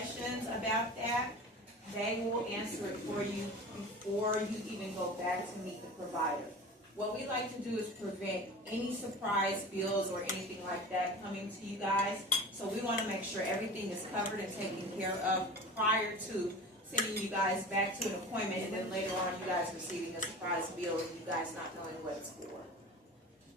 questions about that, they will answer it for you before you even go back to meet the provider. What we like to do is prevent any surprise bills or anything like that coming to you guys. So we want to make sure everything is covered and taken care of prior to sending you guys back to an appointment, and then later on you guys receiving a surprise bill and you guys not knowing what it's for.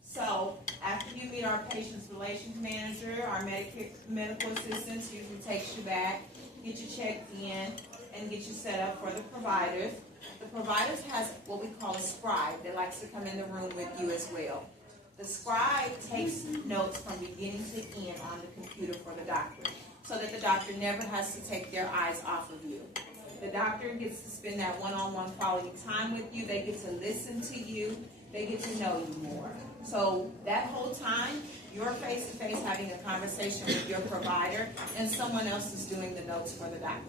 So after you meet our patient's relations manager, our medical assistants usually takes you back, get you checked in, and get you set up for the providers. The providers has what we call a scribe that likes to come in the room with you as well. The scribe takes notes from beginning to end on the computer for the doctor, so that the doctor never has to take their eyes off of you. The doctor gets to spend that one-on-one quality time with you. They get to listen to you. They get to know you more. So that whole time, you're face-to-face having a conversation with your provider, and someone else is doing the notes for the doctor.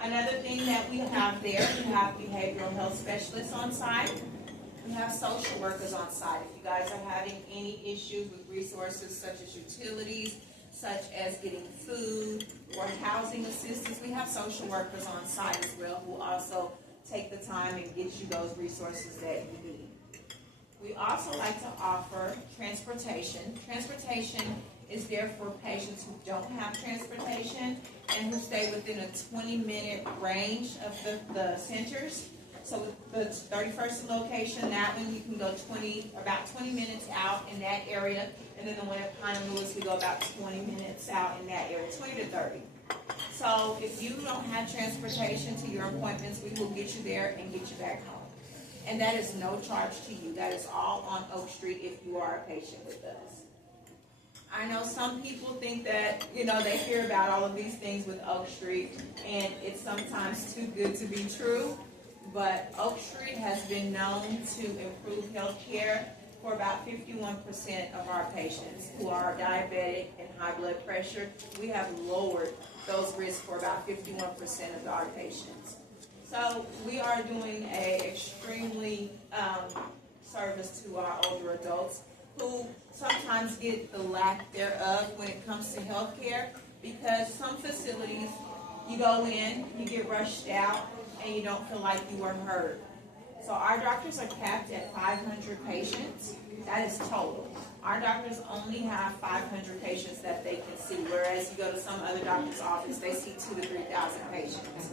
Another thing that we have there, we have behavioral health specialists on site. We have social workers on site. If you guys are having any issues with resources such as utilities, such as getting food or housing assistance, we have social workers on site as well who also take the time and get you those resources that you need. We also like to offer transportation. Transportation is there for patients who don't have transportation and who stay within a 20-minute range of the centers. So the 31st location, that one you can go about 20 minutes out in that area, and then the one at Pine and Lewis, we go about 20 minutes out in that area, 20 to 30. So if you don't have transportation to your appointments, we will get you there and get you back home. And that is no charge to you. That is all on Oak Street if you are a patient with us. I know some people think that, they hear about all of these things with Oak Street, and it's sometimes too good to be true. But Oak Street has been known to improve health care for about 51% of our patients who are diabetic and high blood pressure. We have lowered those risks for about 51% of our patients. So we are doing an extremely service to our older adults who sometimes get the lack thereof when it comes to health care, because some facilities, you go in, you get rushed out, and you don't feel like you were heard. So our doctors are capped at 500 patients. That is total. Our doctors only have 500 patients that they can see, whereas you go to some other doctor's office, they see 2,000 to 3,000 patients.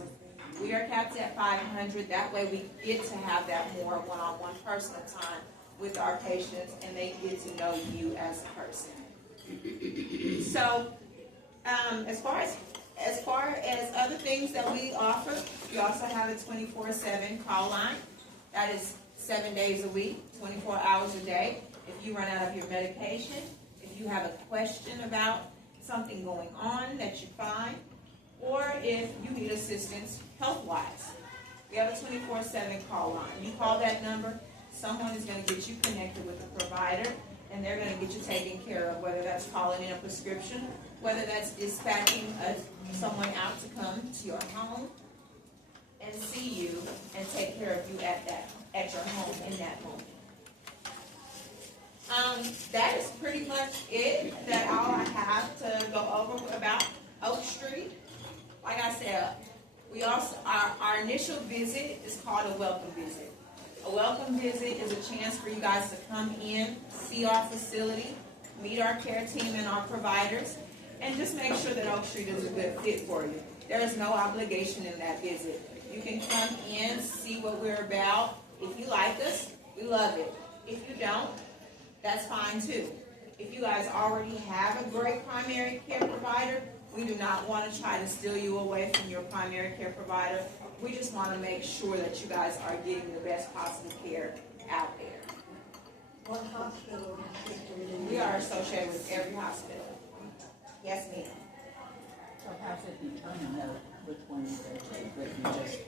We are capped at 500. That way we get to have that more one-on-one personal time with our patients, and they get to know you as a person. So as far as other things that we offer, we also have a 24/7 call line. That is 7 days a week, 24 hours a day. If you run out of your medication, if you have a question about something going on that you find, or if you need assistance health-wise, we have a 24/7 call line. You call that number, someone is going to get you connected with a provider, and they're going to get you taken care of, whether that's calling in a prescription, whether that's dispatching someone out to come to your home and see you and take care of you at your home in that moment. That is pretty much it. That all I have to go over about Oak Street. Like I said, we also our initial visit is called a welcome visit. A welcome visit is a chance for you guys to come in, see our facility, meet our care team and our providers, and just make sure that Oak Street is a good fit for you. There is no obligation in that visit. You can come in, see what we're about. If you like us, we love it. If you don't, that's fine too. If you guys already have a great primary care provider, we do not want to try to steal you away from your primary care provider. We just want to make sure that you guys are getting the best possible care out there. What hospital system? We are associated with every hospital. Yes, ma'am. So how's it determined though which one you go to? But you just,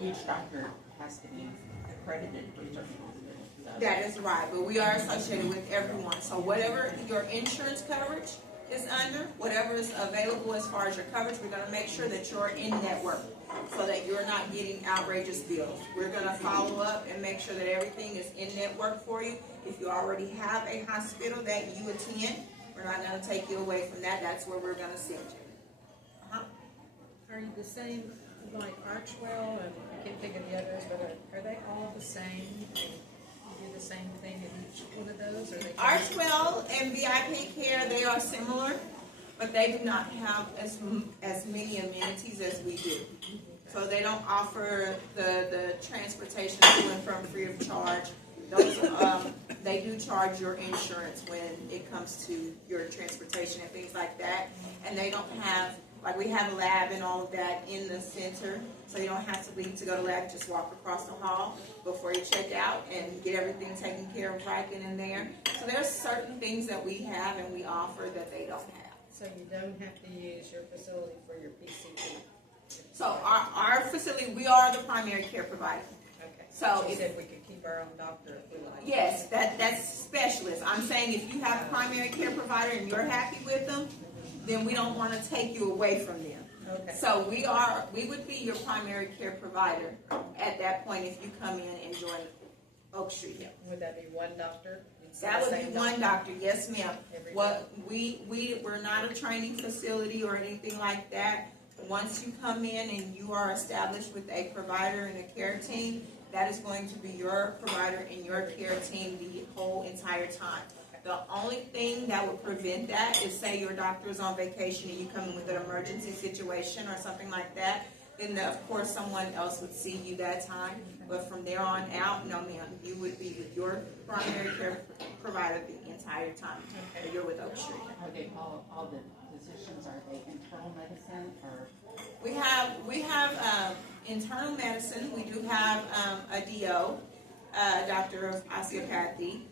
each doctor has to be accredited for certain hospitals. That is right, but we are associated with everyone. So whatever your insurance coverage is under, whatever is available as far as your coverage, we're going to make sure that you're in network so that you're not getting outrageous bills. We're going to follow up and make sure that everything is in network for you. If you already have a hospital that you attend, we're not going to take you away from that. That's where we're going to send you. Are you the same, like Archwell, and I can't think of the others, but are they all the same? You do the same thing in each one of those, or they? Archwell and VIP Care, they are similar, but they do not have as many amenities as we do. So they don't offer the transportation to and from free of charge. Those, they do charge your insurance when it comes to your transportation and things like that. And they don't have, like we have a lab and all of that in the center, so you don't have to leave to go to lab, just walk across the hall before you check out and get everything taken care of right then and there. So there's certain things that we have and we offer that they don't have. So you don't have to use your facility for your PCP? So our facility, we are the primary care provider. Okay. So You if, said we could keep our own doctor if we like. yes, that's specialist. I'm saying if you have a primary care provider and you're happy with them, then we don't want to take you away from them. Okay. So we would be your primary care provider at that point if you come in and join Oak Street Health. Would that be one doctor? That would be one doctor, yes ma'am. Every What we're not a training facility or anything like that. Once you come in and you are established with a provider and a care team, that is going to be your provider and your care team the whole entire time. The only thing that would prevent that is, say your doctor is on vacation and you come in with an emergency situation or something like that, then of course someone else would see you that time. But from there on out, no ma'am, you would be with your primary care provider the entire time. Okay. You're with Oak Street. Are they all the physicians, are they internal medicine or? We have internal medicine. We do have a DO, doctor of osteopathy.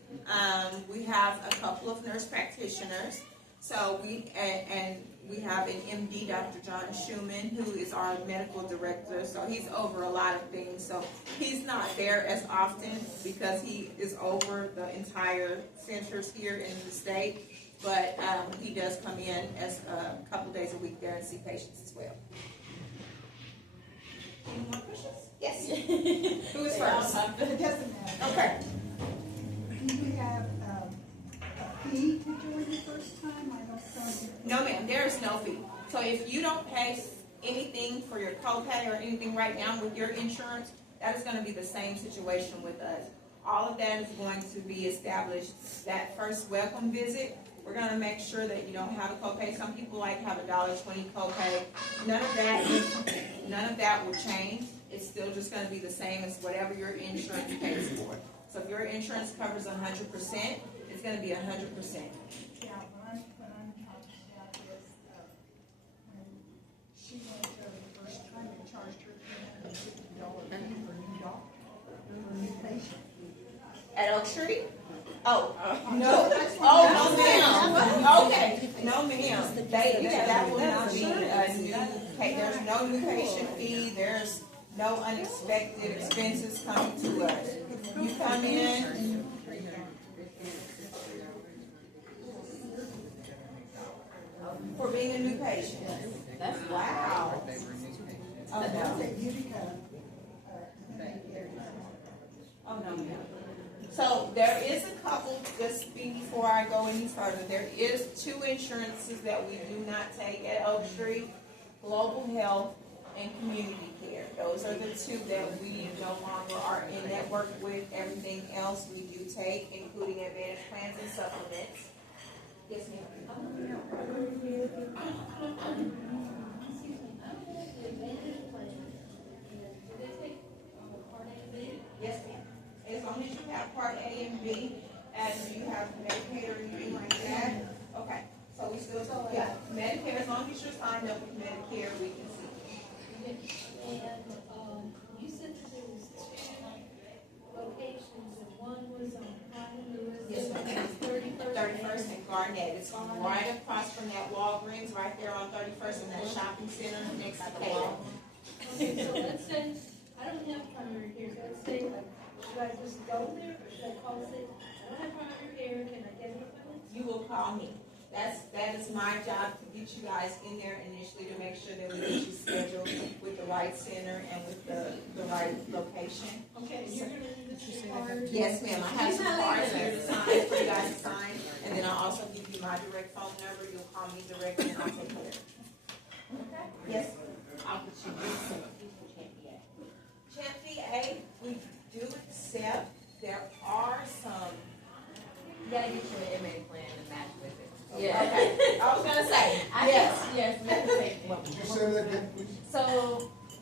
We have a couple of nurse practitioners. So we have an MD, Dr. John Schumann, who is our medical director. So he's over a lot of things. So he's not there as often because he is over the entire centers here in the state. But he does come in as a couple days a week there and see patients as well. Any more questions? Yes. Who is first? It doesn't matter. Okay. Do you have a fee to join the first time? I don't know. No, ma'am. There is no fee. So if you don't pay anything for your copay or anything right now with your insurance, that is going to be the same situation with us. All of that is going to be established that first welcome visit. We're going to make sure that you don't have a copay. Some people like have $1.20 copay. None of that will change. It's still just going to be the same as whatever your insurance pays for. So if your insurance covers 100%, it's going to be 100%. Yeah, what I'm talking about is when she went there the first time, they charged her $350 for new doctor, for new patient. At Oak Street? Oh, no. Oh, no, ma'am. Okay. No, ma'am. That will not be a new, there's no new patient fee. There's no unexpected expenses coming to us. You come in. For being a new patient. That's Wow. Oh, That's no. a Utica. Oh, no, ma'am. So there is a couple, just before I go any further, there is 2 insurances that we do not take at Oak Street, Global Health and Community Care. Those are the 2 that we no longer are in network with. Everything else we do take, including Advantage plans and supplements. Yes, ma'am. Yes, ma'am. As long as you have Part A and B, and you have Medicare or anything like that, okay. So we still, yeah, Medicare, as long as you're signed up with Medicare, we can see you. And, you said that there was 2 locations, and one was on Highland Lewis. Yes, ma'am. 31st and Garnett. It's right across from that Walgreens, right there on 31st in that shopping center next to Kayla. Okay, so let's say, I don't have primary care, so let's say, like, should I just go there, or should I call and say, I don't have primary care, can I get an appointment? You will call me. That is my job, to get you guys in there initially, to make sure that we get you scheduled with the right center and with the right location. Okay, and you're gonna do this card? Yes, ma'am. I have some cards here to sign for you guys to sign, and then I'll also give you my direct phone number. You'll call me directly and I'll take care of it. Okay. Yes, mental safety. Did you say that again, please? So,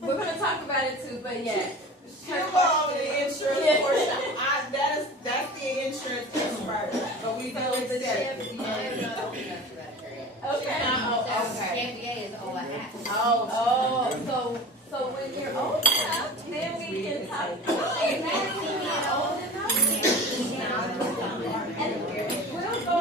we're gonna talk about it too, but yeah. You go over the insurance portion. That's the insurance expert, but we do it together. Okay. MBA is all I have. Oh, so when you're old enough, then we can talk. Okay, old enough. And we'll go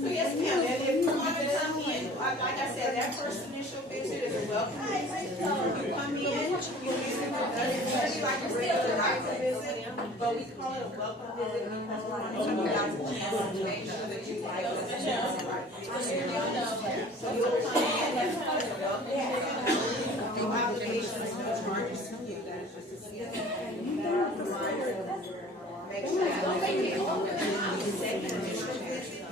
So yes, ma'am, and if you want to come in, like I said, that first initial visit is a welcome visit. You come in, you visit with us, it's gonna be like a regular doctor visit, but we call it a welcome visit because we want to give you guys a chance to make sure that you like us. So you'll come in, that's called a welcome visit. No obligations, no charges to you, that's just to see us. Make sure you don't make it open. The second initial visit.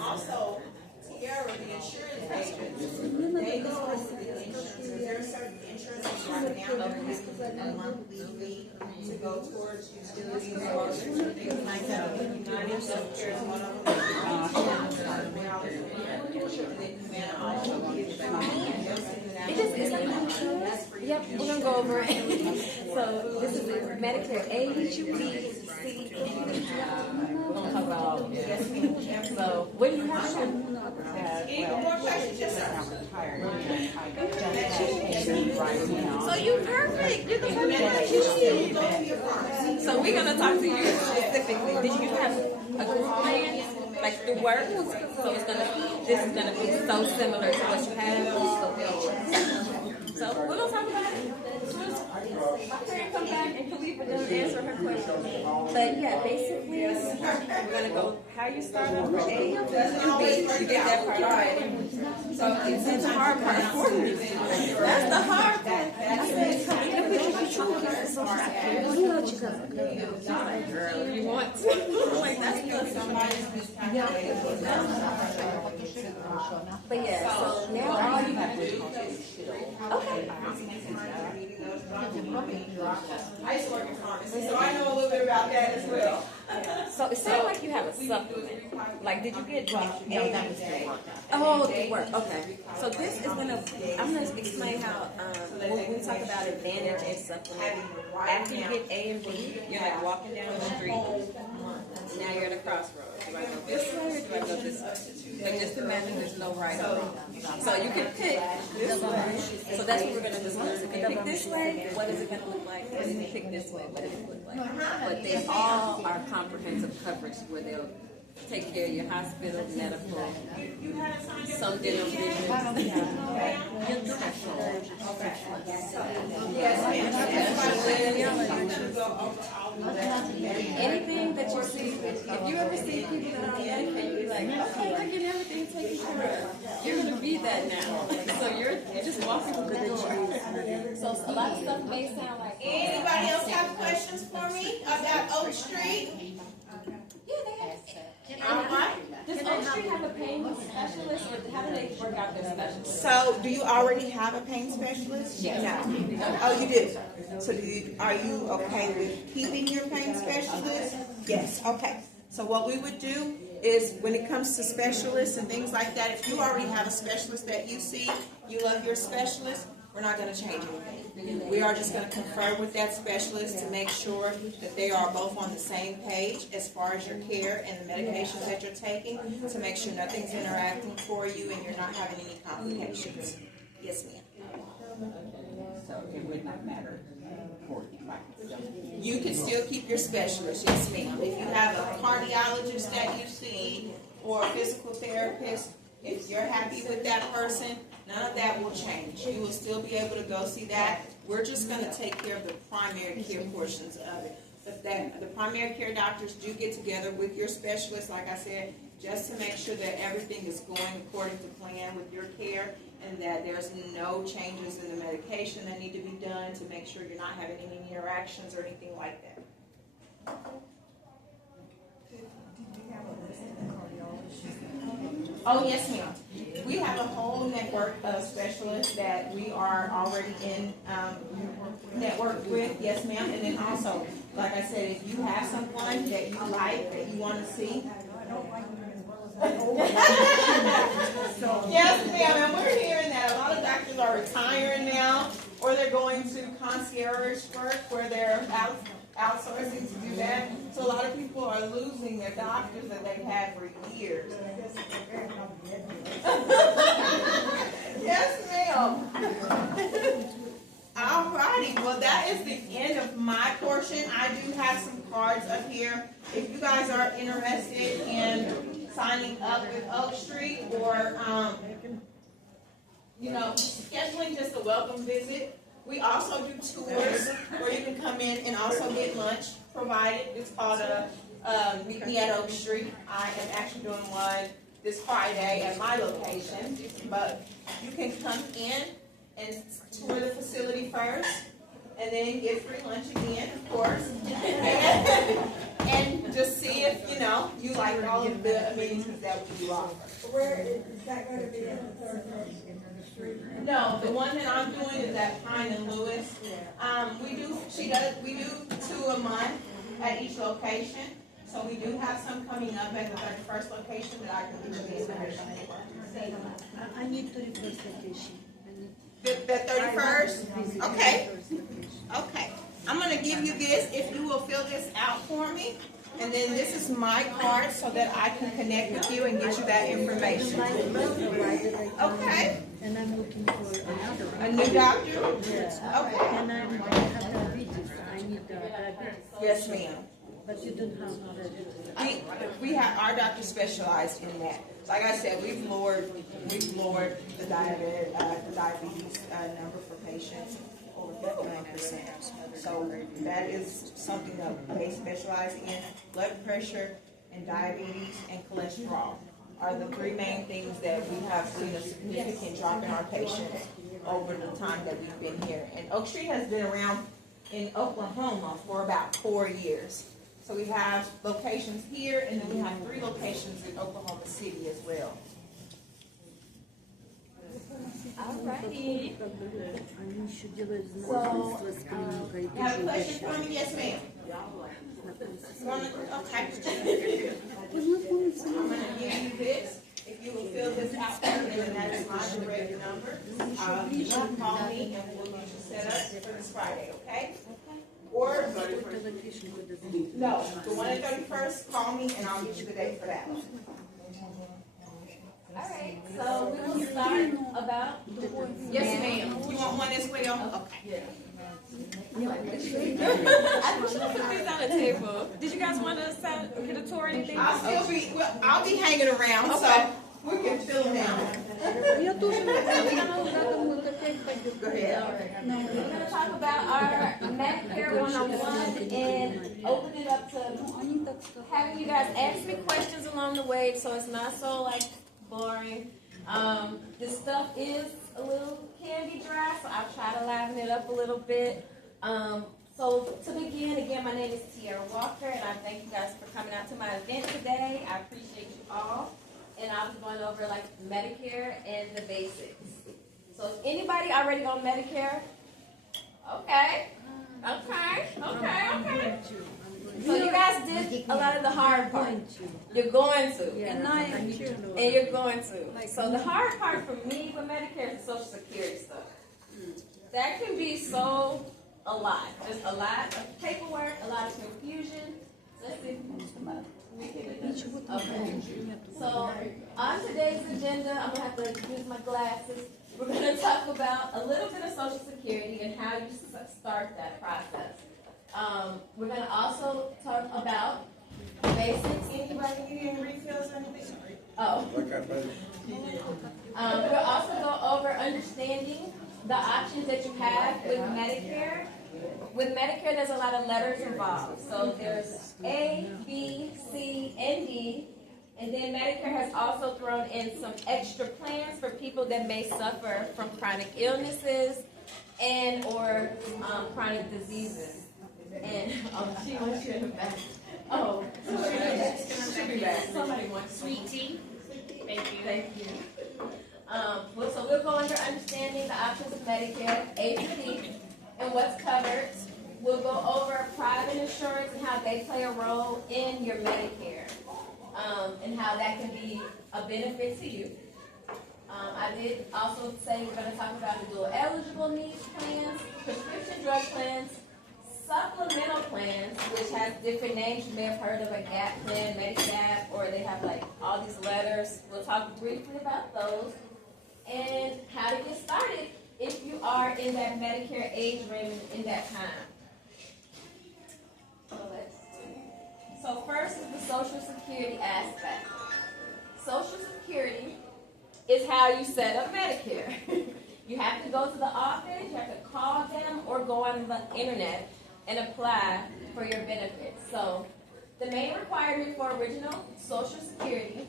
Also, Tierra, the insurance agent, they go over the insurance. There are certain insurances right now that we have a monthly fee to go towards utilities or things like that. United Healthcare is one of them. It just is like yep, we're gonna go over it. So this is Medicare A, B, C, D. We're gonna talk about so what do you have? Any more questions? Yes, sir. So you perfect. You're the perfect you. So we're gonna talk to you specifically. Did you have a group plan? Like the work? So this is gonna be so similar to what you have. So we're gonna talk about it. Okay, come back and Khalifa doesn't answer her question. But yeah, basically we're gonna go how you start off with A and B. You get that part already. So it's the hard part for me. That's the hard part. I said, girl, if you want to. Like that's but yeah, so now all you have to do okay. I used to work in pharmacy, so I know a little bit about that as well. So it sounds like you have a supplement. Like, did you get the work. Okay. So this is I'm gonna explain how when we talk about advantage and supplement. After you get A and B, you're like walking down the street. Now you're at a crossroads. Do I go this way or do I go this way? But just imagine there's no right or wrong. So you can pick this way. So that's what we're gonna discuss. If you pick this way, what is it gonna look like? And if you pick this way, what does it look like? But they all are comprehensive coverage where they'll take care of your hospital, medical, some dental vision. Anything that you see, if you ever see people that are on Medicare, you're like, okay, I get everything taken care of. You're gonna be that now. So you're just walking through the door. So a lot of stuff may sound like. Anybody else have questions for me about Oak Street? Yeah, they have. Does Oak Street have a pain specialist, or how do they work out their specialists? So, do you already have a pain specialist? Yes. No. Oh, you do. So, are you okay with keeping your pain specialist? Yes. Okay. So, what we would do is, when it comes to specialists and things like that, if you already have a specialist that you see, you love your specialist, we're not going to change anything. We are just going to confer with that specialist to make sure that they are both on the same page as far as your care and the medications that you're taking, to make sure nothing's interacting for you and you're not having any complications. Yes, ma'am. So it would not matter for you, like, You can still keep your specialist, yes, ma'am. If you have a cardiologist that you see or a physical therapist, if you're happy with that person, none of that will change. You will still be able to go see that. We're just going to take care of the primary care portions of it. But the primary care doctors do get together with your specialist, like I said, just to make sure that everything is going according to plan with your care. And and that there's no changes in the medication that need to be done to make sure you're not having any interactions or anything like that. Did you have a list of cardiologists? Oh, yes, ma'am. We have a whole network of specialists that we are already in network with, yes, ma'am. And then also, like I said, if you have someone that you like, that you want to see. I don't like them as well as I so, Yes, ma'am, and we're hearing that a lot of doctors are retiring now, or they're going to concierge work where they're outsourcing to do that. So a lot of people are losing their doctors that they've had for years. I guess it's a very complicated. Yes, ma'am. Alrighty, well that is the end of my portion. I do have some cards up here. If you guys are interested in signing up with Oak Street or, scheduling just a welcome visit. We also do tours where you can come in and also get lunch provided. It's called Meet Me at Oak Street. I am actually doing one this Friday at my location, but you can come in and tour the facility first, and then get free lunch again, of course, and just see if, you like all of the amenities that we do offer. Where is that going to be in the third place? No, the one that I'm doing is at Pine and Lewis. We do 2 a month at each location. So we do have some coming up at the 31st location that I can give you the information for. I need 31st location. The 31st? Okay. Okay. I'm going to give you this if you will fill this out for me. And then this is my card so that I can connect with you and get you that information. Okay. And I'm looking for another one. A new doctor? Yes. Okay. And I have diabetes. I need diabetes. Yes, ma'am. But you don't have diabetes. We have our doctors specialized in that. Like I said, we've lowered the diabetes number for patients over 59%. So that is something that they specialize in. Blood pressure and diabetes and cholesterol are the 3 main things that we have seen a significant drop in our patients over the time that we've been here. And Oak Street has been around in Oklahoma for about 4 years. So we have locations here, and then we have 3 locations in Oklahoma City as well. Alrighty. Они еще делают So, знакомство You have a question for me? Yes, ma'am. Okay. I'm going to give you this. If you will fill this out for me, then that is my direct number. You can call me, and we'll get you set up for this Friday, okay? Or, no, the one at 31st, call me, and I'll get you the date for that one. alright, so we will start about. Yes, ma'am. You want one as well? Okay. I think she'll put these on the table. Did you guys want to get a tour or anything? I'll be hanging around, so we can fill them out. Я тоже Go ahead. We're going to talk about our Medicare 101 and open it up to having you guys ask me questions along the way, so it's not so boring. This stuff is a little candy dry, so I'll try to liven it up a little bit. So to begin, again, my name is Tiara Walker, and I thank you guys for coming out to my event today. I appreciate you all. And I was going over Medicare and the basics. So is anybody already on Medicare? Okay. So you guys did a lot of the hard part. You're going to. And you're going to. So the hard part for me with Medicare is the Social Security stuff. That can be a lot. Just a lot of paperwork, a lot of confusion. Let's see. Okay. So on today's agenda, I'm going to have to use my glasses. We're going to talk about a little bit of Social Security and how you start that process. We're going to also talk about basics. Anybody need any refills or anything? Oh. We'll also go over understanding the options that you have with Medicare. With Medicare, there's a lot of letters involved. So there's A, B, C, and D. And then Medicare has also thrown in some extra plans for people that may suffer from chronic illnesses and or chronic diseases. And she wants you in the back. Oh, she'll be back. Somebody wants sweet tea. Thank you. Thank you. So we'll go under understanding the options of Medicare, A to D, and what's covered. We'll go over private insurance and how they play a role in your Medicare, and how that can be a benefit to you. I did also say we're going to talk about the dual eligible needs plans, prescription drug plans, supplemental plans, which has different names. You may have heard of a GAP plan, Medicare, or they have like all these letters. We'll talk briefly about those and how to get started if you are in that Medicare age range in that time. So first is the Social Security aspect. Social Security is how you set up Medicare. You have to go to the office, you have to call them, or go on the internet and apply for your benefits. So the main requirement for original Social Security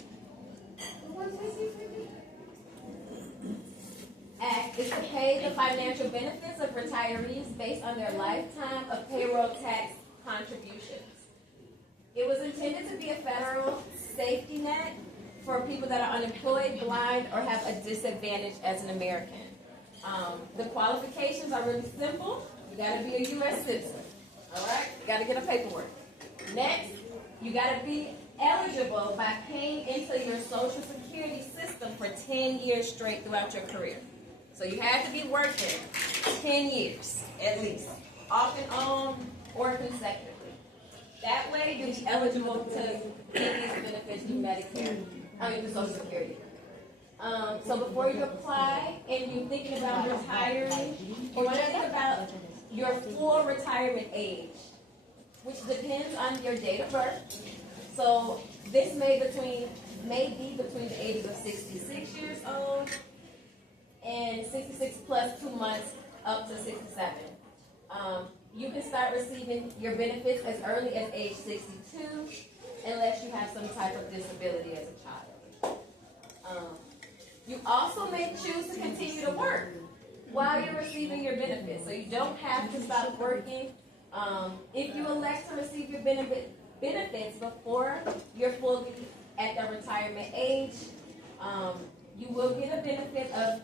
Act is to pay the financial benefits of retirees based on their lifetime of payroll tax contributions. It was intended to be a federal safety net for people that are unemployed, blind, or have a disadvantage as an American. The qualifications are really simple. You got to be a U.S. citizen. All right? You got to get a paperwork. Next, you got to be eligible by paying into your Social Security system for 10 years straight throughout your career. So you have to be working 10 years at least, off and on or consecutively. That way, you'll be eligible to get these benefits through Medicare, through Social Security. So before you apply and you're thinking about retiring, you want to think about your full retirement age, which depends on your date of birth. So this may be between the ages of 66 years old and 66 plus 2 months up to 67. You can start receiving your benefits as early as age 62, unless you have some type of disability as a child. You also may choose to continue to work while you're receiving your benefits, so you don't have to stop working. If you elect to receive your benefits before you're fully at the retirement age, you will get a benefit of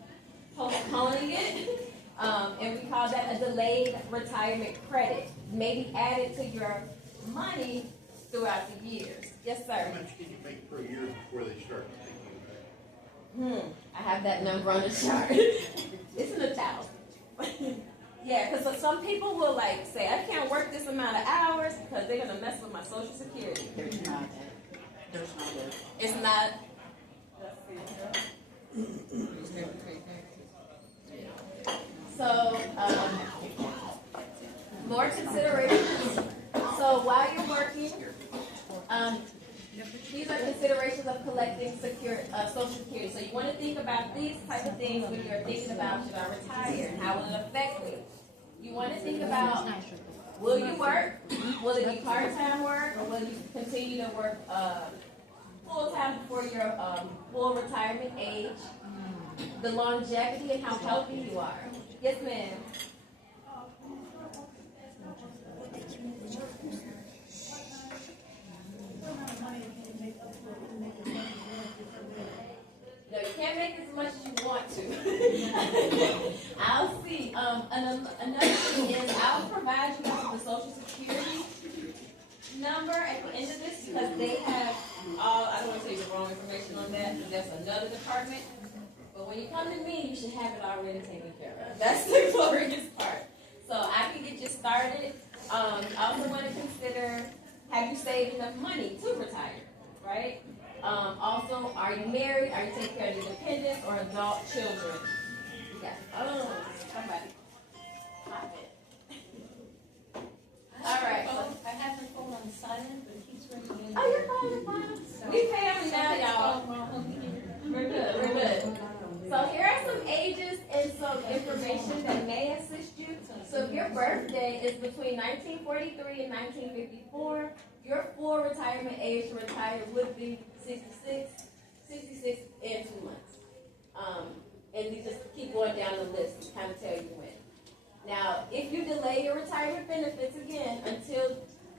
postponing it. And we call that a delayed retirement credit. Maybe added to your money throughout the years. Yes, sir. How much can you make per year before they start taking you back? I have that number on the chart. It's in the 1,000. Yeah, because some people will like say, I can't work this amount of hours because they're going to mess with my Social Security. There's not that. There's not that. It's not. So, more considerations. So while you're working, these are considerations of collecting Social Security. So you want to think about these type of things when you're thinking about, should I retire? How will it affect me? You want to think about, will you work? Will it be part-time work? Or will you continue to work full-time before your full retirement age? The longevity and how healthy you are. Yes, ma'am. No, you can't make as much as you want to. I'll see. Another thing is I'll provide you guys with the Social Security number at the end of this because they have all, I don't want to tell you the wrong information on that because that's another department. But when you come to me, you should have it already taken care of. That's the glorious part. So I can get you started. You also want to consider, have you saved enough money to retire, right? Also, are you married? Are you taking care of your dependents or adult children? Yeah. Oh, somebody. Pop it. All right. I have the phone on silent, but it keeps ringing in. Oh, you're fine. We pay them now, y'all. We're good. We're good. So here are some ages and some information that may assist you. So if your birthday is between 1943 and 1954, your full retirement age to retire would be 66 and 2 months. And we just keep going down the list to kind of tell you when. Now, if you delay your retirement benefits again until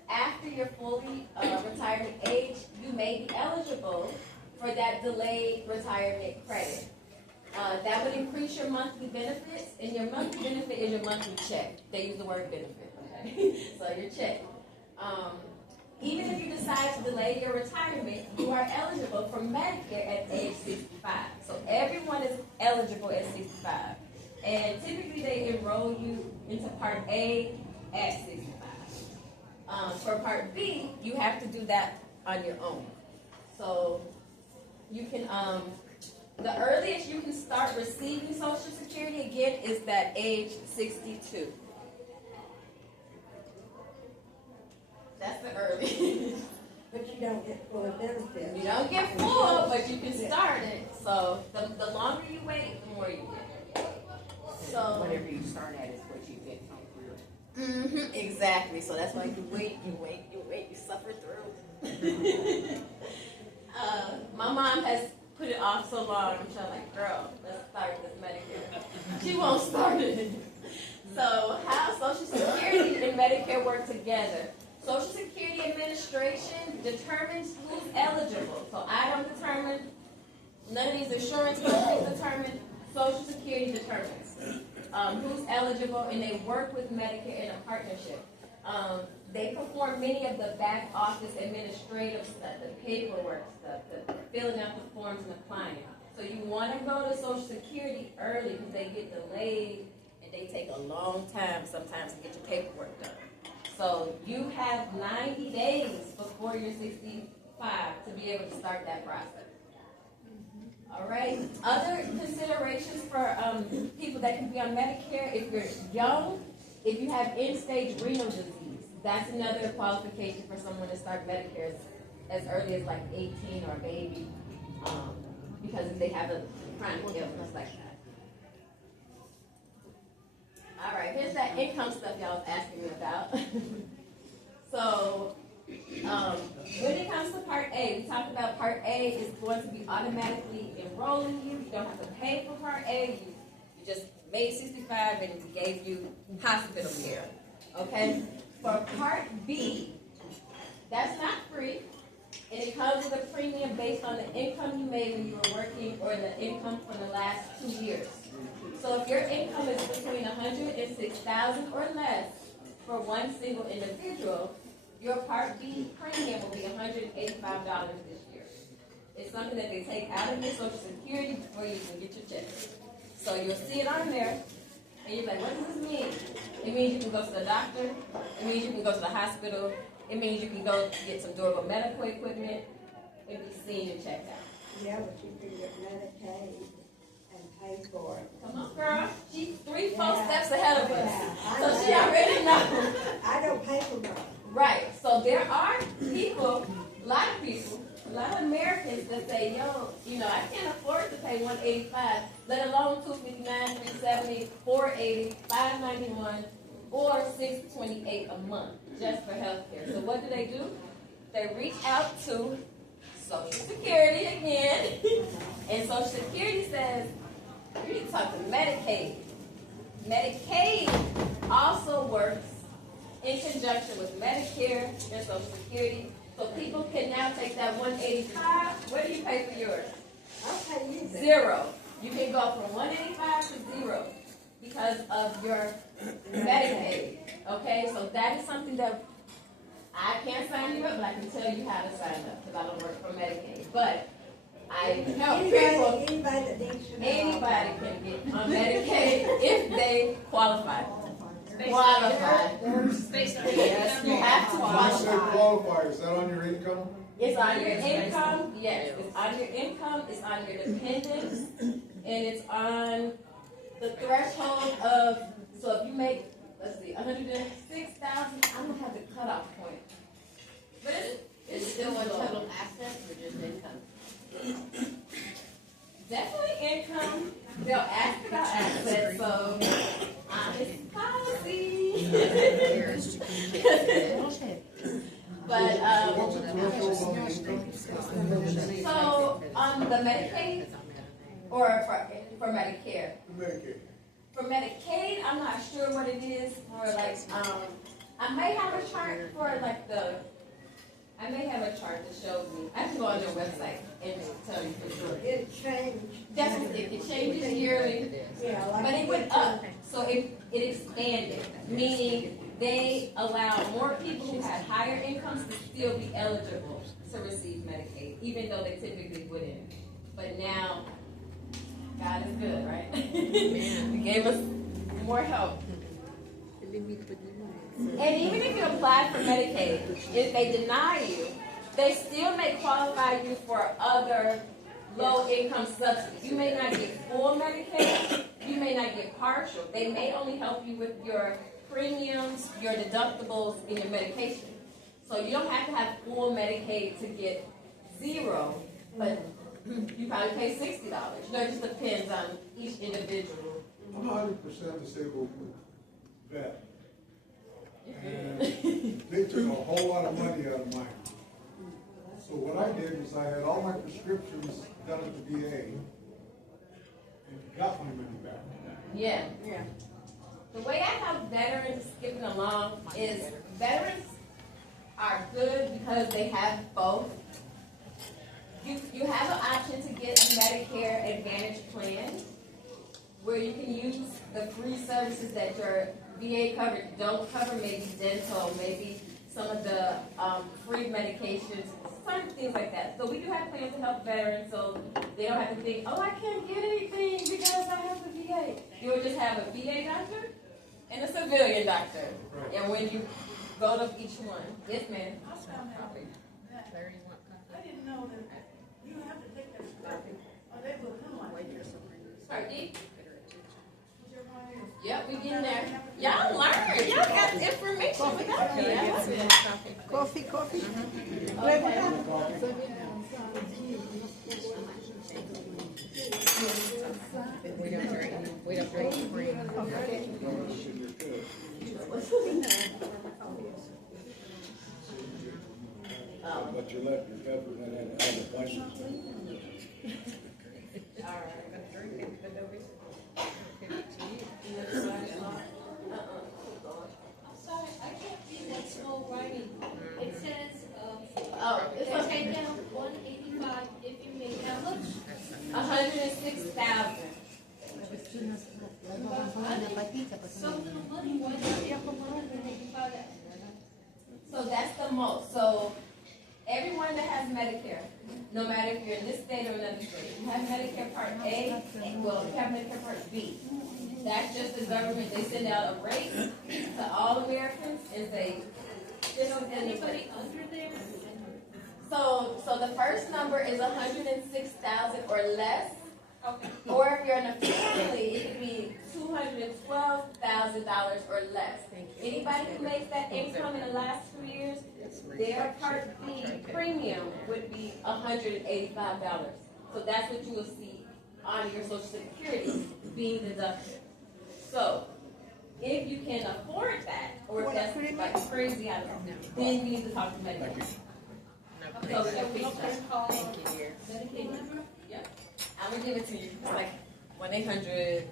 after your fully retirement age, you may be eligible for that delayed retirement credit. That would increase your monthly benefits, and your monthly benefit is your monthly check. They use the word benefit, okay? So your check. Even if you decide to delay your retirement, you are eligible for Medicare at age 65. So everyone is eligible at 65. And typically they enroll you into Part A at 65. For Part B, you have to do that on your own. So you can, the earliest you can start receiving Social Security again is that age 62. That's the earliest. But you don't get full benefits. You don't get full, but you can start it. So the longer you wait, the more you get. So Whatever you start at is what you get from through. Exactly. So that's why you wait, you suffer through. My mom has put it off so long. I'm trying like, girl, let's start this Medicare. She won't start it. So how Social Security and Medicare work together? Social Security Administration determines who's eligible. So I don't determine, none of these insurance companies determine, Social Security determines who's eligible, and they work with Medicare in a partnership. They perform many of the back office administrative stuff, the paperwork stuff, the filling out the forms and applying. So you want to go to Social Security early because they get delayed and they take a long time sometimes to get your paperwork done. So you have 90 days before you're 65 to be able to start that process. All right. Other considerations for people that can be on Medicare: if you're young, if you have end-stage renal disease, that's another qualification for someone to start Medicare as early as like 18 or a baby, because if they have a chronic illness like that. All right, here's that income stuff y'all was asking me about. So, when it comes to Part A, we talked about Part A is going to be automatically enrolling you. You don't have to pay for Part A. You just made 65 and we gave you hospital care. Okay? For Part B, that's not free. And it comes with a premium based on the income you made when you were working or the income for the last 2 years. So if your income is between $106,000 or less for one single individual, your Part B premium will be $185 this year. It's something that they take out of your Social Security before you can get your check. So you'll see it on there, and you're like, what does this mean? It means you can go to the doctor. It means you can go to the hospital. It means you can go get some durable medical equipment and be seen and checked out. Yeah, but you can get Medicaid and pay for it. Come on, girl. She's 3-4 steps ahead of us. Yeah, So she already knows. I don't pay for mine. Right. So there are people, a lot of Americans that say, yo, I can't afford to pay $185, let alone $259, $370, $480, $591, or $628 a month just for health care. So what do? They reach out to Social Security again, and Social Security says, you need to talk to Medicaid. Medicaid also works in conjunction with Medicare and Social Security. So people can now take that $185. What do you pay for yours? I'll pay you that. $0. You can go from $185 to $0 because of your Medicaid. Okay, so that is something that I can't sign you up, but I can tell you how to sign up because I don't work for Medicaid. But I help people. Anybody that needs to know. Anybody can get on Medicaid if they qualify. Based on Yes, you have to What's their qualify. qualifier? Is that on your income? It's on your income, yes. It's on your income, it's on your dependents, and it's on the threshold of, so if you make, let's see, 106,000, I don't have the cutoff point. But it's still on total assets or just income? Definitely income. They'll ask about assets, so honest policy. But So, the Medicaid or for Medicare? Medicare. For Medicaid, I'm not sure what it is for like, I may have a chart for like I may have a chart that shows me. I can go on their website and tell you for sure. It changed. Definitely, it changes yearly, Yeah, like. but it went up, so it expanded, meaning they allow more people who had higher incomes to still be eligible to receive Medicaid, even though they typically wouldn't. But now, God is good, right? He gave us more help. And even if you apply for Medicaid, if they deny you, they still may qualify you for other low-income subsidies. You may not get full Medicaid. You may not get partial. They may only help you with your premiums, your deductibles, and your medication. So you don't have to have full Medicaid to get zero, but you probably pay $60. It just depends on each individual. I'm 100% disabled vet. And they took a whole lot of money out of mine. So what I did was I had all my prescriptions done at the VA and got my money back. Yeah. The way I have veterans skipping along is veterans are good because they have both. You have an option to get a Medicare Advantage plan where you can use the free services that your VA coverage don't cover, maybe dental, maybe some of the free medications, certain things like that. So we do have plans to help veterans so they don't have to think, oh, I can't get anything because I have the VA. You will just have a VA doctor and a civilian doctor. Right. And when you go to each one, yes, ma'am. I found out that, I didn't know that you have to take that stuff, or they will penalize you. Sorry, Dee? Is everybody else? Yep, we getting there. Y'all learn. Y'all got information without me. I love it. Coffee. We don't drink cream. But you left your pepper and had other places. I'm sorry, I can't read that small writing. It says, It's they okay. take down 185 if you make how much? 106,000. So little money, why not give them 185? So that's the most. So everyone that has Medicare, no matter if you're in this state or another state, you have Medicare Part A, well, you have Medicare Part B. That's just the government. They send out a rate to all Americans and say, this is Anybody under there? So the first number is 106,000 or less. Okay. Or if you're in a family, it could be $212,000 or less. Anybody who makes that income in the last 2 years, their Part B premium would be $185. So that's what you will see on your Social Security being deducted. So if you can afford that, or if that's like crazy, I don't know, then you need to talk to Medicare. So So we can call Medicaid number? Yeah. I'm gonna give it to you. It's like 1-800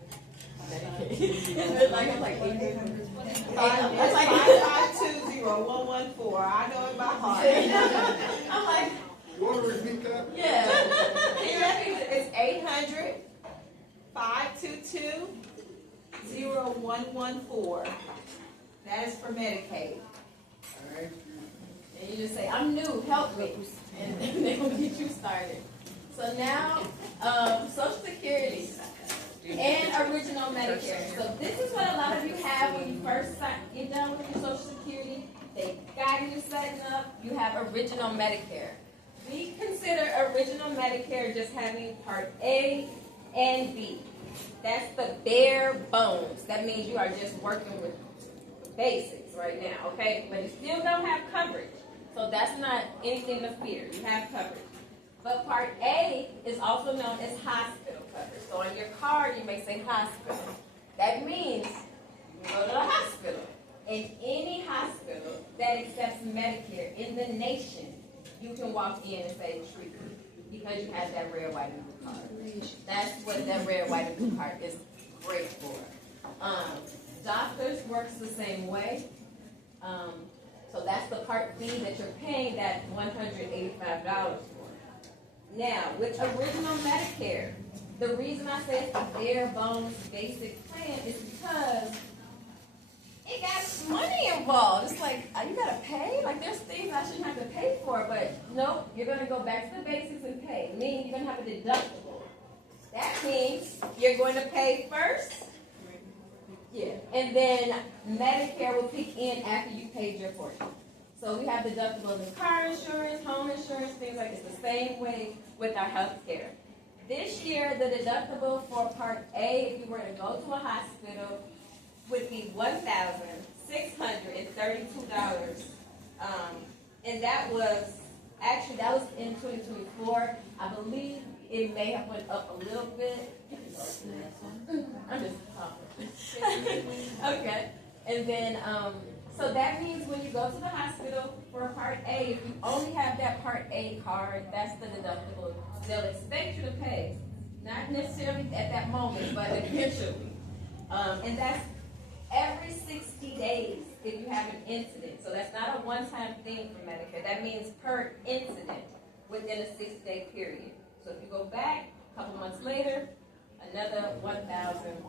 Medicaid. It's like 800. It's like 5520114. I know it by heart. I'm like, You want to repeat that? yeah. Can you repeat it? It's 800-522-0114. That is for Medicaid. Thank you. And you just say, I'm new, help me. And they will get you started. So now, Social Security and original Medicare. So this is what a lot of you have when you first get done with your Social Security. They got you setting up. You have original Medicare. We consider original Medicare just having Part A and B. That's the bare bones. That means you are just working with basics right now, okay? But you still don't have coverage. So that's not anything to fear. You have coverage. But Part A is also known as hospital coverage. So on your card, you may say hospital. That means you go to the hospital. And any hospital that accepts Medicare in the nation, you can walk in and say, treat me. because you have that red, white, and blue card. That's what that red, white, and blue card is great for. Doctors works the same way. So that's the Part B that you're paying that $185 for. Now, with original Medicare, the reason I say it's the bare bones basic plan is because it got money involved. It's like, you gotta pay? Like, there's things I shouldn't have to pay for, but nope, you're gonna go back to the basics and pay. Meaning you're gonna have a deductible. That means you're going to pay first. Yeah. And then Medicare will kick in after you paid your portion. So we have deductibles in car insurance, home insurance, things like it's the same way with our health care. This year, the deductible for Part A, if you were to go to a hospital, would be $1,632. And that was in 2024. I believe it may have went up a little bit. I'm just talking. Okay. And then, so that means when you go to the hospital for Part A, if you only have that Part A card, that's the deductible. They'll expect you to pay. Not necessarily at that moment, but eventually. And that's every 60 days if you have an incident. So that's not a one-time thing for Medicare. That means per incident within a 6-day period. So if you go back a couple months later, another 1,000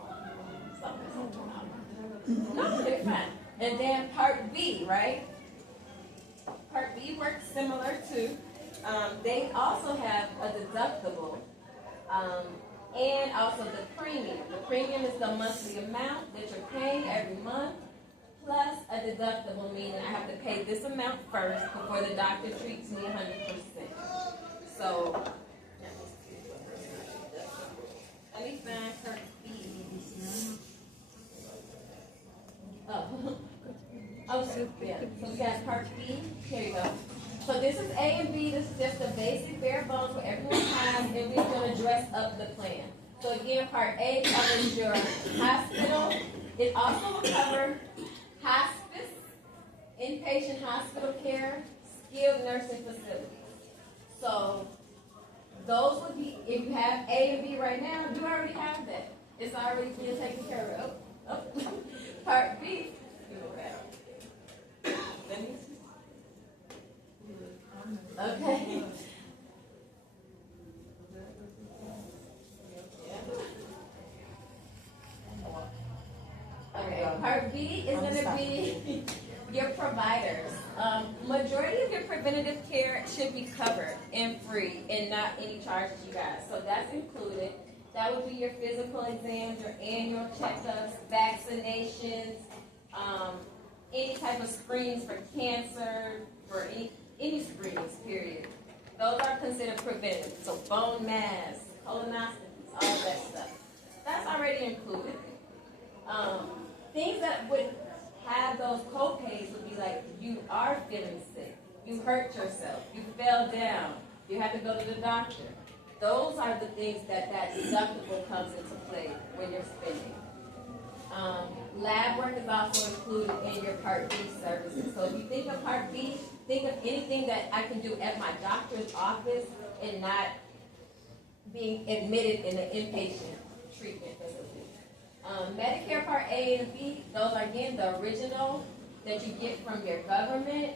something. No, they're fine. And then Part B, right? Part B works similar too. They also have a deductible and also the premium. The premium is the monthly amount that you're paying every month plus a deductible, meaning I have to pay this amount first before the doctor treats me 100%. So, let me find Part B. Oh, yeah. So we got Part B. Here you go. So this is A and B. This is just the basic bare bones for everyone has, and we're going to dress up the plan. So again, Part A covers your hospital. It also will cover hospice, inpatient hospital care, skilled nursing facilities. So those would be, if you have A and B right now, you already have that. It's already being taken care of. Part B. Okay. Okay, Part B is going to be your providers. Majority of your preventative care should be covered and free and not any charges, you guys. So that's included. That would be your physical exams, your annual checkups, vaccinations, any type of screens for cancer, for any screenings, period. Those are considered preventive. So bone mass, colonoscopies, all that stuff. That's already included. Things that would have those co-pays would be like you are feeling sick, you hurt yourself, you fell down, you have to go to the doctor. Those are the things that deductible comes into play when you're spending. Lab work is also included in your Part B services. So if you think of Part B, think of anything that I can do at my doctor's office and not being admitted in an inpatient treatment facility. Medicare Part A and B, those are again the original that you get from your government.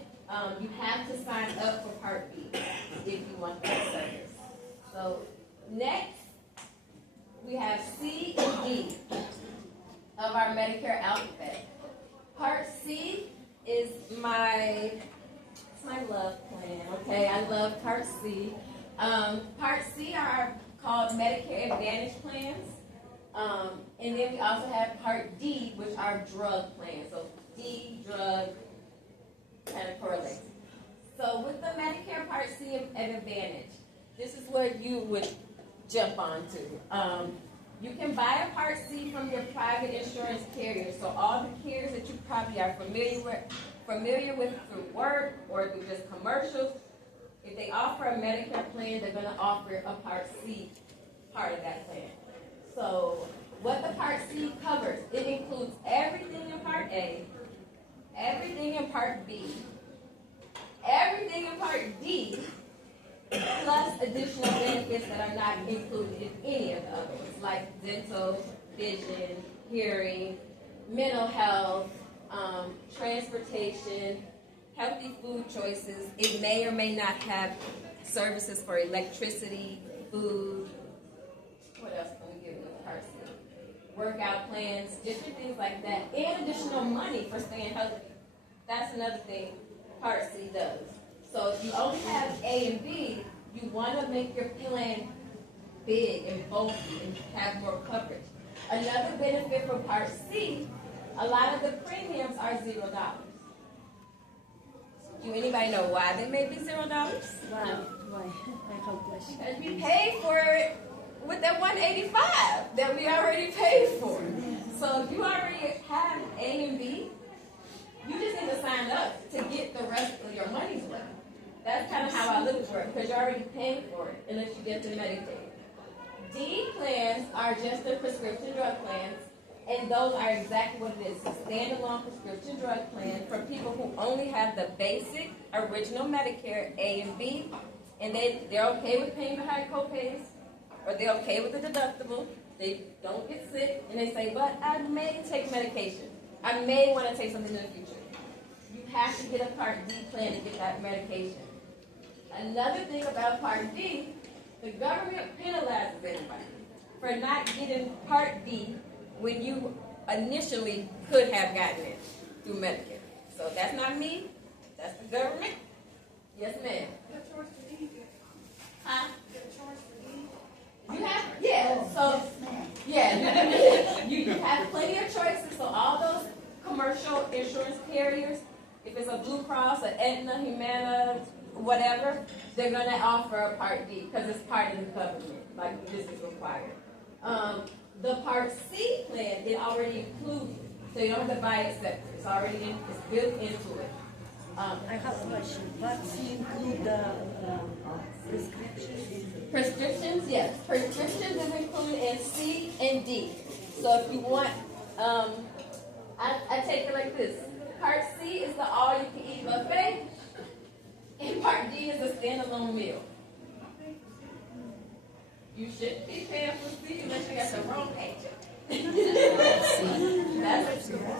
You have to sign up for Part B if you want that service. So next, we have C and D of our Medicare alphabet. Part C is my love plan, okay? I love Part C. Part C are called Medicare Advantage plans. And then we also have Part D, which are drug plans. So D, drug, kind of correlates. So with the Medicare Part C Advantage, this is what you would jump onto. You can buy a Part C from your private insurance carrier. So all the carriers that you probably are familiar with through work or through just commercials, if they offer a Medicare plan, they're going to offer a Part C part of that plan. So what the Part C covers, it includes everything in Part A, everything in Part B, everything in Part D, plus additional benefits that are not included in any of the other ones, like dental, vision, hearing, mental health, transportation, healthy food choices. It may or may not have services for electricity, food. What else can we give the person? Workout plans, different things like that, and additional money for staying healthy. That's another thing Part C does. So if you only have A and B, you want to make your plan big and bulky and have more coverage. Another benefit for Part C, a lot of the premiums are $0. Do anybody know why they may be $0? Why? I have a question. Because we paid for it with that $185 that we already paid for. So if you already have A and B, you just need to sign up to get the rest of your money's worth. That's kind of how I look for it, because you're already paying for it unless you get to Medicaid. D plans are just the prescription drug plans, and those are exactly what it is. A standalone prescription drug plan for people who only have the basic original Medicare A and B, and they're okay with paying the high copays, or they're okay with the deductible. They don't get sick, and they say, but I may take medication. I may want to take something in the future. You have to get a Part D plan to get that medication. Another thing about Part D, the government penalizes everybody for not getting Part D when you initially could have gotten it through Medicare. So that's not me, that's the government. Yes, ma'am. Huh? You have, yeah, so, yeah, you have plenty of choices. So all those commercial insurance carriers, if it's a Blue Cross, an Aetna, Humana, whatever, they're going to offer a Part D because it's part of the government, like this is required. The Part C plan, it already includes it, so you don't have to buy it separate. It's already it's built into it. I have a question. What include the prescriptions? Prescriptions, yes. Prescriptions is included in C and D. So if you want, I take it like this. Part C is the all-you-can-eat buffet, and Part D is a standalone meal. You shouldn't be paying for C unless you got the wrong paycheck.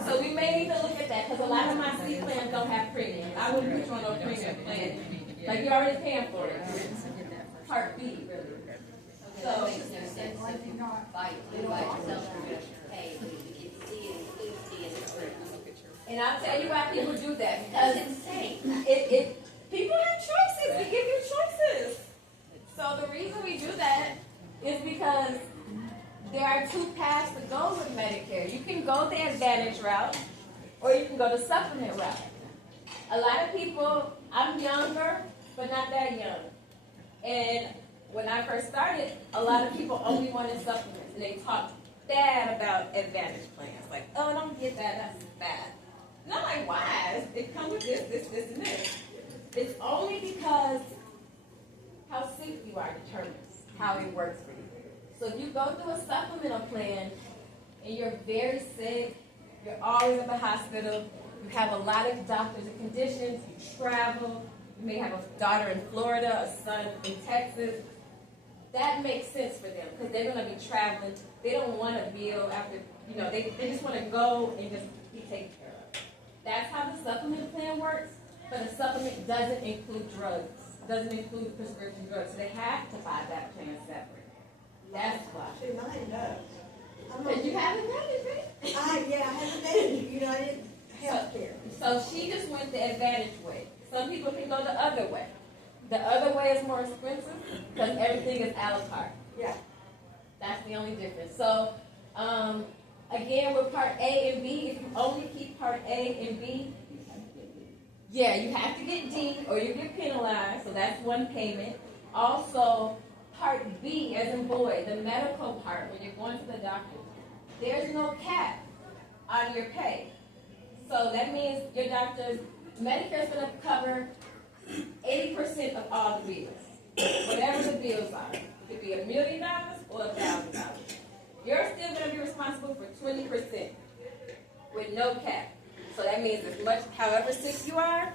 So we may need to look at that, because a lot of my C plans don't have premium. I wouldn't put you on no premium plan. Like you're already paying for it. Part B, really. So, and I'll tell you why people do that, because people have choices. We give you choices. So the reason we do that is because there are two paths to go with Medicare. You can go the Advantage route, or you can go the supplement route. A lot of people, I'm younger, but not that young. And when I first started, a lot of people only wanted supplements, and they talked bad about Advantage plans. Like, oh, don't get that, that's bad. And I'm like, why? It comes with this, and this. It's only because how sick you are determines how it works for you. So if you go through a supplemental plan, and you're very sick, you're always at the hospital, you have a lot of doctors and conditions, you travel, you may have a daughter in Florida, a son in Texas, that makes sense for them because they're going to be traveling. They don't want a meal after, they just want to go and just be taken care of. That's how the supplement plan works, but the supplement doesn't include drugs, doesn't include prescription drugs, so they have to buy that plan separate. That's why. See, mine does. Because you haven't done it, right? I haven't done it, United Healthcare. So she just went the Advantage way. Some people can go the other way. The other way is more expensive because everything is a la carte. Yeah. That's the only difference. So, again, with Part A and B, if you only keep Part A and B, yeah, you have to get D or you get penalized, so that's one payment. Also, Part B, as in boy, the medical part, when you're going to the doctor, there's no cap on your pay. So that means your doctor's Medicare is going to cover 80% of all the bills, whatever the bills are. It could be $1 million or $1,000. You're still going to be responsible for 20% with no cap. So that means as much, however sick you are,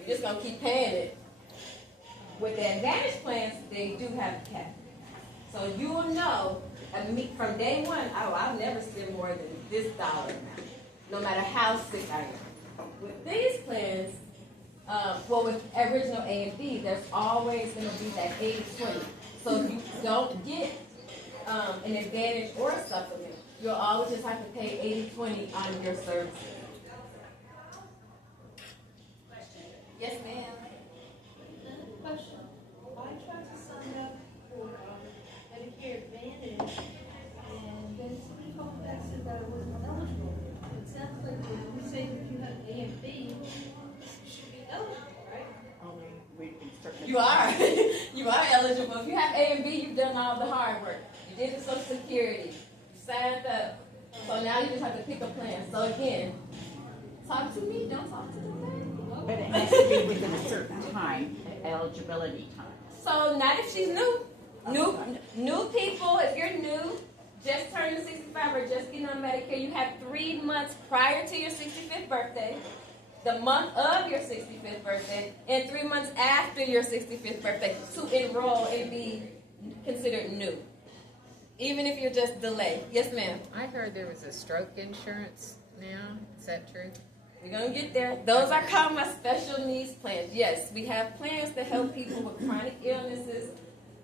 you're just going to keep paying it. With the Advantage plans, they do have a cap. So you will know from day one, oh, I'll never spend more than this dollar amount, no matter how sick I am. With these plans, with original A and B, there's always going to be that 80-20. So if you don't get an Advantage or a supplement, you'll always just have to pay 80-20 on your services. Yes, ma'am. Question. I tried to sign up for Medicare Advantage, and then somebody called back and said that I wasn't eligible. It sounds like when you say that you have A and B, you should be eligible, right? Only we can certainly. You are. You are eligible. If you have A and B, you've done all the hard work. You did the Social Security. You signed up. So now you just have to pick a plan. So again, talk to me. Don't talk to the plan. But it has to be within a certain time, eligibility time. So not if she's new. New people, if you're new, just turning 65 or just getting on Medicare, you have 3 months prior to your 65th birthday, the month of your 65th birthday, and 3 months after your 65th birthday to enroll and be considered new. Even if you're just delayed. Yes, ma'am. I heard there was a stroke insurance now. Is that true? We're going to get there. Those are called my special needs plans. Yes, we have plans to help people with chronic illnesses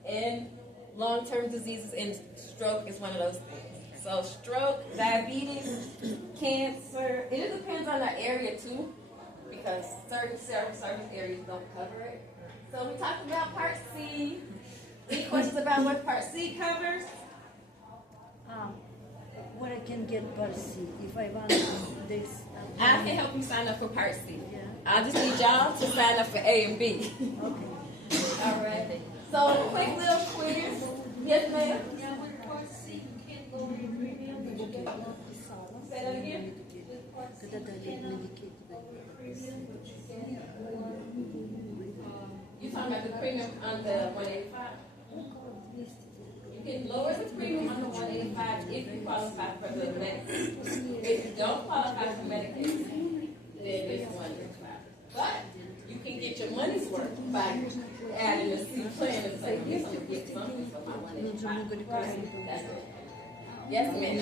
and long-term diseases, and stroke is one of those things. So stroke, diabetes, cancer, it just depends on the area too, because certain service areas don't cover it. So we talked about Part C. Any questions about what Part C covers? What I can get Part C if I want this. I can help you sign up for Part C. Yeah. I just need y'all to sign up for A and B. Okay. All right. So quick little quiz. Yes, ma'am. Yeah, with Part C, you can't lower your premium, but you get a monthly salary. Say that again. With Part C, you cannot lower your premium, but you get more. You talking about the premium on the 185? You can lower the premium on the 185 if you qualify for the Medicare. If you don't qualify for Medicare, then it's 185. But you can get your money's worth by adding a C plan and say, yes, I'm going to get something for my 185. That's it. Yes, ma'am.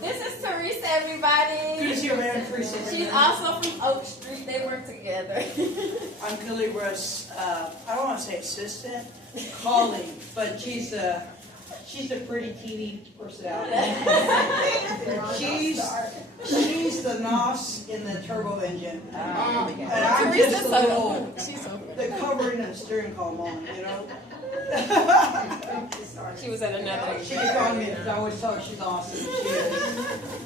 This is Teresa, everybody. She's also from Oak Street. They work together. I'm Billy Russ. I don't want to say assistant, colleague, but she's a pretty TV personality. she's the NOS in the turbo engine, and I'm just the covering and steering column on, you know. She was at another. She can call me. I always tell her she's awesome. She is.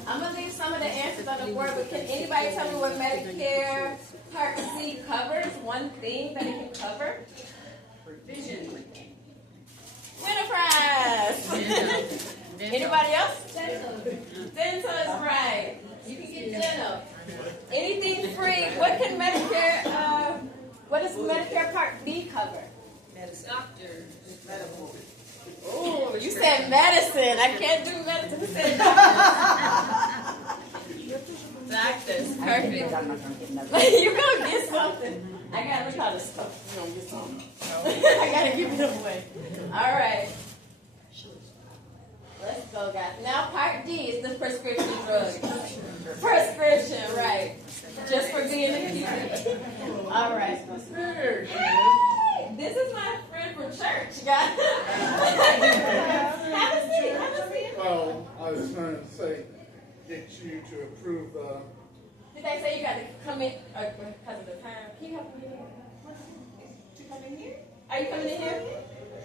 I'm gonna leave some of the answers on the board, but can anybody tell me what Medicare Part C covers? One thing that it can cover? Vision. Winner prize. Anybody else? Dental is right. You can get dental. Anything free. What can Medicare? What does Medicare Part D cover? Doctor. Oh, you said medicine. I can't do medicine. You said doctors. Perfect. I'm not going to get nothing. You're going to get something. I got to look how to stuff. You're going to get something. I got to give it away. All right. Let's go, guys. Now, Part D is the prescription drug. Prescription, right. Just for being a kid. All right. Hey, this is my friend from church, guys. Have a seat. Have a seat. Well, I was trying to say, get you to approve the. Did they say you got to come in because of the time? Can you help me here? You come in here? Are you coming in here?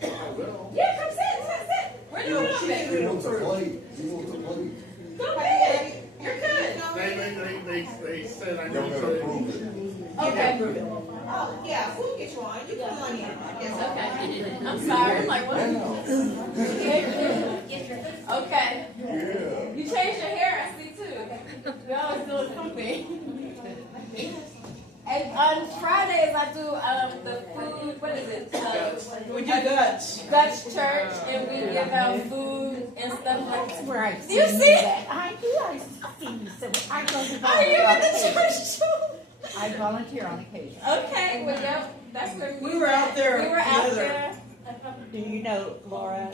I will. Yeah, come sit. We're doing it on there. You want the plate? You want the plate? Come in. You're good. They said I Y'all need gotta to. approve it. Okay. Oh, yeah, we'll get you on. You come on in. Okay. I'm sorry. I'm like, what? Okay. Yeah. You changed your hair, I see too. You're always doing something. And on Fridays I do the food. What is it? We do guts. Guts Church, and we give out food and stuff like That's that. where I've You seen see? that. I do, I've seen so I go to Are you volunteer on in the occasion. church too? I volunteer on occasion. Okay, well, yep, that's where We were out there We were out together. there. Do you know Laura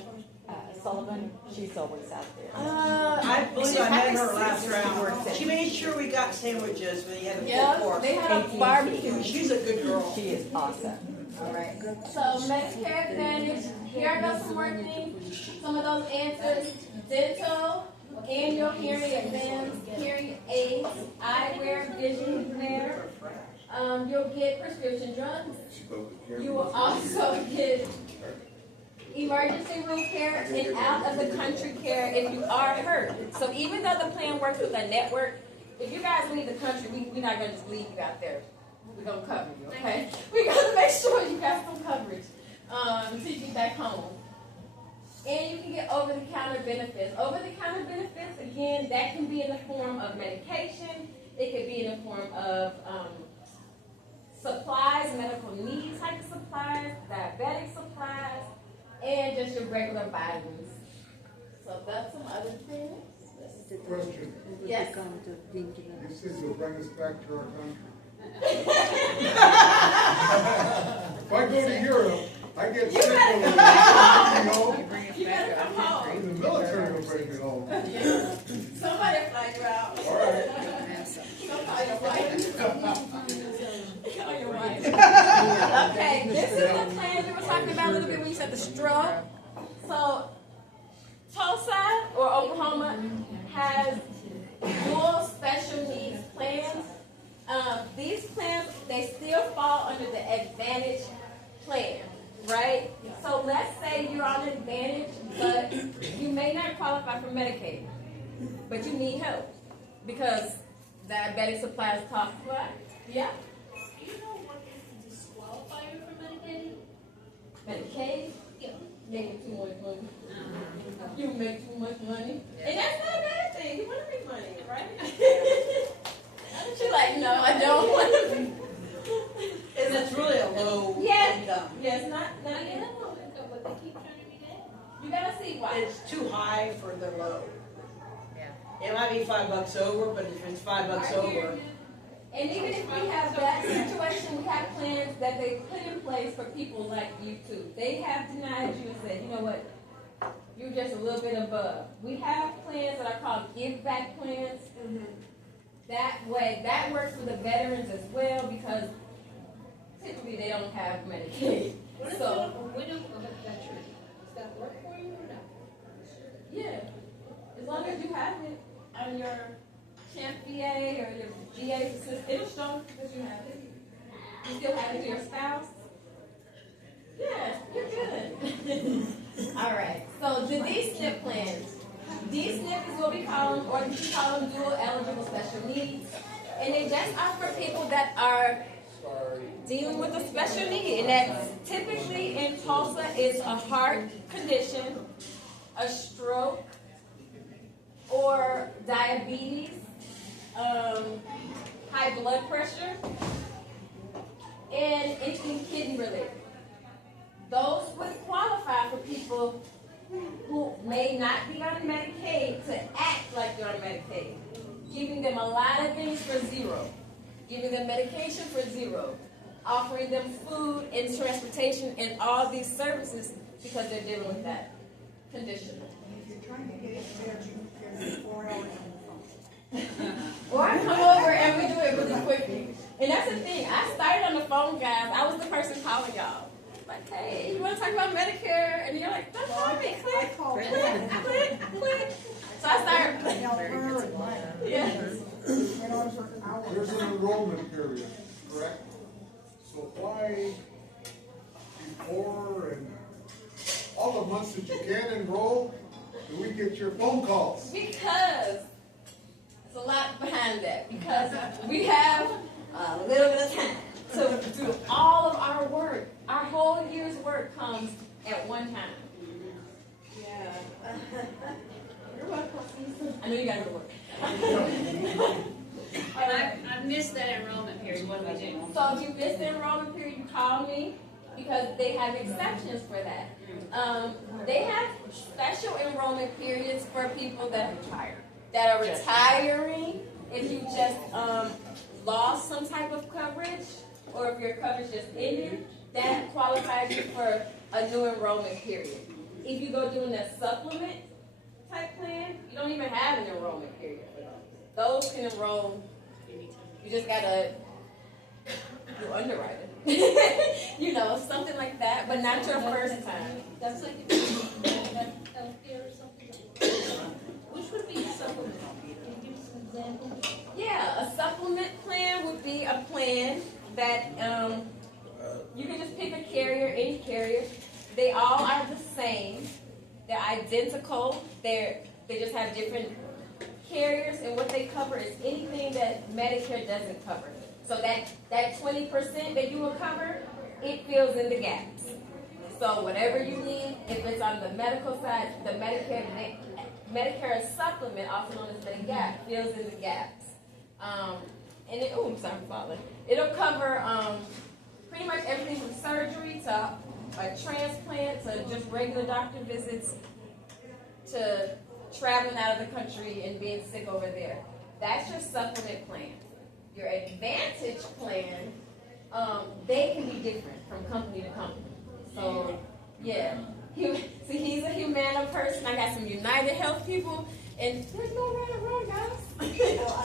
Sullivan? She's always out there. I believe I met her last She works round. at- She made sure we got sandwiches when you had a full Yeah, course. they had a barbecue. She's a good girl. She is awesome. All right. So Medicare Advantage. Here I go some more things. Some of those answers: dental, annual hearing exams, hearing aids, eyewear, vision repair. You'll get prescription drugs. You will also get emergency room care and out of the country care if you are hurt. So even though the plan works with a network, if you guys leave the country, we're not going to just leave you out there. We're going to cover you, okay? We got to make sure you got some coverage until you get back home. And you can get over-the-counter benefits. Over-the-counter benefits, again, that can be in the form of medication. It could be in the form of supplies, medical needs type of supplies, diabetic supplies, and just your regular vitamins. So that's some other things. Question, Yes. you said you'll bring us back to our country. If I go to Europe, I get sick over there, You better come home. the military will bring me home. Somebody fly you out. All right. Don't call your wife. Call your wife. Okay, this is the plan we were talking about a little bit when you said the stroke. So, Tulsa or Oklahoma has dual special needs plans. These plans, they still fall under the Advantage plan, right? So let's say you're on Advantage, but you may not qualify for Medicaid, but you need help because diabetic supplies cost what? Yeah? Do you know what is disqualifier for Medicaid? Medicaid? Yeah. Making too much money. You make too much money. And that's not a bad thing. You want to make money, right? She's like, no, I don't want to be. And it's really a low Yes. income. Yes, not I yet. have no income, but they keep turning me down. You gotta see why. It's too high for the low. Yeah. It might be $5 over, but if it's $5 over, And even if we have that situation, we have plans that they put in place for people like you too. They have denied you and said, you know what, you're just a little bit above. We have plans that are called give back plans. That way, that works for the veterans as well because typically they don't have Medicaid. What if So, I'm a widow of a veteran? Does that work for you or not? yeah, as long as you have it on your Champ VA or your GA system, it'll show that you have it. You still have it to your spouse? Yeah, you're good. All right, so the D-SNP plans. D-SNP is what we call them, or you can call them dual eligible special needs. And they just are for people that are dealing with a special need. And that typically in Tulsa is a heart condition, a stroke, or diabetes, high blood pressure, and anything kidney related. Those would qualify for people who may not be on Medicaid to act like they're on Medicaid, giving them a lot of things for zero, giving them medication for zero, offering them food and transportation and all these services because they're dealing with that condition. If you're trying to get it there, you can 4 hours on the phone. Or I come over and we do it really quickly. And that's the thing. I started on the phone, guys. I was the person calling y'all. Like, hey, you want to talk about Medicare? And you're like, don't call me. I Click, called click, her. click, click. So I started. Now, her and mine, Yeah. $10 for an hour. There's an enrollment period, correct? So why before and all the months that you can enroll, do we get your phone calls? Because there's a lot behind that. Because we have a little bit of time to do all of our work. Our whole year's work comes at one time. Yeah. You're welcome. I know you gotta go to work. I missed that enrollment period. What do we do? So if you miss the enrollment period, you call me because they have exceptions for that. They have special enrollment periods for people that are retiring. If you just lost some type of coverage, or if your coverage just ended, that qualifies you for a new enrollment period. If you go doing a supplement type plan, you don't even have an enrollment period for those. Those can enroll. You just gotta do underwriting, you know, something like that, but not your first time. That's like if you have healthcare or something. Which would be a supplement? Can you give us an example? Yeah, a supplement plan would be a plan that you can just pick a carrier, any carrier. They all are the same. They're identical. They just have different carriers, and what they cover is anything that Medicare doesn't cover. So that 20% that you will cover, it fills in the gaps. So whatever you need, if it's on the medical side, the Medicare supplement, also known as Medicare, fills in the gaps. And it, I'm sorry, I'm falling. It'll cover pretty much everything from surgery to a transplant to just regular doctor visits to traveling out of the country and being sick over there. That's your supplement plan. Your Advantage plan, they can be different from company to company. So, yeah. See, he's a Humana person. I got some United Health people, and there's no right or wrong, guys. I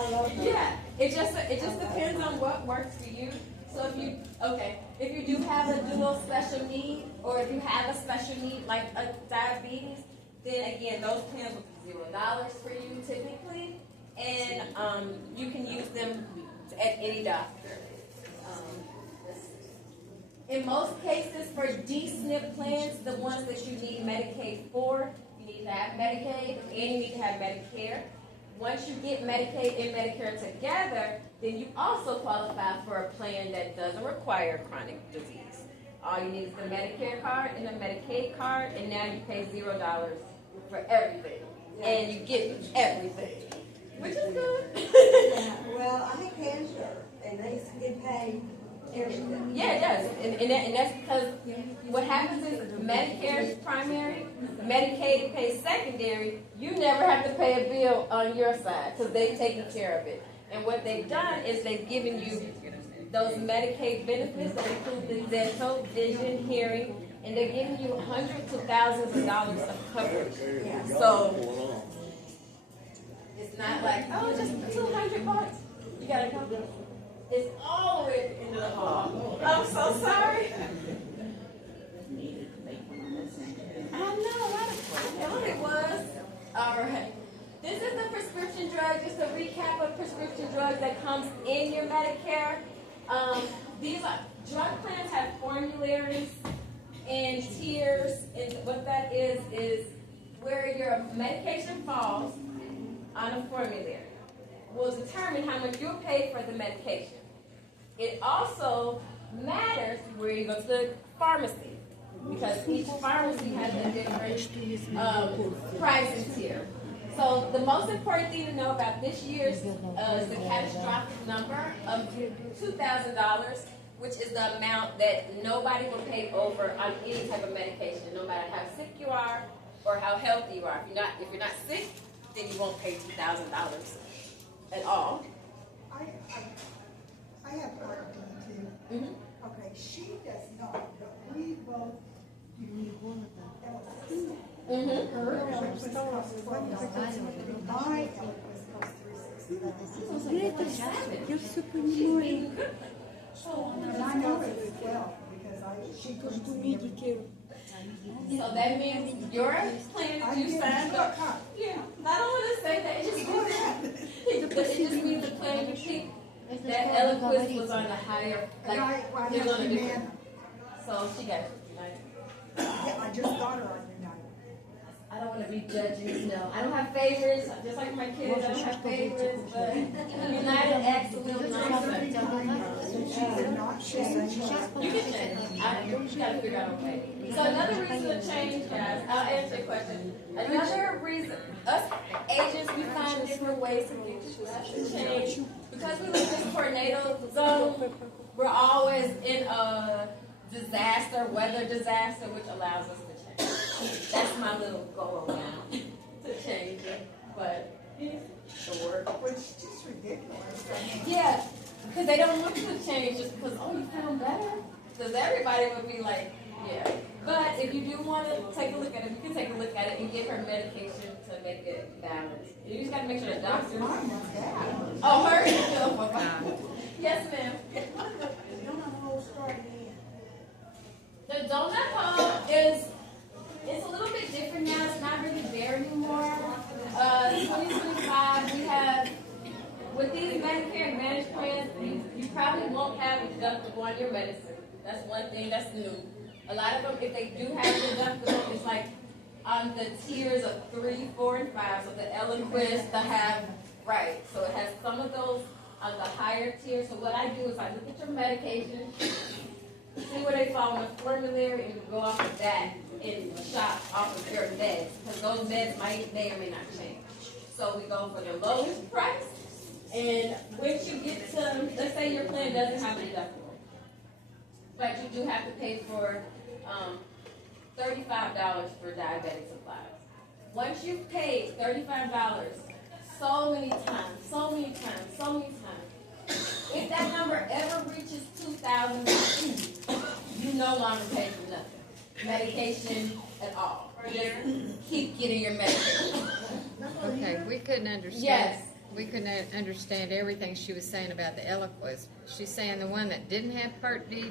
love that. Yeah, it just depends on what works for you. So if you do have a dual special need, or if you have a special need like a diabetes, then again, those plans will be $0 for you typically, and you can use them at any doctor. In most cases, for D-SNP plans, the ones that you need Medicaid for, you need to have Medicaid and you need to have Medicare. Once you get Medicaid and Medicare together, then you also qualify for a plan that doesn't require chronic disease. All you need is the Medicare card and the Medicaid card, and now you pay $0 for everything. And you get everything, which is good. Yeah, well, I had cancer, and they get paid everything. Yeah, it does. And that's because what happens is Medicare is primary, Medicaid pays secondary. You never have to pay a bill on your side because they've taken care of it. And what they've done is they've given you those Medicaid benefits that include the dental, vision, hearing, and they're giving you hundreds to thousands of dollars of coverage. So it's not like, oh, just $200. You gotta come. It's all the way at the end of the hall. I'm so sorry. I know, I thought it was. All right. This is the prescription drug, just a recap of prescription drugs that comes in your Medicare. These drug plans have formularies and tiers, and what that is where your medication falls on a formulary will determine how much you'll pay for the medication. It also matters where you go to the pharmacy, because each pharmacy has a different pricing tier. So the most important thing to know about this year's is the catastrophic number of $2,000, which is the amount that nobody will pay over on any type of medication, no matter how sick you are or how healthy you are. If you're not sick, then you won't pay $2,000 at all. I have Part D too. Mm-hmm. Okay, she does not, but we both do LLC. Mm-hmm. Her Eloquist costs $12. My Eloquist costs $360. And I know it as well, because she goes to Medicare. So that means your plan that you signed up. Yeah, I don't want to say that. It just means the plan you picked. That Eloquist was on the higher, like, he was on a different. So she got United. Yeah, I just got her on United. I don't want to be judgy, no. I don't have favorites, just like my kids, I don't have favorites, but United acts a little nicer. You can change. You gotta figure out a way. So another reason to change, guys, I'll answer your question. Another reason, us agents, we find different ways to get to change. Because we live in this tornado zone, we're always in a weather disaster, which allows us to change. That's my little goal around to change it, but it'll work. Which is just ridiculous. I mean, Yeah, because they don't want you to change just because, oh, you sound better. Because everybody would be like, yeah. But if you do want to take a look at it, you can take a look at it and give her medication to make it balanced. You just got to make sure the doctor. mine was bad. Oh, her? Yes, ma'am. You don't have a whole start again. The donut hole is, it's a little bit different now. It's not really there anymore. 2025, we have, with these Medicare Advantage plans, you probably won't have a deductible on your medicine. That's one thing that's new. A lot of them, if they do have a deductible, it's like on the tiers of 3, 4, and 5. So the Eliquis, the have, right. So it has some of those on the higher tier. So what I do is I look at your medication, see where they fall on the formulary, and go off of that and shop off of your meds. Because those meds may or may not change. So we go for the lowest price. And once you get to, let's say your plan doesn't have a deductible, but you do have to pay for $35 for diabetic supplies. Once you've paid $35 so many times, if that number ever reaches $2,000, you no longer pay for nothing. Medication at all. Just keep getting your medication. Okay, we couldn't understand. Yes. We couldn't understand everything she was saying about the Eliquis. She's saying the one that didn't have Part D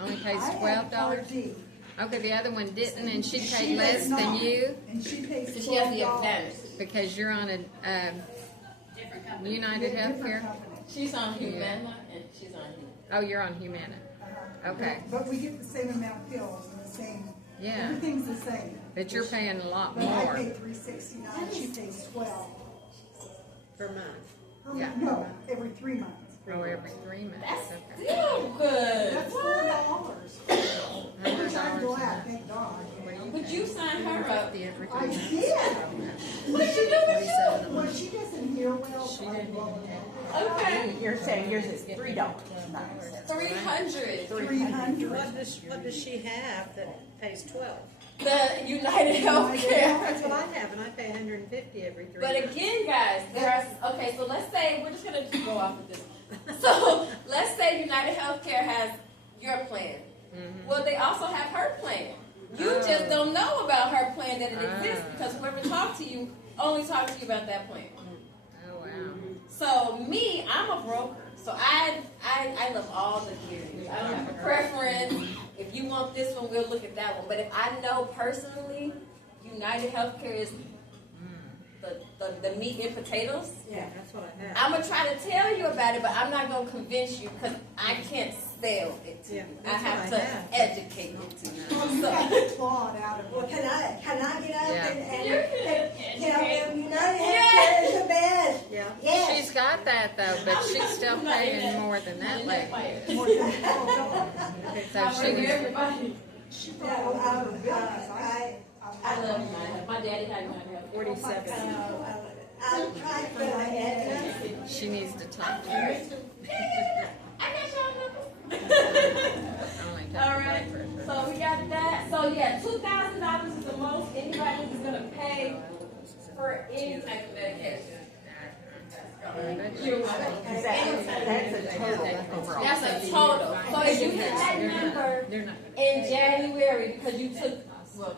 only pays I have Part $12. D, Okay, the other one didn't, and she She paid less does than not. you and she pays So she has the $12. advantage. because you're on a Different company. United Different Healthcare. company. She's on Humana and she's on Humana. Oh, you're on Humana. Okay. But we get the same amount of pills and the same, Yeah, everything's the same. but you're paying a lot But I more. pay $369, she pays $12. Per month. Yeah. No, every 3 months. Oh, every 3 months. That's Okay. still good. That's $4. Every time I go out, thank God. But you signed her up. Every I 3 months. did. What did you do with you? Well, she doesn't hear well, so I go Okay. You're saying yours is $3, not 300. 300. What does she have that pays 12? The United Healthcare. That's what I have, and I pay 150 every 3 But months. again, guys, there are, okay, so let's say, we're just going to go off of this. So let's say United Healthcare has your plan. Well, they also have her plan. You just don't know about her plan that it exists because whoever talked to you only talked to you about that plan. Oh, wow. So me, I'm a broker. So I love all the theories. I don't have a preference. If you want this one, we'll look at that one. But if I know personally, United Healthcare is the meat and potatoes. Yeah, that's what I have. I'm gonna try to tell you about it, but I'm not gonna convince you because I can't sell it to you. Yeah, I that's have what to I have. educate it to you. Oh, you got the clawed out of Well, it. can I get up Yeah. and tell them United Healthcare is the best? Yeah. Yes. She's got that though, but she's still paying more than that lady. More than $12. So she was, Everybody. She brought over her business. I love United. My daddy had United Healthcare. 47. I'm trying, but I had she needs to talk to her. I got y'all numbers. Only take All the right. blood pressure. So we got that. So yeah, $2,000 is the most anybody is gonna pay for any type of medication. You're welcome. That's a total overall. That's a total. So if you hit that number They're not. in January because you took, well,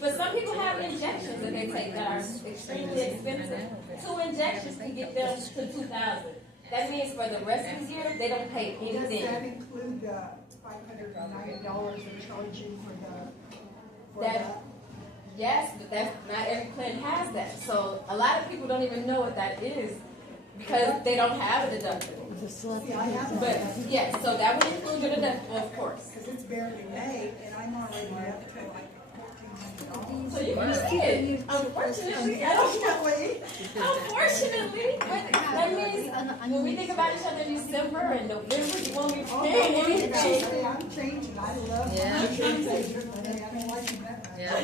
but some people have injections that they take that are extremely expensive. 2 injections can get them to $2,000. That means for the rest of the year they don't pay Does that anything. include the $590 they're charging for That- that? Yes, but that's not every plan has that. So a lot of people don't even know what that is because they don't have a deductible. See, I have But one, yes, so that would include your deductible, of course. because it's barely made, and I'm already up to like $1,400. So you understand. Unfortunately, I don't know. Unfortunately, but that means when we think about each other in December and November, you won't be paying anything. I'm changing, I love Yeah. my translation, but I don't like it that way. Yeah.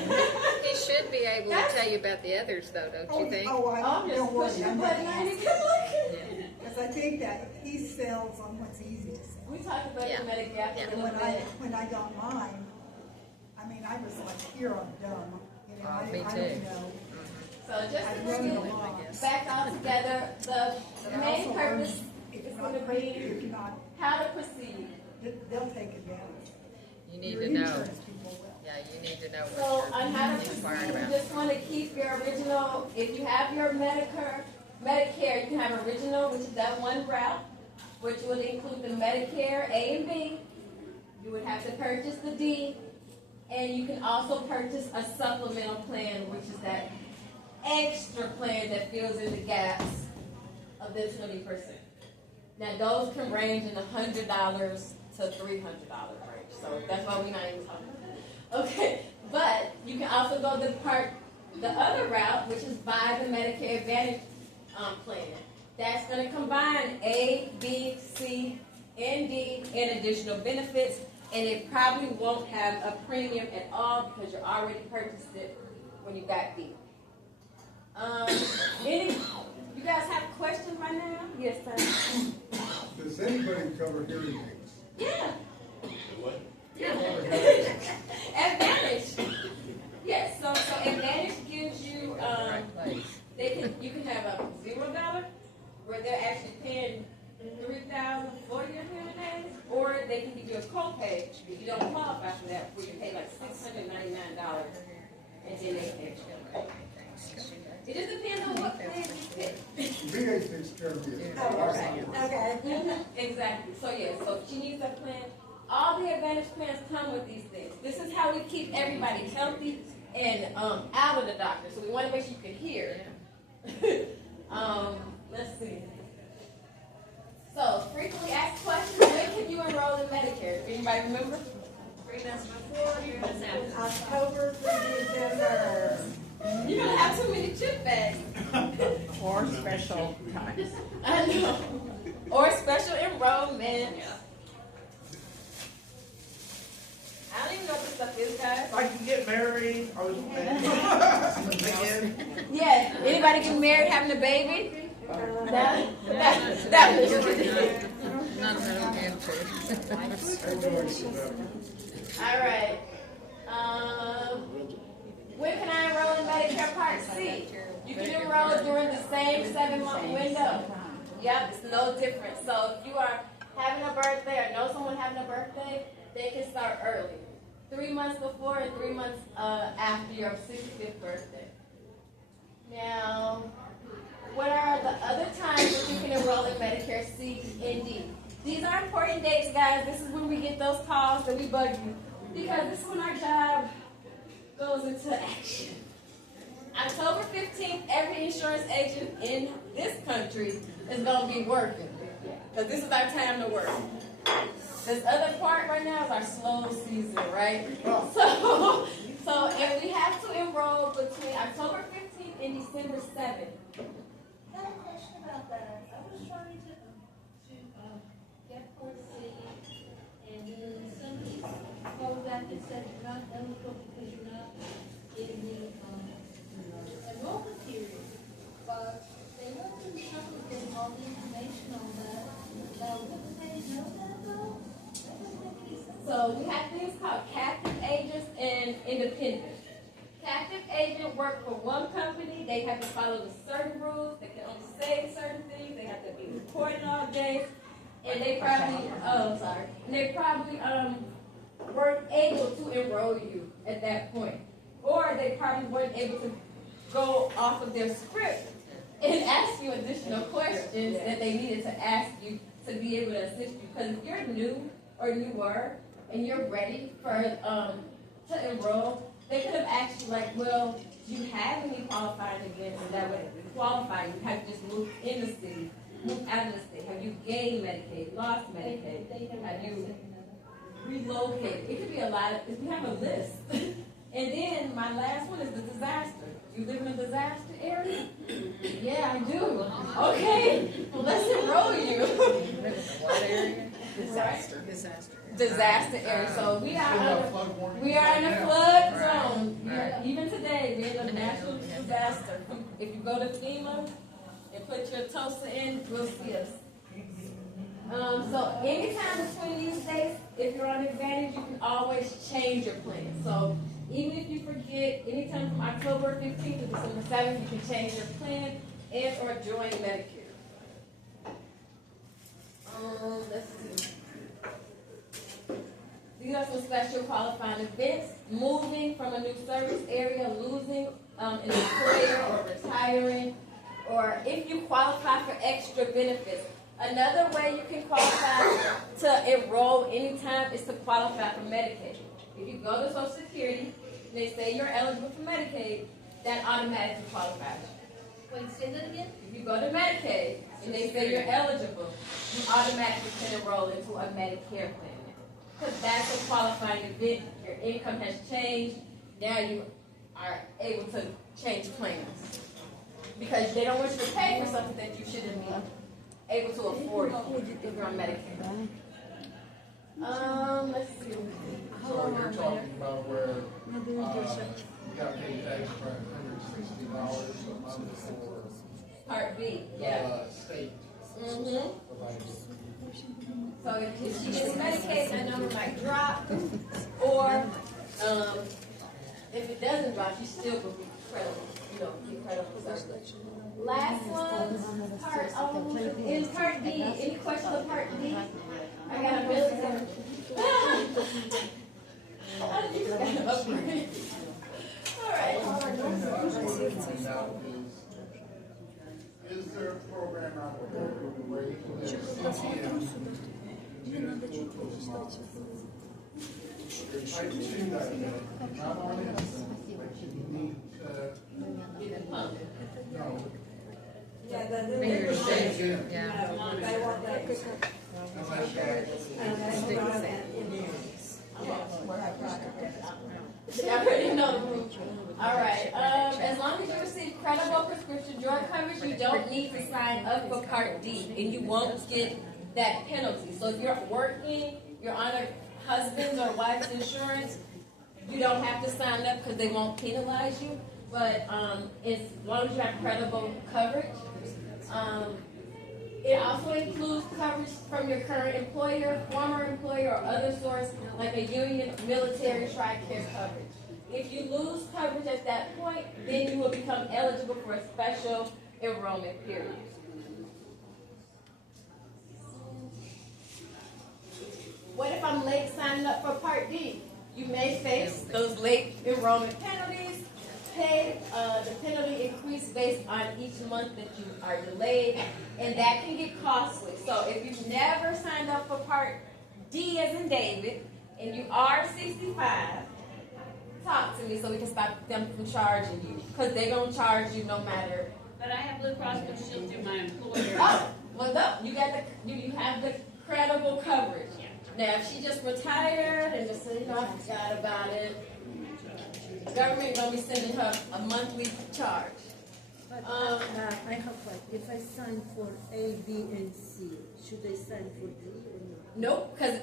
He should be able to tell you about the others though, don't you think? Oh, I'm just don't worry, pushing the I'm button. I ain't even looking. because I think that he sells on what's easy to sell. We talked about Yeah. the Medicare Yeah. a And little bit. when I got mine, I mean, I was like, here, I'm dumb, you know, Me I too. don't know. So just I to learned bring a lot. it back all together, the But I main also purpose learned if is you're going not to crazy, be if you're not, how to proceed. they'll take advantage. You need Your to know. insurance people will. Yeah, you need to know So what on how to you're inquired proceed, you about. just want to keep your original, if you have your Medicare, you can have original, which is that one route, which would include the Medicare A and B. You would have to purchase the D, and you can also purchase a supplemental plan, which is that extra plan that fills in the gaps of the 20%. Now those can range in the $100 to $300 range, so that's why we're not even talking about that. Okay, but you can also go the other route, which is buy the Medicare Advantage plan. That's going to combine A, B, C, and D and additional benefits, and it probably won't have a premium at all because you already purchased it when you got D. You guys have questions right now? Yes, sir. Does anybody cover hearing aids? Yeah. What? Yeah. Advantage. Yes. So Advantage gives you you can have a $0 where they're actually paying $3,000 for your hearing aids, or they can give you a copay if you don't qualify for that, where you pay like $699 and then they pay you. It just depends on what plan you pick. VA takes care of it. Okay. Exactly. So yeah, so if she needs a plan. All the Advantage plans come with these things. This is how we keep everybody healthy and out of the doctor. So we want to make sure you can hear. Let's see. So frequently asked questions. When can you enroll in Medicare? Anybody remember? 3 months before, 3 months after. October through December. You're gonna have too many chip bags. Or special times. I know. Or special enrollment. I don't even know what this stuff is, guys. I can get married, I was Yes. Anybody getting married, having a baby? That was None of them answered. all right. When can I enroll in Medicare Part C? You can enroll during the same 7-month window. Yep, it's no different. So if you are having a birthday or know someone having a birthday, they can start early. 3 months before and 3 months after your 65th birthday. Now, what are the other times that you can enroll in Medicare C and D? These are important dates, guys. This is when we get those calls that we bug you. Because this is when our job goes into action. October 15th, every insurance agent in this country is going to be working. Because this is our time to work. This other part right now is our slow season, right? So and we have to enroll between October 15th and December 7th. I have a question about that. I was trying to get Part C, and then somebody called back and said you're not eligible because you're not in the enrollment period. But they wanted to come and get all the information on that. Now, wouldn't they know that though? That doesn't make any sense. So we have things called captive agents and independent. Captive agent work for one company. They have to follow the certain rules. They can only say certain things. They have to be reporting all day. And they probably, and they probably weren't able to enroll you at that point. Or they probably weren't able to go off of their script and ask you additional questions that they needed to ask you to be able to assist you. Because if you're new or newer and you're ready for to enroll, they could have asked you like, well, do you have any qualifying events that would qualify you? Have you just moved in the city, moved out of the state? Have you gained Medicaid, lost Medicaid? Have you relocated? It could be a lot of, we have a list. And then my last one is the disaster. You live in a disaster area? Yeah, I do. Okay, well, let's enroll you. What area? Disaster. Disaster. Disaster area. So we are in a flood zone. Even today, we're in a national disaster. If you go to FEMA and put your Tulsa in, we'll see us. So anytime between these dates, if you're on Advantage, you can always change your plan. So even if you forget, anytime from October 15th to December 7th, you can change your plan and or join Medicare. Let's see. These are some special qualifying events: moving from a new service area, losing an employer, or retiring, or if you qualify for extra benefits. Another way you can qualify to enroll anytime is to qualify for Medicaid. If you go to Social Security, they say you're eligible for Medicaid, that automatically qualifies you. Wait, say that again? If you go to Medicaid and they say you're eligible, you automatically can enroll into a Medicare plan. Because that's a qualifying event. Your income has changed. Now you are able to change plans. Because they don't want you to pay for something that you shouldn't be able to afford if you're on Medicare. Let's see. So you're talking about where, you got paid tax for $160 a month for Part B, yeah. state. Mm-hmm. So if she gets Medicaid, that number might drop, or if it doesn't drop, she still will be credible, get credible service. Last one, in Part D. Any questions on Part D? I got a military. How did you get an upgrade? All right. Is there a program out there where you can get CTM? Type 2 diabetic, not on insulin, but you need no. Yeah, the They new. say gym. No, they want that. Unless I already know the rules. All right. As long as you receive credible prescription drug coverage, you don't need to sign up for Part D, and you won't get that penalty. So if you're working, you're on a husband's or wife's insurance, you don't have to sign up because they won't penalize you. But as long as you have credible coverage, it also includes coverage from your current employer, former employer, or other source like a union, military, TRICARE coverage. If you lose coverage at that point, then you will become eligible for a special enrollment period. What if I'm late signing up for Part D? You may face those late enrollment penalties. The penalty increase based on each month that you are delayed, and that can get costly. So if you've never signed up for Part D as in David, and you are 65, talk to me so we can stop them from charging you, because they're going to charge you no matter. But I have Blue Cross Blue Shield through my employer. Oh, well, no, you have the credible coverage. Now, if she just retired and just said, I forgot about it, the government going to be sending her a monthly charge. But I have if I sign for A, B, and C, should I sign for D or not? Nope, because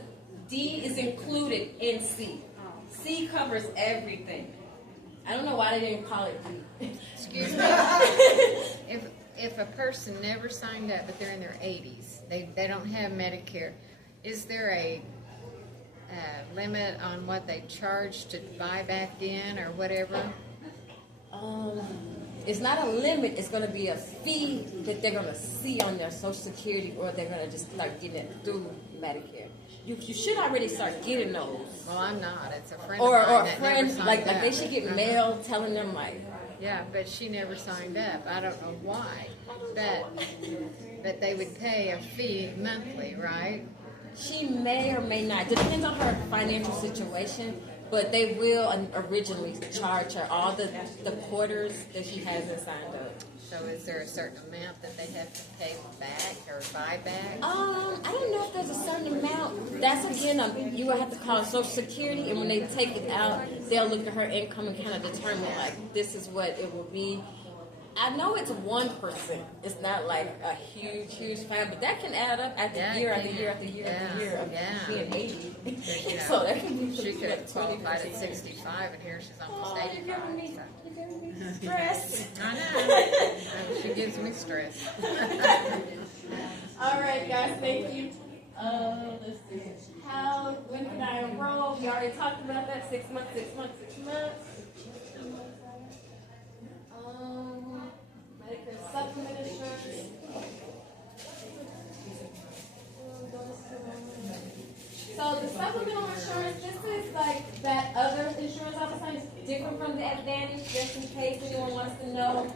D is included in C. C covers everything. I don't know why they didn't call it D. Excuse me. If a person never signed up, but they're in their 80s, they don't have Medicare, is there a limit on what they charge to buy back in or whatever? It's not a limit. It's going to be a fee that they're going to see on their Social Security, or they're going to just start getting it through Medicare. You should already start getting those. Well, I'm not. It's a friend or of mine a that friend, never signed like up. they should get mail telling them like. Yeah, but she never signed up. I don't know why. But they would pay a fee monthly, right? She may or may not. Depends on her financial situation, but they will originally charge her all the quarters that she hasn't signed up. So is there a certain amount that they have to pay back or buy back? I don't know if there's a certain amount. That's again, you will have to call Social Security, and when they take it out, they'll look at her income and kind of determine like this is what it will be. I know it's 1%. It's not like a huge fine, but that can add up after year after year after year after year of being 80. So that can be she could have qualified at 65, and here she's almost 85. You're giving me stress. I know. She gives me stress. All right, guys. Thank you. Let's see. When can I enroll? We already talked about that. 6 months, 6 months, 6 months. Medicare supplement insurance. So the supplemental insurance, this is like that other insurance I was saying, it's different from the Advantage, just in case anyone wants to know.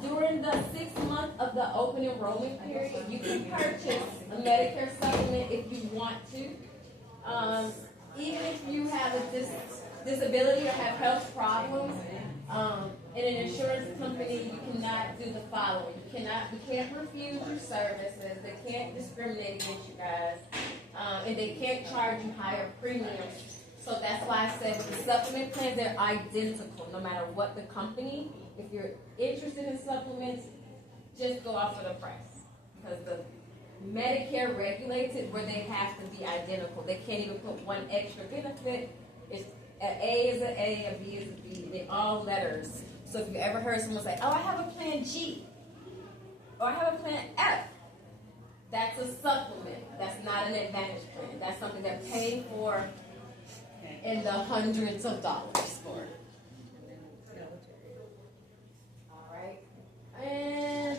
During the 6 months of the open enrollment period, you can purchase a Medicare supplement if you want to. Even if you have a disability or have health problems, in an insurance company, you cannot do the following. We can't refuse your services. They can't discriminate against you guys. And they can't charge you higher premiums. So that's why I said with the supplement plans, they're identical no matter what the company. If you're interested in supplements, just go off of the price. Because the Medicare regulates it where they have to be identical. They can't even put one extra benefit. It's an A is an A, a B is a B. They're all letters. So if you ever heard someone say, oh, I have a plan G, or I have a plan F, that's a supplement. That's not an Advantage plan. That's something they're paying for in the hundreds of dollars for. All right. And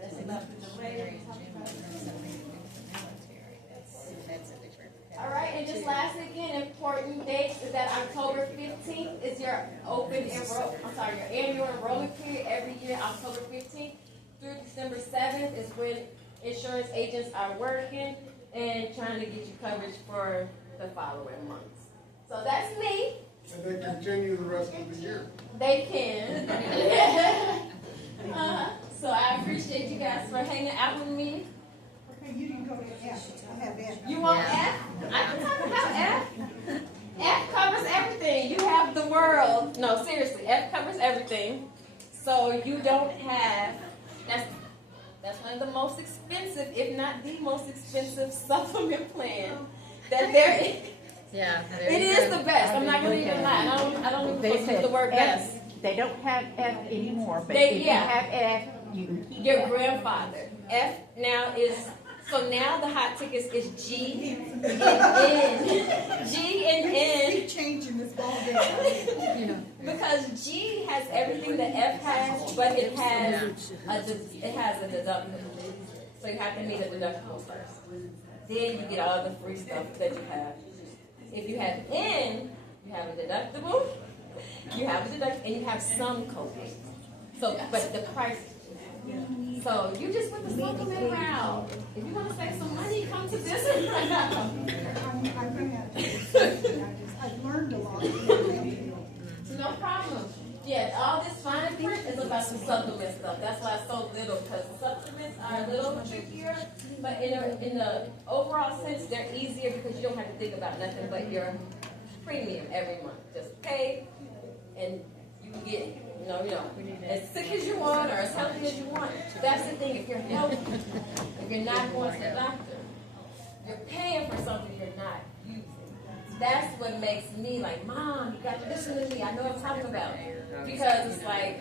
that's enough for the later. All right, and just last again, important dates is that October 15th is your your annual enrollment period every year. October 15th through December 7th is when insurance agents are working and trying to get you coverage for the following months. So that's me. And they continue the rest of the year. They can. So I appreciate you guys for hanging out with me. Okay, you didn't go to F. I have F. You want F? I can talk about F. F covers everything. You have the world. No, seriously, F covers everything. So you don't have, that's one of the most expensive, if not the most expensive supplement plan that there is. Yeah. It is the best. I'm not going to even lie. I don't even use the word best. They don't have F anymore, but They- if yeah. you have F, you can keep Your F. grandfather. F now is, so now the hot tickets is G and N. G and N. Keep changing this ball game. Because G has everything that F has, but it has a deductible. So you have to meet a deductible first. Then you get all the free stuff that you have. If you have N, you have a deductible, and you have some copays. So, but the price. So you just put the supplement around. If you want to save some money, come to this round. I've learned a lot. No problem. Yeah, all this fine print is about the supplement stuff. That's why it's so little, because supplements are a little trickier, but in the overall sense, they're easier because you don't have to think about nothing but your premium every month. Just pay, and you can get, as sick as you want or as healthy as you want. That's the thing. If you're healthy, if you're not going to the doctor, you're paying for something you're not using. That's what makes me like, Mom, you got to listen to me. I know what I'm talking about. Because it's like,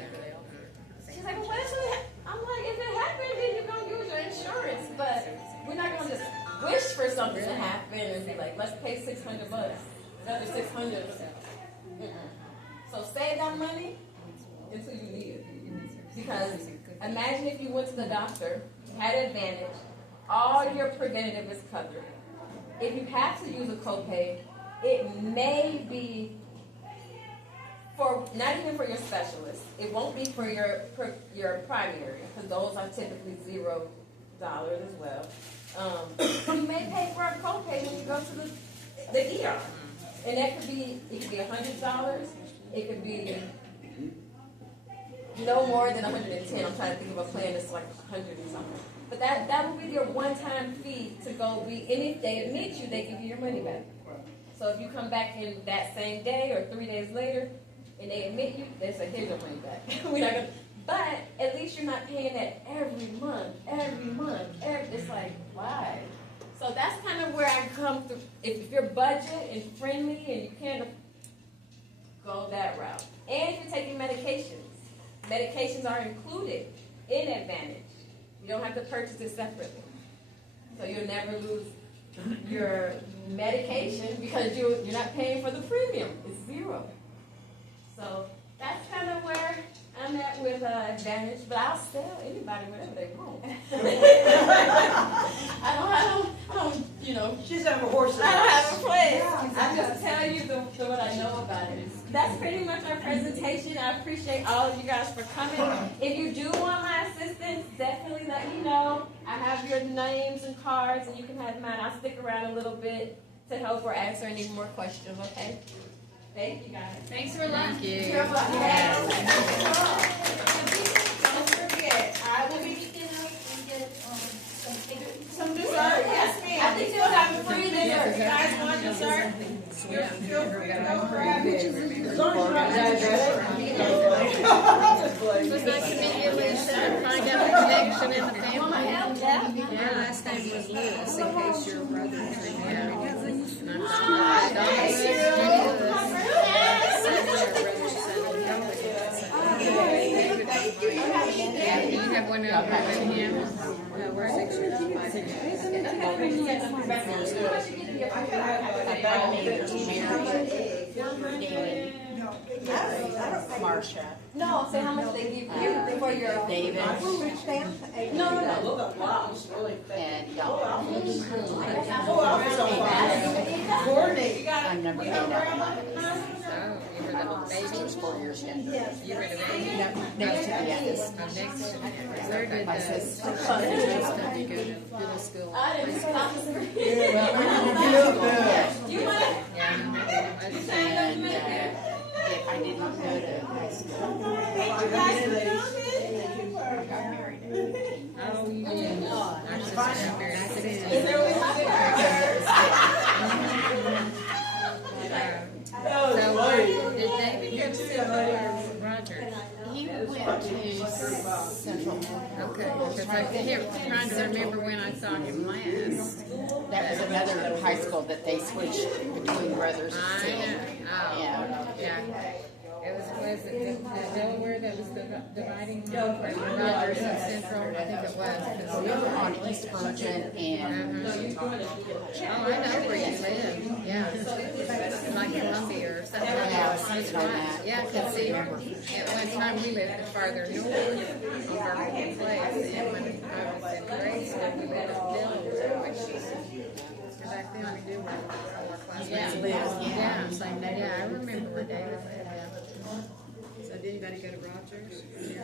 she's like, well, what if it I'm like, if it happened, then you're going to use your insurance. But we're not going to just wish for something to happen and be like, let's pay $600. Another $600. So save that money until you need it. Because imagine if you went to the doctor, had an Advantage, all your preventative is covered. If you have to use a copay, it may be for, not even for your specialist. It won't be for your primary, because those are typically $0 as well. You may pay for a copay when you go to the ER. And that could be, it could be $100. It could be no more than 110. I'm trying to think of a plan that's like 100 and something. But that will be your one-time fee to go and if they admit you, they give you your money back. So if you come back in that same day or 3 days later, and they admit you, they say, here's your money back. We're not gonna, but at least you're not paying that every month. It's like, why? So that's kind of where I come through. If you're budget and friendly and you can't go that route. And if you're taking medications are included in Advantage. You don't have to purchase it separately. So you'll never lose your medication because you're not paying for the premium. It's zero. So that's kind of where I'm at with Advantage, but I'll sell anybody whatever they want. I don't, you know. She doesn't have a horse. I don't have a plan. I just tell you what I know about it. That's pretty much our presentation. I appreciate all of you guys for coming. If you do want my assistance, definitely let me know. I have your names and cards, and you can have mine. I'll stick around a little bit to help or answer any more questions, okay? Thank you, guys. Thanks for lunch. Thank you. You're welcome. Don't forget, I will be some dessert. Yes, ma'am. I think you'll have a free dessert. You guys want dessert? Feel free to go grab it. As long as you're not diabetic. It was nice to meet you, Lisa, and find out the connection in the family. Yeah, last name was Lewis, in case your brother's name was Yeah, you have one over with him. Marcia. No, say how much they give you for your David. No. And I'm number 8 out of mine. Oh, you were the baby? 4 years younger. You were the baby? No, next to the youngest. Oh, next to me. Where did My the sister. you go to middle school? I didn't stop the Well, You want it? Yeah, I remember. and if I didn't go to high school, I got married at 18. Oh, you did. Our sister got married at 16. So, did David go to Central or Roger? He went to Central. Okay, because I kept trying to remember when I saw him last. That was another high school that they switched between brothers. I know. Oh, Yeah. yeah. It was it the Delaware that was the dividing line for Rogers and Central? I think it was. We were on East Virgin and Oh, I know where you live. Yeah. Like Columbia or something like Yeah, that. it's on that. Yeah, because see, at one time we lived farther north on Birmingham Place, and when I was in grade school, we lived in Delaware, which and back then we do work for classmates. Yeah, I remember where David lived. So did anybody go to Rogers?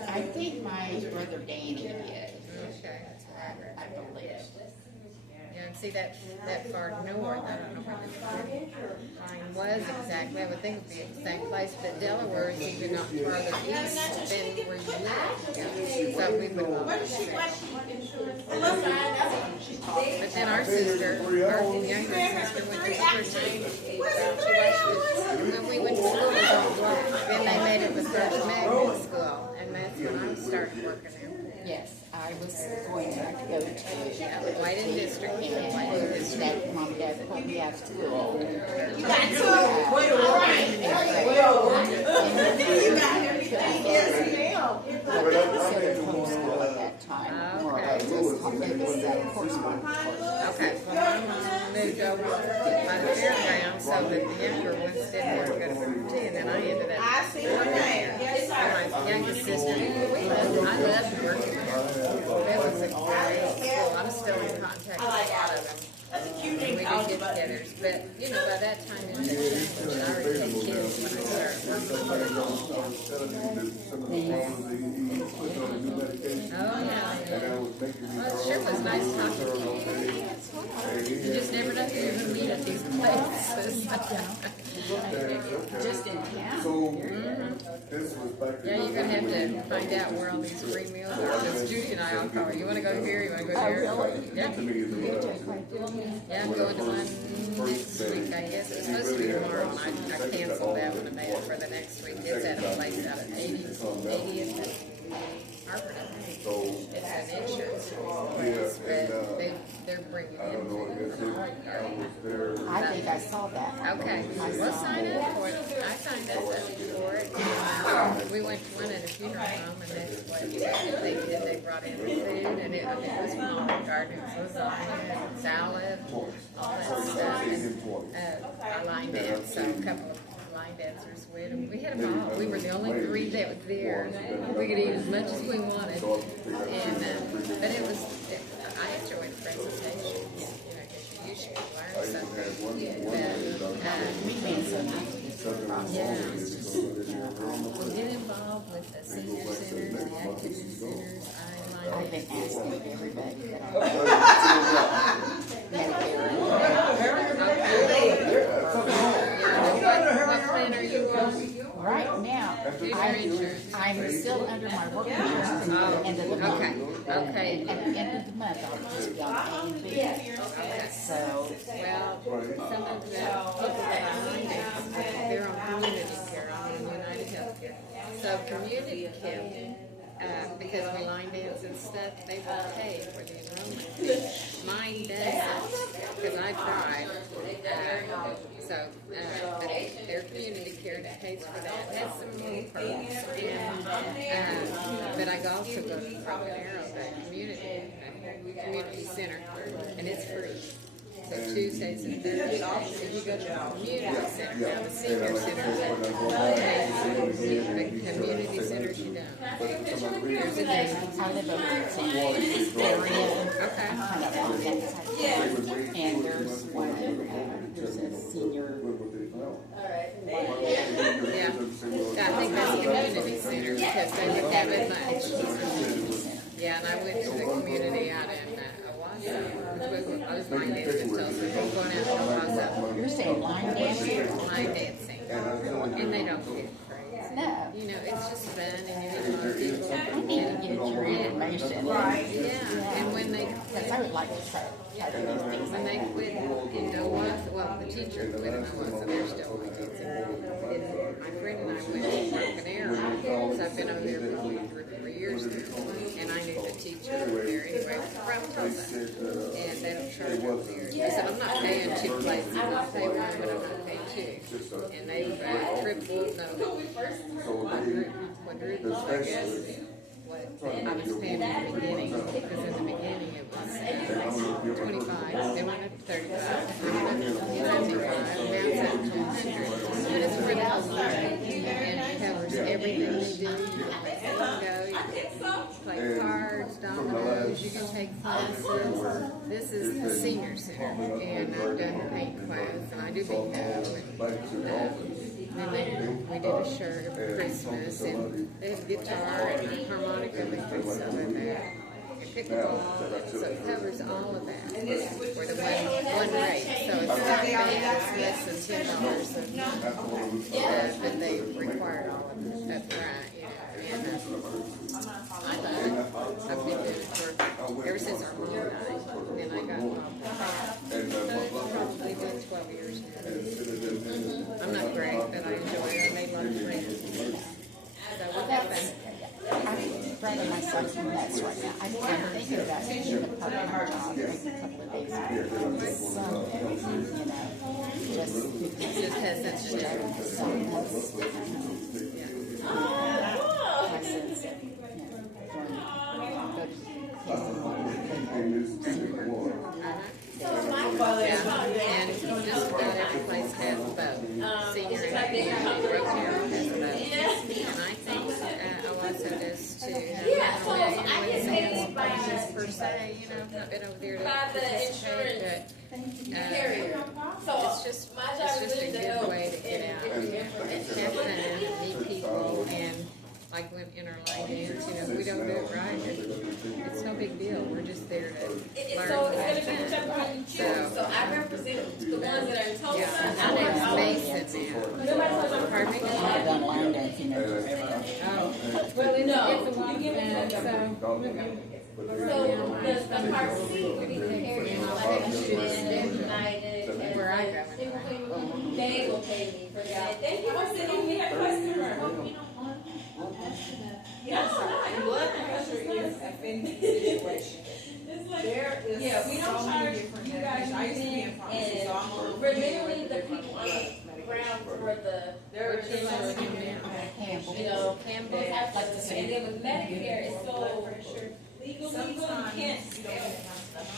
I think my brother Danny did. Okay. I believe. Yeah, and see that far north, I don't know where the line was exactly. I would think it would be at the same place, but Delaware is even not farther east than where you live. So we would. But then our sister, our younger sister, went to Christian. When we went to school, then they made it the first magnet school, and that's when I started working there. Yes, I was going to go to White District. and that mom and dad pulled me out of school. You got two. Way to work. You got everything. Yes, ma'am. But it was homeschool at that time. More or less. It was coursework. Okay, well, my mom moved over by the fairground so that the younger ones didn't want to go to Bertie, and then I ended up. I see her name. Yes, sir. My youngest sister, I loved working there. That was a great school. I'm still in contact with a lot of them. That's a cute We name. do get-togethers, but, you know, by that time it had changed. I already had kids when I started working. Oh, yeah. Well, it sure was nice talking to you. You just never know who you're going to meet at these places. Just in town. Yeah, you're going to have to find out where all these free meals are. Because Judy and I all call her, you want to go here, you want to go here? Yeah. Yeah, I'm going to one next week, I guess. It was supposed to be tomorrow, and I canceled that one and made it for the next week. It's at a place out at 80th and Harvard, I think. It's an insurance place, but they're bringing in food from Harvard. I think I saw that. Okay, we'll sign up for it. I signed up for it. we went to one at a funeral home, and that's what they did. They brought in the food, and it was from Olive Garden. It was lasagna, and salad, all that stuff. And, I line danced, so a couple of line dancers with, and we had them all. We were the only three that was there. We could eat as much as we wanted, and but it was. I enjoyed the presentation. You know, because you usually learn something. Well, get involved with the senior centers, the activity centers. I've been asking everybody. What plan are you on? Right now, I'm still under my work insurance until the end of the month. Okay. At the end of the month, I'll just be on A and B. Okay. So, Well, some of the people that are line dancers, they're on community care, I'm on United Healthcare. So community care, because we line dance and stuff, they will pay for the enrollment. Mine doesn't, because I tried. But their community care that pays for that has some little perks. But I also go to Arrow, the community center, and it's free. So Tuesdays and Thursdays, if you go to the community center, now the senior center, the community centers you don't. There's a day. I live over in San area. Okay. Kind of on that side. And there's one, there's a senior. Yeah. I think that's community center because they would have it much. Yeah, and I went to the community out in I was line dancing in Tulsa, going out to Owasso. You're saying line dancing? Line dancing. And they don't get praise. No. You know, it's just fun and you meet a lot of people. I need to get your information. Yeah, and when they, because I would like to try to do things. when they quit in Owasso, well, the teacher quit in Owasso, they're still line dancing. And my friend and I went to Broken Arrow, so I've been over there for 3 years now. And I knew the teacher there anyway, from Tulsa. And they don't charge up there. I said, I'm not paying 2 places, I'll pay one, but I'm not paying 2. And they tripled, quadrupled, I guess, what I was paying in the beginning. Because in the beginning it was 25, they went up to 35, they went up to 75, now it's at 200. But it's for the whole year. And it covers everything they do. You can play cards, dominoes, you can take classes. This is the senior center, and I've done paint class, and I do bingo, and then we did a shirt of Christmas, and they have guitar and a harmonica, they do some of that. Pickleball, so it covers all of that for the one rate. So it's not bad, it's less than $10, but they require all of it up front, you know. And I love it. I've been doing it for ever since our mom died. Then I got involved. So it's probably been 12 years now. I'm not great, but I enjoy it. I made a lot of friends. So we have fun. I'm running myself some nuts right now. I'm thinking about taking a part-time job, maybe a couple of days a week. Something, you know, just has that shit. something else. My son said, you know, go and just about every place has a boat. Senior and community, Broken Arrow has a boat. And I think Owasso does too. I wouldn't say it's places per se, you know, I've not been over there to participate, but it's just a good way to get out and have fun and meet people and like when in our line dance, you know, if we don't do it right, it's no big deal. We're just there to learn. So it's going to be whichever one you choose. So I represent the ones that are in Tulsa. Yeah, my name's Mason now. Pardon me? I've done line dancing forever. Oh. Well, It's a you give me so the part C would be Harry and United. Where I go. They will pay me for that. Thank you for sitting. We have a customer. Blood pressure is a big situation. There is Yeah, we don't so charge many different you guys medications. I used to be in pharmacy, so I'm a little we're familiar literally with the different people on the ground for the There is you know, So, and then with Medicare, it's so legal, you can't spell it.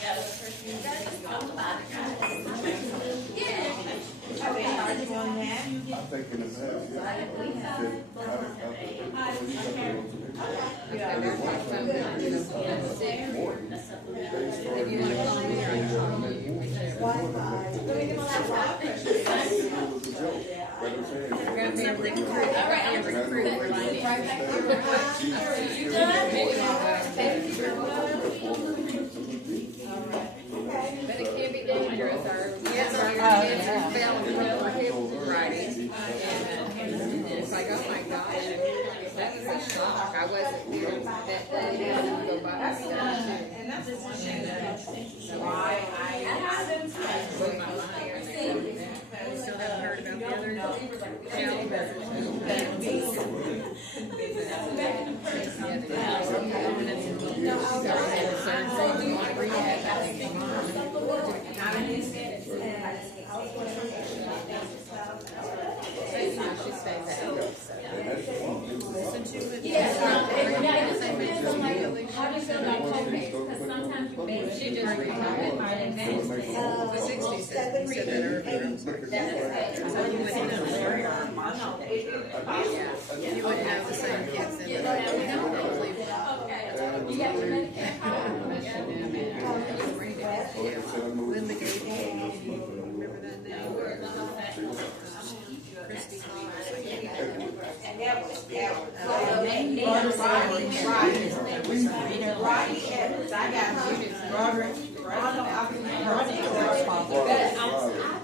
That's talk about it. Yeah. Okay, are you on that? I'm thinking of that, If you want to call me or I can call you, whichever. Grab me a recruit. I'm a recruit for my name. But it can be dangerous. Our kids fell and broke their hip riding. And it's like, oh my gosh, that was a shock. I wasn't here that day. I didn't go by myself. And that's the one thing that why I blew my mind when they told me that. We still haven't heard about the other How do you feel about co-pays? Because sometimes you may She just retired. For 60, said that earlier. You wouldn't have the same kids in the you got your Medicare card? Linda gave me, remember that name? Christy and that was Rodney Evans. I got Rodney.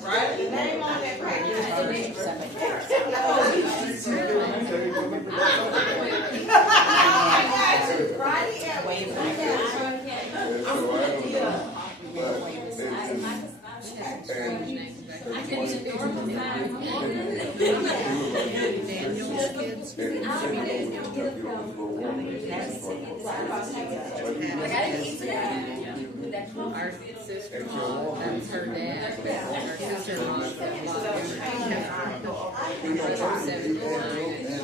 Right, the name on that package. Rodney Evans. I can use normal time. Daniel's kids. Our sister, that's her dad. Our sister-in-law, her brother's 79 and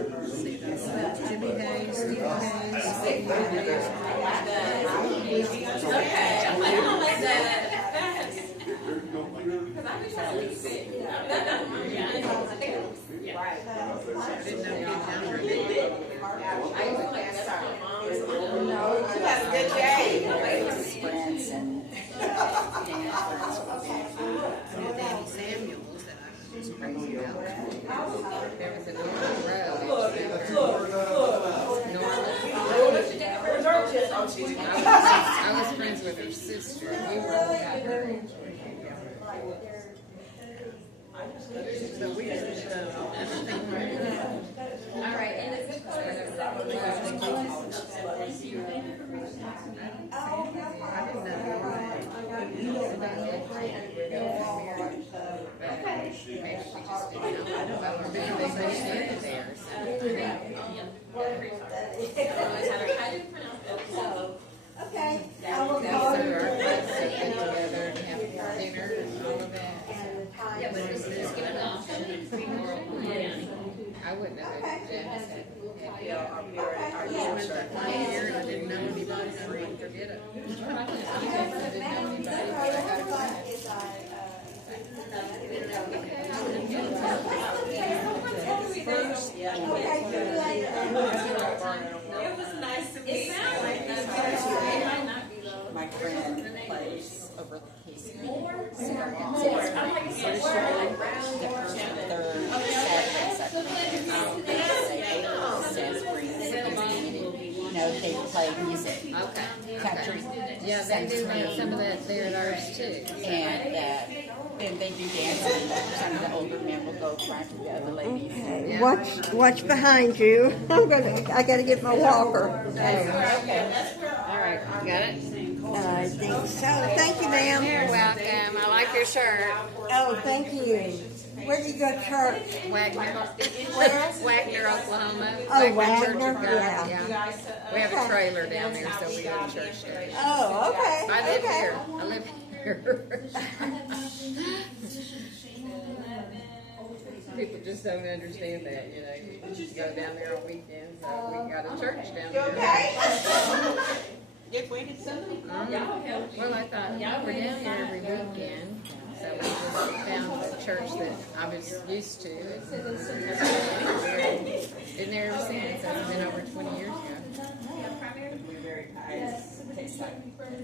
she's Jimmy Hayes, Steve Hayes, Danny Samuels that I was crazy about. There was a Norman Road. I was friends with her sister. We were all about her. But we didn't All right, and the zip code is 7. Okay. I will call her. Together and have dinner and all of that. Yeah, but it's just given an option. I wouldn't have suggested. I spent that time here and I didn't know anybody. I didn't forget it. I didn't know anybody, but I got it right. It was nice to meet you. My friend plays over the keys. More. The first and third they play music. Okay. Country. Yeah, they do have some of that there at ours too. And they do dancing. Some of the older men will go right to the other ladies. Okay, watch behind you. I gotta get my walker. Okay. All right, you got it? I think so. Thank you, ma'am. You're welcome. I like your shirt. Oh, thank you. Where do you go to church? Wagner. Where? Wagner, Oklahoma. Oh, Wagner Church Wagner, of God. yeah. We have a trailer down there, so we go to church there. Oh, okay. I live here. I live People just don't understand that, you know. You just go down there on weekends. We got a church down You there. okay? Dick waited somebody. Well, I thought, we're down here every weekend, so we just found a church that I was used to. Been there ever since. It's been over 20 years ago.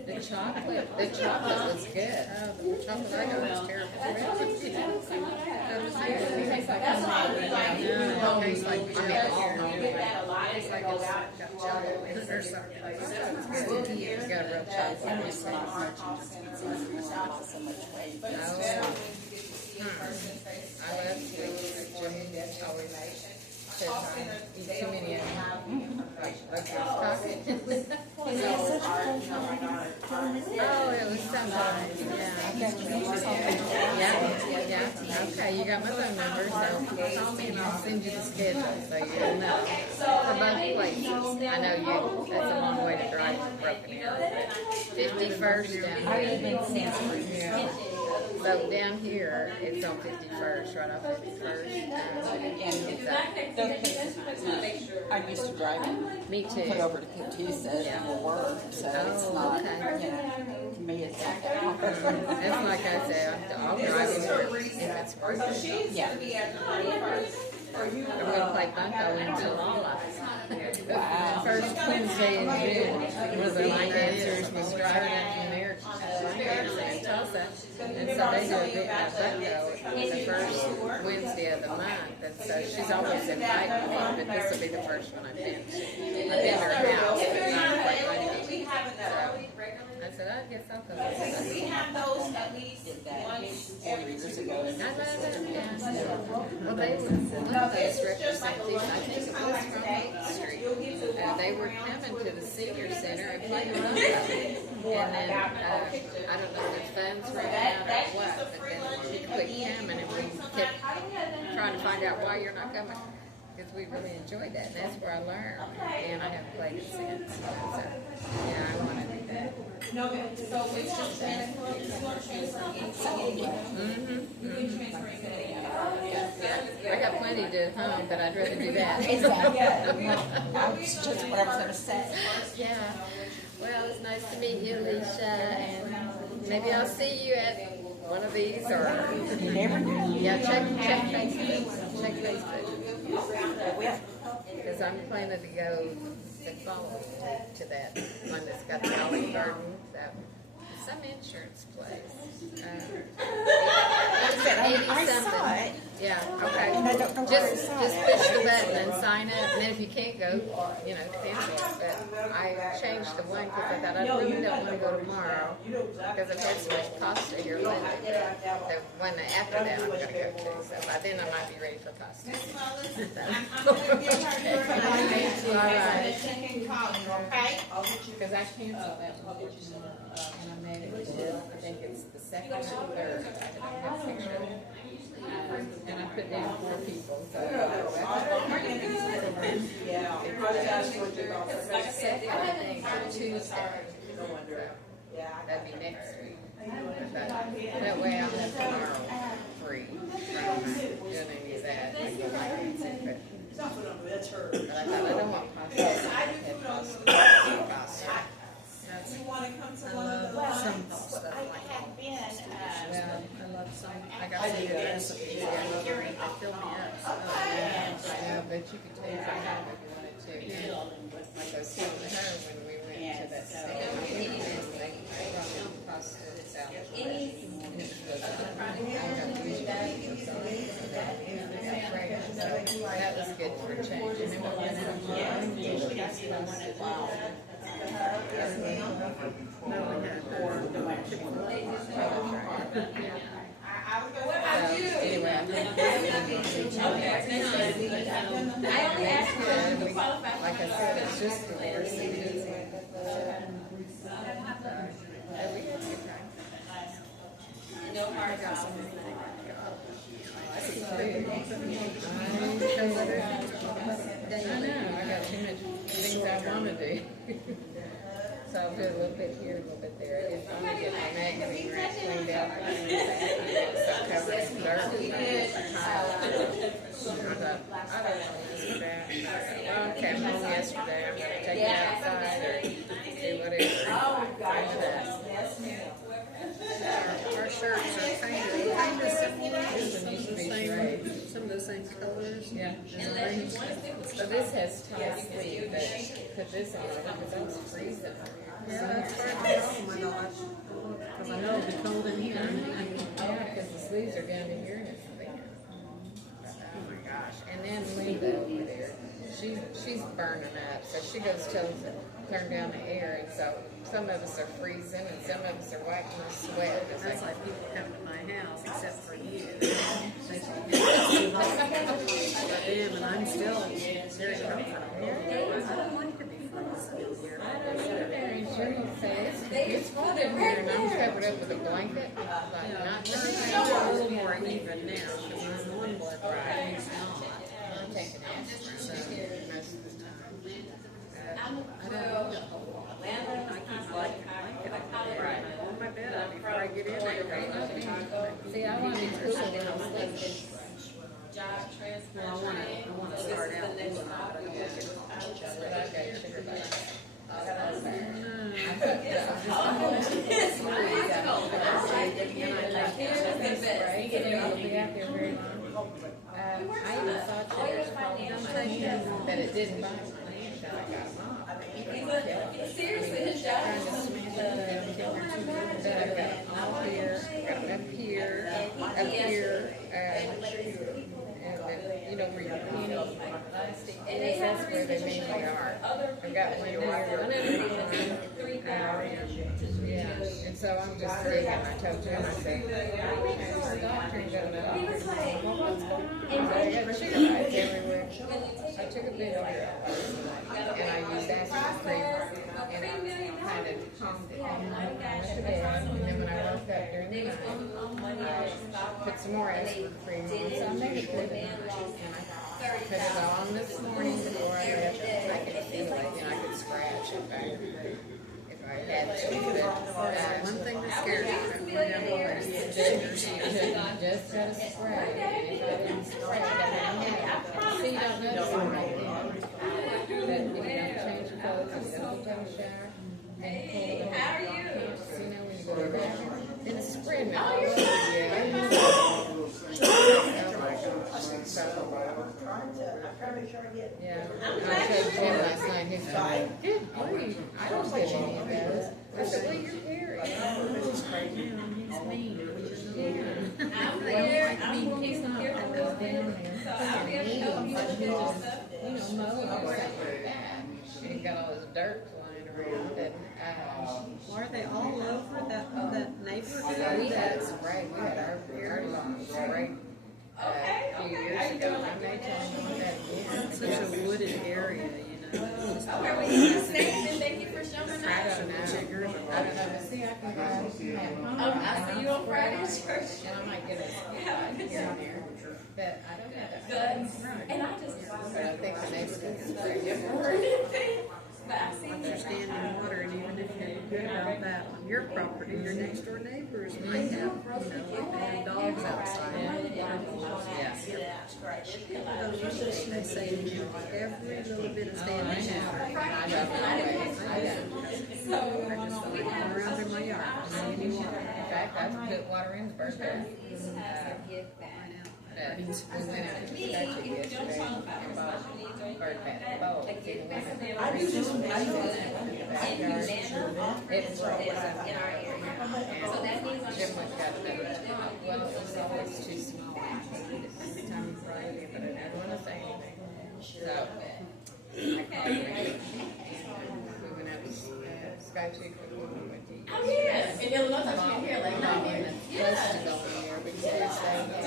The chocolate was good. The chocolate I got was terrible. It tastes like it tastes like it's got jello in it or something. It's got real chocolate. So much weight. I love sweets. Jimmy always says I eat too many of them. Like chocolate. Oh, it was so nice. Yeah. Okay, you got my phone number, so call me and I'll send you the schedule so you'll know. For both places. I know that's a long way to drive from Broken Arrow, but 51st down here. I live in Sanford. Yeah. So down here, it's on 51st, right off 51st. And those places, I'm used to driving. Me too. Put over to Tulsa for work, so it's not, you know, to me it's not that hard. That's like I said, I'll drive over if it's worth it. Yeah. I'm gonna play bunco until July. Wow. First Wednesday in June was the line dancers was driving up from America in Tulsa, and so they do a big bunco the first Wednesday of the month, and so she's always invited me, but this will be the first one I've been to. I've been to her house, but not quite running. So I said, I guess I'll come. We have those at least once every 2 weeks. I love it, yeah. Well, they were one of those representatives, I think it was from Main Street. They were coming to the senior center and playing bunco. And then, I don't know if the funds ran out or what, but then she quit coming and we kept trying to find out why you're not coming. Because we really enjoyed that, and that's where I learned, and I haven't played it since. So, yeah, I want to do that. No, so it's just transfer, you want to transfer I got plenty to do at home, but I'd rather do that. Exactly. I was just what I was going to say. Yeah. Well, it's nice to meet you, Alicia, and maybe I'll see you at one of these, or You never know. yeah, check Facebook. Check Facebook. Because I'm planning to go the following to that one that's got the Olive Garden, some insurance place. I saw it. Yeah, okay. And I don't know where I Just saw push it. the button and sign up, and then if you can't go, you know, cancel it. But I changed the one because I thought I really don't want to go tomorrow because I've had so much pasta here lately. The one after that I'm going to go to, so by then I might be ready for pasta. All right. Because I canceled that one, and I made it, I think it's the second or third, I don't have a picture. And I put down 4 people, so. Second, I think, Tuesday. That'd be next week. But that way I'll have tomorrow free from doing any of that. But I thought I don't want pasta. I had pasta. You want to come to one of the Some stuff like that. Well, I love some. I got some good recipes. They fill me up. Yeah, but you could take it home if you wanted to. Like I was telling her when we went to that stand, they brought in pasta salad. And it was so that was good for a change. And then we went to usually it's pasta. Anyway, like I said, it's just the worst thing. We had a good time. I got some I see food. I know, I got too much things I want to do. So So I'll do a little bit here, a little bit there. I just want to get my magazine rack cleaned out. I don't covered in dirt. I don't know this that. Well, I came home yesterday. I'm gonna take it outside or do whatever. Our shirts are kind of similar. Some of the same colors. Yeah. So this has tight sleeve, but put this on it because that's freezing. Yeah, that's hard. Oh my gosh. Because I know it'll be cold in here. Yeah, because the sleeves are down to here and it's thin. Oh my gosh. And then Linda over there, she's burning up. So she goes tells her turn down the air, and so some of us are freezing and some of us are wiping the sweat. That's like people come to my house, except for you. They for them, and I'm still very comfortable. I don't like to be frozen in here. It's cold in here, and I'm covered up with a blanket. Not a little more even now, because I'm on blood right. He's not. I'm taking aspirin most of the time. I don't know. I keep like right on my bed before I get in there. See, I want to be cool when I'm sleeping. Well, I want to start out doing that, but I don't get it. But I got sugar bags. I even thought sugars from but it didn't bite my hand until I got mom. Seriously, his job Trying to smash it down, but I got all here, got up here, and then, you know, where your penny is, that's where they mainly are. I've got one here, yeah, and so I'm just thinking, I told Jim, I said, our doctor ain't gonna know. Well, what's going on? I got sugar bites everywhere. I took a bit of it, and I used aspirin cream, and I kind of calmed it down. I went to bed, and then when I woke up during the night, I put some more aspirin cream on, so I made it good at night, and I put it on this morning before I left. I could feel it, and I could scratch it if I had to, but One thing that scares me, just got a spray, and if I didn't spray, I didn't have it. See, you don't notice it right then, that you don't change your clothes, you don't take a shower, and pull it on. You know, when you go to the bathroom, then it's spreading all over you. Yeah, I told Jim last night, he's like, good grief, I don't get any of those. I said, well, you're Gary. he's crazy. He's mean. He's not always down there. He's you know, mowing or something like that. He's got all this dirt flying around. And, Are they all over that neighborhood? we had spray. We had our lawn sprayed a few years ago. I may tell him that again. It's such a wooded area, you know. Okay, well, you just thank you for showing I up. don't know. I don't know. But see, I can go. I see you on Fridays first. And I might get a here and there. But I don't have that. Good. And I just. But I think the next one's spray. But I see They're standing water, and even if you're good about that on your property, your next door neighbors might have, you know, like they have dogs outside. Yeah. They say, you know, every little bit of standing water. I don't always. I don't. I just don't run around in my yard, any water. In fact, I put water in the first day. We went out to the statue yesterday and bought bird bath bowls. I do just it's always up in our area. So that means Jim went got another top. Well, it was always too small. I hated it this time Friday, but I never want to say anything. So I called him and we went out to Sky Chick and we went to eat. Oh, yeah. In Illinois, I can hear like, no. And the posted over there because they're saying that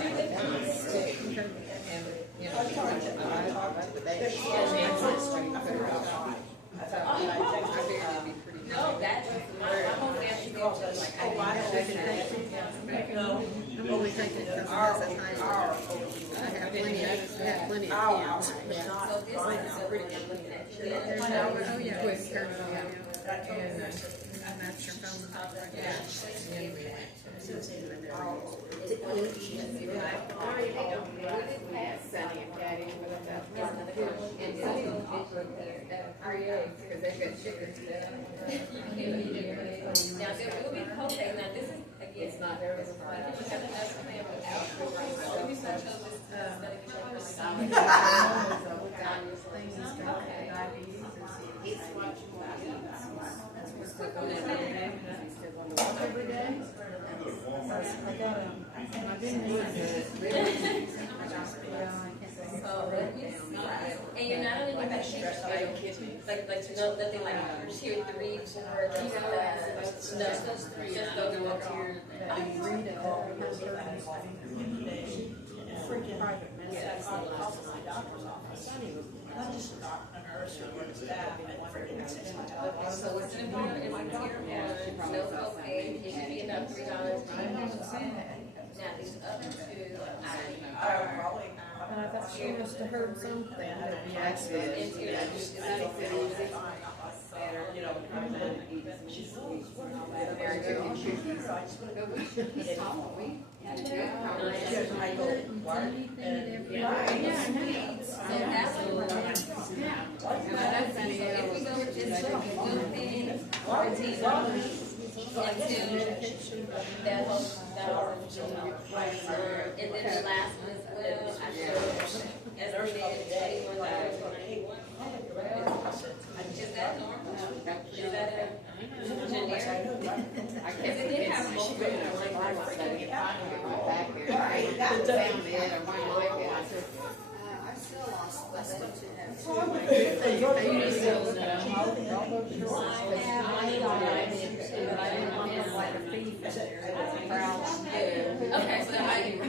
stick. And, you know, I love the day. So I figured it'd be pretty good. No, that's my whole family goes like, oh, I I'm only taking it because it has a high. I have plenty of cans. So this is a pretty good looking at. Oh, yeah. And that's your phone number. Yeah. Sunny and Patty, but that's and because they've got chickens there. Now, there will be co-pay. Now, this is, again, It's not there. you have to ask the man without. And you're not only about like to know nothing like tier 3 or just those three. Just those ones here. Freaking private medicine, my doctor's office. Not just a doctor, a nurse, or a staff, and freaking assistant. So what's important is a tier 1, no co-pay, it should be about $3. Now, these other two are Probably. I thought she must have heard something that we asked. You know, she's always very good. I just want to go with you. I go, what? And then the last one as well, I showed as a $81.21. Is that normal? Is that a generic? Because it did have multiple. Back here. I found it, or one like it. I said, I still lost less than $2. Okay, so I can.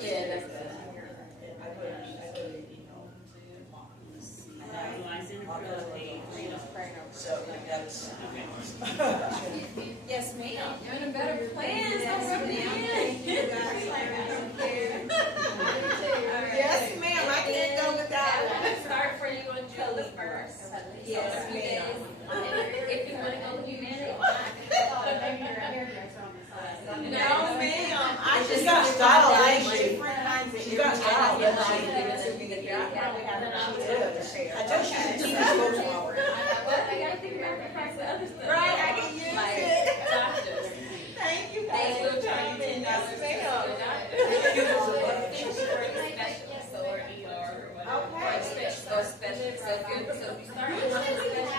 Yeah, that's good. Yes, ma'am. You're in a better place. Don't rub me in. Yes, ma'am, I can't go without it. Let's start for you on Julie first. Yes, ma'am. If you want to go with humanity. No, ma'am, I just She's got style, ain't she? She's got style, doesn't she? I told you she's a TV spokeswoman. I gotta think about the price of other stuff. Right, I can use Like it. doctors. Thank you, They guys, will for charge coming you in. $10 Yes, for ma'am. a doctor. Specialist or ER or whatever. Okay. Or specialist. So if you start with one specialty, so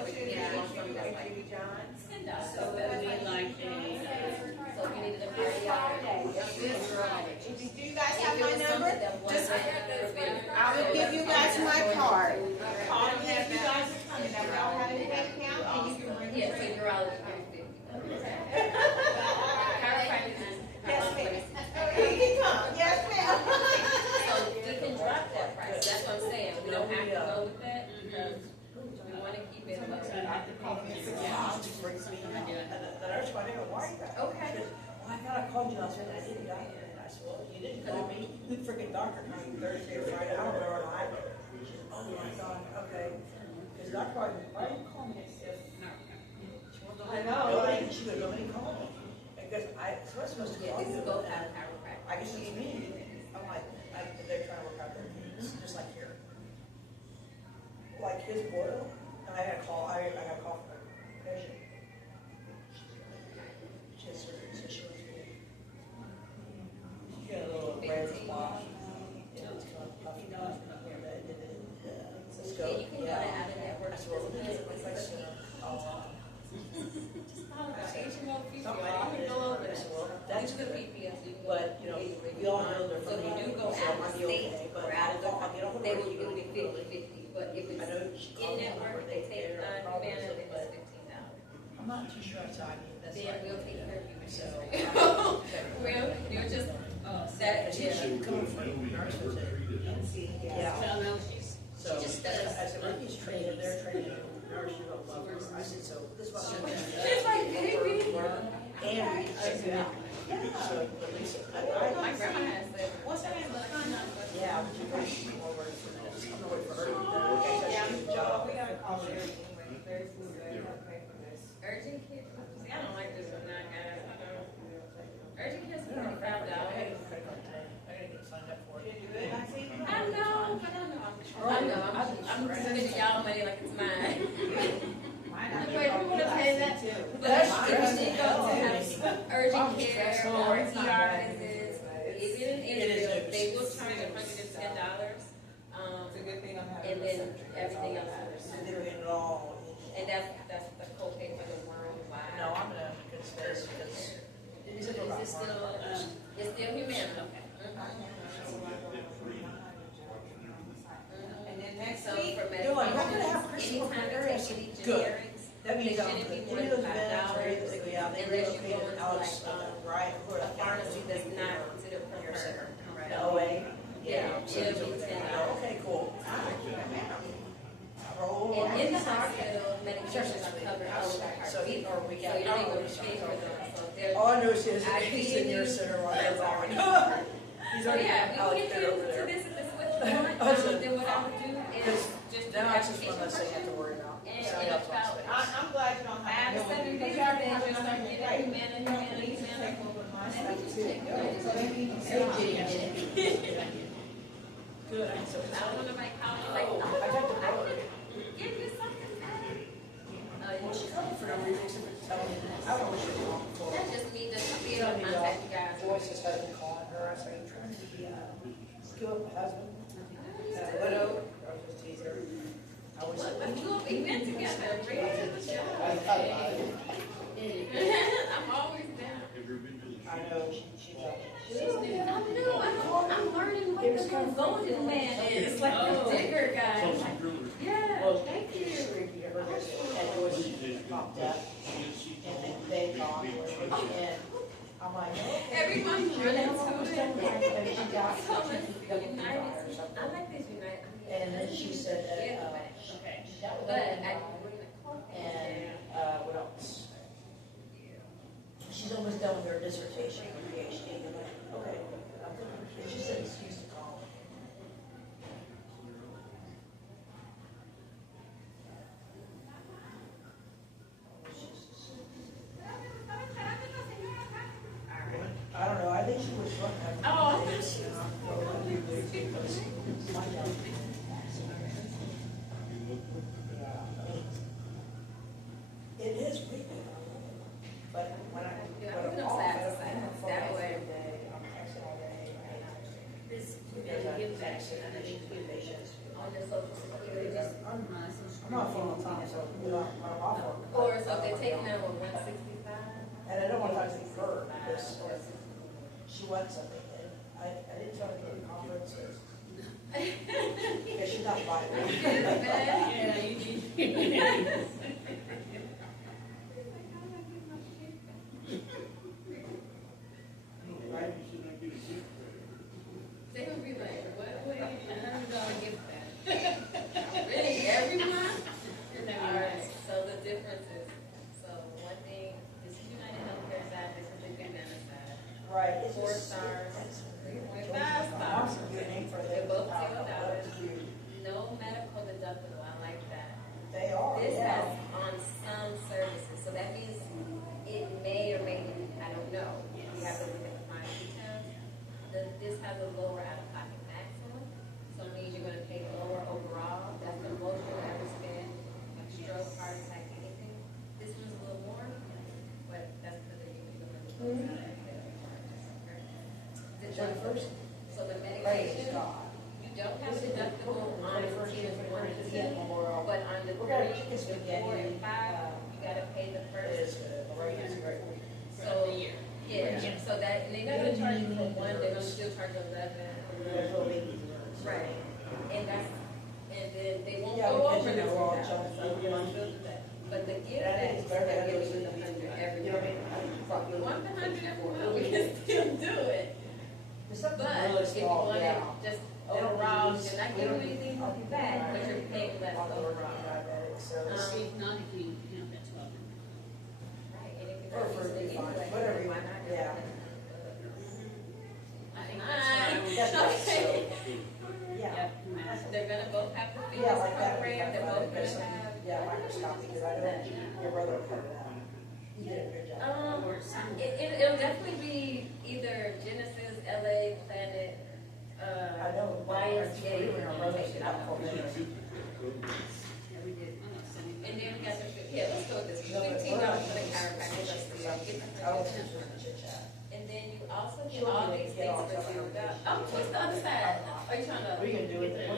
it can be one from like $10. So that would be like so if you needed a cardiologist. Do you guys have my number? Just, I will give you guys my card. Call me if you guys are coming. Now, we all have a bank account, and you can bring Yeah, so your urologist. Yes, ma'am. You can come. Yes, ma'am. So we can drop that price. That's what I'm saying. We don't have to go with that because we want to keep it low. The nurse went in, why are you back? Okay. She goes, well, I thought I called you last week, I didn't got it. And I said, well, you didn't call me. Who the freaking doctor came Thursday or Friday? I don't know where I am. She said, oh my God, okay. Because doctor, why didn't you call me if? I know. She goes, nobody called me. Because so I'm supposed to Yeah, call this you. is both out of chiropractic. I guess it's me. I'm like, they're trying to work out their needs, just like here. Like his boil, and I had a call from a patient. She had surgery, so she went to she had a little red spot. It was kind of puffy. Let's go. Yeah, you can go to out of network. I said, well, it's like, that's the good. PPS. But, you know, we all know they're. So if you do go so out I of might be state okay, but or out of I'll get on the, the they board, will you do know, it 50/50. But if I know it's she in called me network, over, they take they're Humana, problems, then it's but $15. I'm not too sure, so I need, that's Then like. we'll take care of you. So. You're just that. She's coming from nurses. Yeah. So, I said, Ricky's training, they're training nurse, you don't love her. I said, so this is what I'm doing. She's like, baby. And, I said, so, at least, My grandma has that. What's her name? yeah, but you guys come over for this. Urgent care, see, I don't like this one now, guys, I don't. Urgent care's $45. I gotta get signed up for it. I know, but I'm spending y'all money like it's mine. Wait, who wanna pay that? But if she goes to have urgent care or ER visits, even in Israel, they will charge $110. It's a good thing I'm having. And then everything else. So they're in it all. And that's the copay for the worldwide. No, I'm in a good space because. Is it still, it's still Humana? Okay. And then next So week, for They're like, we're gonna have medications, Christmas anytime for they Paris. take any Good. generics, That they means shouldn't be more any than of those beds or $5 anything, yeah, they unless you relocated go into out, like, right, where a the pharmacy that's not considered Your center. preferred. The OA? Yeah, So it'll it's be over there. $10. Oh, okay, cool. Roll. And in the hospital, medications are covered under Part So B. or we got. So you don't even pay for them, so they're. All I know is he's I in your center while they're on. He's So already yeah, out we can there get over you to there. this if this is what you want. Then what I would do is just do Now it's just application one less thing I have to questions. worry about. And So in that's what's about there. I'm glad you don't 5 have to 7 days, then you'll start getting Humana. Good. So I don't want nobody calling me like, I oh, got the I book. could give you something better. Well, she's coming for no reason except for telling me. I don't know what she's calling for. That's just me, just be Tell able to me, contact you guys. voices has been calling her. I say, trying to be, skill up my husband. Widow. I was just teasing her. I was. Let's do an event together, bring it to the show. I'm always down. I know, she's I'm new, I'm learning what the golden man is, it's like the digger guy. Yeah, thank you. And it was popped up, and then they gone, and I'm like, okay. Everyone's running to And it. she got, So let's unite or it. I something. like this unite. And then she said that, Okay. that was. But I bring the And, what else? She's almost done with her dissertation, her PhD, and I'm like, okay. It's just an excuse to call. I don't know, I think she was fun. Oh. It is weekly, but when I, Yeah, when I'm I'm gonna off, say I don't it's have a phone that every way. day, I'm texting all day. This Because I gives text action. and then she do patients. On the social security. On my social. I'm not phone all the time, so when I'm off work. Or so they're taking out a 165. And I don't want to talk to her because she wants something, and I didn't tell her to go to conferences. Because she's not buying it. Yeah, you need. Right? They gonna be like, what, wait, $100 gift back. Really, every month? Alright, so the difference is, so one thing, this is United Healthcare side, this is the Humana side. Right. It's 4 just- stars, it's- 3.5 Awesome, stars. good name for They're them. both $0. Cute. No medical deductible, I like that. They are, This yeah. has on some services, so that means it may or may, I don't know, you have to look at the fine details. This has a lower out-of-pocket maximum, so it means you're gonna pay lower overall, that's the most you'll ever spend, like stroke, heart attack, anything. This one's a little more, but that's because they're giving you the money. So the first, So the praise medication, God. you don't have a deductible on the tiers 1 and 2, Memorial. but on the We're gonna 3, chicken the 4, spaghetti, and 5, you gotta pay the is, first. Lorraine is great. So, yeah, so that, and they're not gonna charge you for 1, they're gonna still charge 11. There's little babies. Right, and that's, and then they won't Yeah, go because over you the know, all 3,000. junk food, you know. But the give And I back, think it's they're better to have giving those you the in 100 the, every you know what I month. mean? Fuck If you it. want the 100 every month, we can still do it. There's something But really if you small want it down. just overall, you're not giving anything back, but you're paying less On the overall. diabetic, so it's. If not, if you count that 12. Right, and if you're Or not for using it refund, anyway, whatever you why want, not? yeah. I think that's what I would. That's right, so, Okay. yeah. They're gonna both have the Yeah, fitness like that. program, they're both gonna Because, have. yeah, microscopic, because I it's I was $110. just chit chat. And then you also get all these things for $0. Oh, what's the other side? Are you trying to? What are you gonna do with it?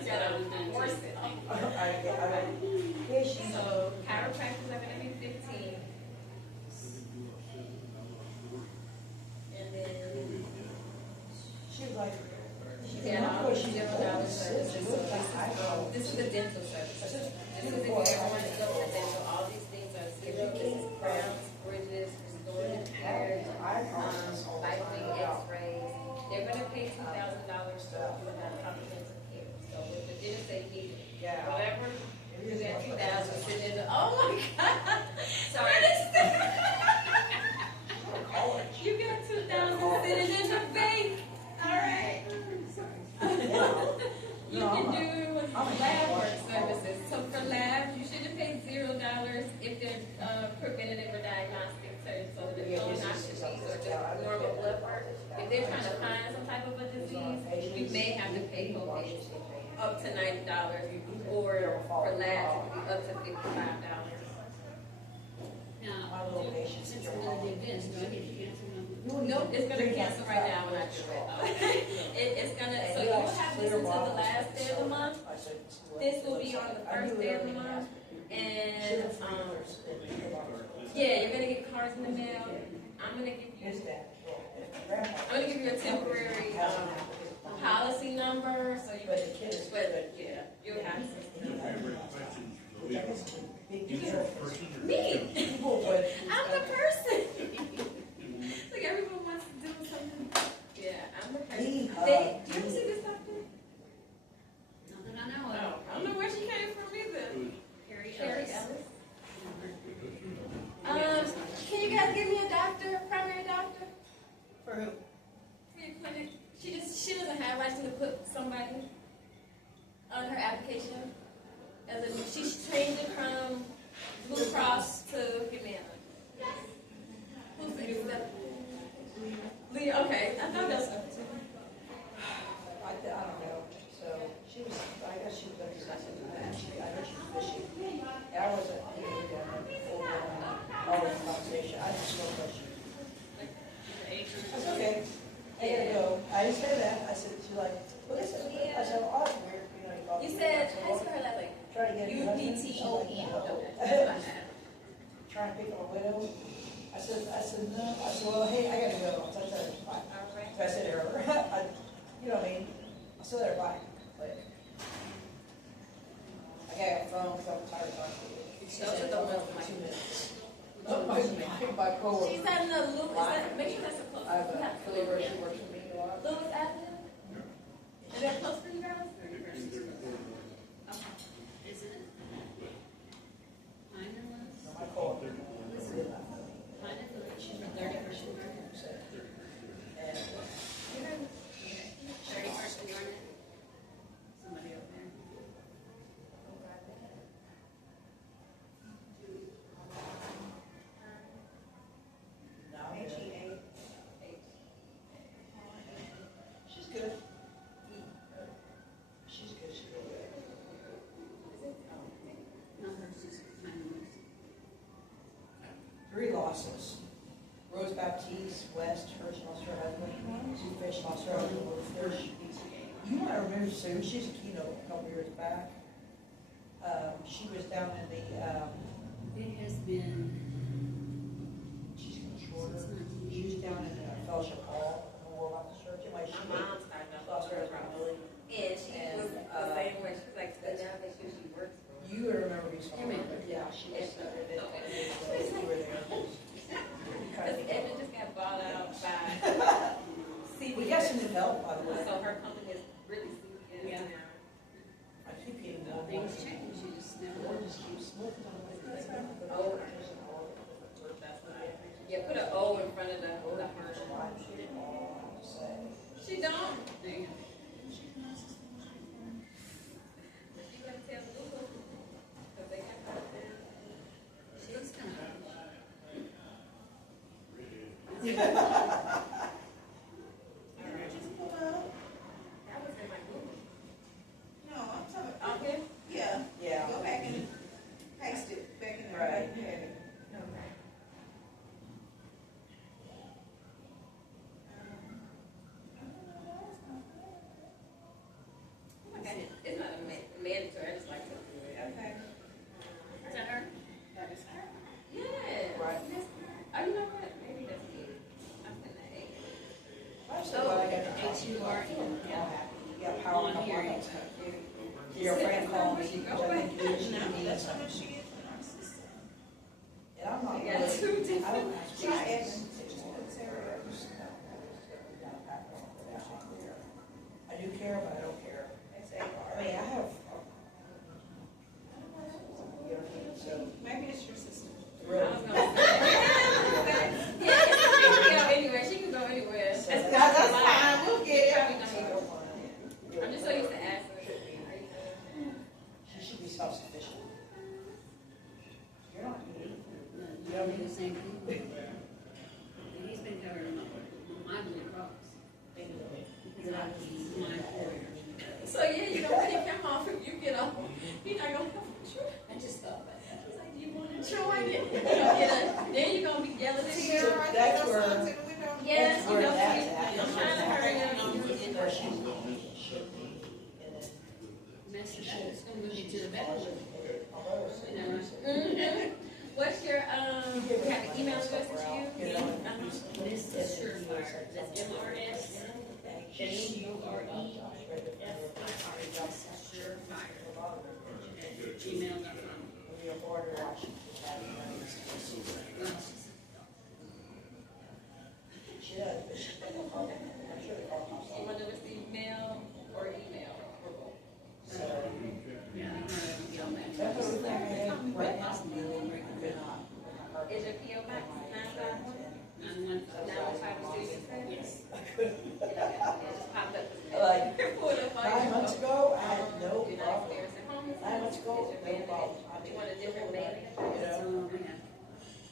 You gotta force it. So chiropractors are gonna be 15. And then She was like, yeah, all these $0 services. So this is the dental service. This is if you ever want to go for dental. All these things are scheduled. This is crowns, bridges, restorative care, lightweight X-rays. They're gonna pay $2,000 for you have comprehensive care. So if the dentist say need whatever, you got 2,000 sitting in the. Oh my God! Sorry. You got 2,000 sitting in the bank. All right. You can do lab work services. So for labs, you shouldn't pay $0 if they're preventative or diagnostic surgery. So the colonoscopies or just normal blood work. If they're trying to find some type of a disease, you may have to pay co-pays up to $90, or for labs, it could be up to $55. Since I'm gonna do this, do I need to cancel my? Nope, it's gonna cancel right now when I do it. It's gonna, so you'll have this until the last day of the month. This will be on the first day of the month. And, yeah, you're gonna get cards in the mail. I'm gonna give you a temporary, policy number, so you can, but, yeah, you'll have me. I'm the person. Like everyone wants to do something. Yeah, I'm the person. Do you ever see this doctor? Not that I know of. I don't know where she came from either. Carrie Ellis. Can you guys give me a doctor, primary doctor? For who? For your clinic. She doesn't have rights to put somebody on her application. As in, she's changing from Blue Cross to Humana. Who's the new step? Leah, okay. I thought that was up to I don't know. So she was, I guess she was discussing that. I know she was fishing. I wasn't here for all this conversation. I just no question. That's okay. I gotta go. I didn't say that. I said, she's like, well, this is weird. I said, well, that's weird. you said, how do you spell her last name? Try to get UDTON. Trying to pick up a widow. I said, no. I said, well, hey, I gotta go. So I said, bye. So I said to her, you know what I mean? I said, there, bye. Later. I got a phone because I'm tired of talking to you. Those are the ones with 2 minutes. My coworker. She's at the Lewis, make sure that's a close. I have a coworker who works with me a lot. Lewis Avenue? Is that close for you guys? Is it? Mine was? No, my coworker. Mine is, she's the 31st in Garnet. And 31st in Garnet. Somebody over there. she's good. She's good. She's good. No, hers is mine was. 3 losses. Rose Baptiste, West, Hirsch lost her husband. Sue Fish lost her husband. Fish. You might remember Sue. She's a keynote a couple years back. She was down in the. It has been. She's getting shorter. She was down in Fellowship Hall. The War Baptist Church. Anyway, she My mom's starting to lost her husband. And she was the same way. She's like, now that she works for. You would remember me so much, but yeah, she was. You were there. Because Evan just got bought out by CBS. We got some new help, by the way. So her company is really CBS now. I keep getting more. Things change, you just never. Oh. Yeah, put an O in front of the her. She don't. You gotta tell Google. Because they got her there. She looks kind of. That was in my Google. No, I'm talking, Okay. yeah, Yeah. go back and paste it back in there. Right. Yeah, power on hearing. Your friend called me, because I think you should be. That's how much she is in our system. And I'm not Yeah, really, two different- I don't, she's asking. I do care, but I don't care. I mean, I have. So, Maybe it's your system. really. Yeah, she can go anywhere. She can go anywhere. That's fine, we'll get it. I'm just so used to asking. She should be self-sufficient. You're not needy. You don't do the same thing. And he's been covering my Blue Cross. Because I was my employer. So yeah, you don't pick him off if you get off. He's not gonna have a choice. I just thought that. I was like, do you want to join it? Then you're gonna be yelling at me. That's where. Yes, That's you where know, that's at. I'm trying to hurry up. Where she's going, should be, and then. Message it's gonna move you to the better. Although, You know, Mhm. What's your we have an email address to you? this is Surefire. That's MRS. SUREFIRE. Gmail.com. we afford to watch. She does, but she's got no problem. I'm sure the car costs. You want to receive mail or email? So, Yeah, I'm gonna be on that. that's what we're thinking, right now, we're not. Is your PO box 951? 915. Yes. It just popped up. Like, Pulled up on 9 your months phone. ago, I had no You're not problem. experiencing homelessness? 9 months ago, Is your no problem. mandate- You want a different mailing You address? know, So, yeah.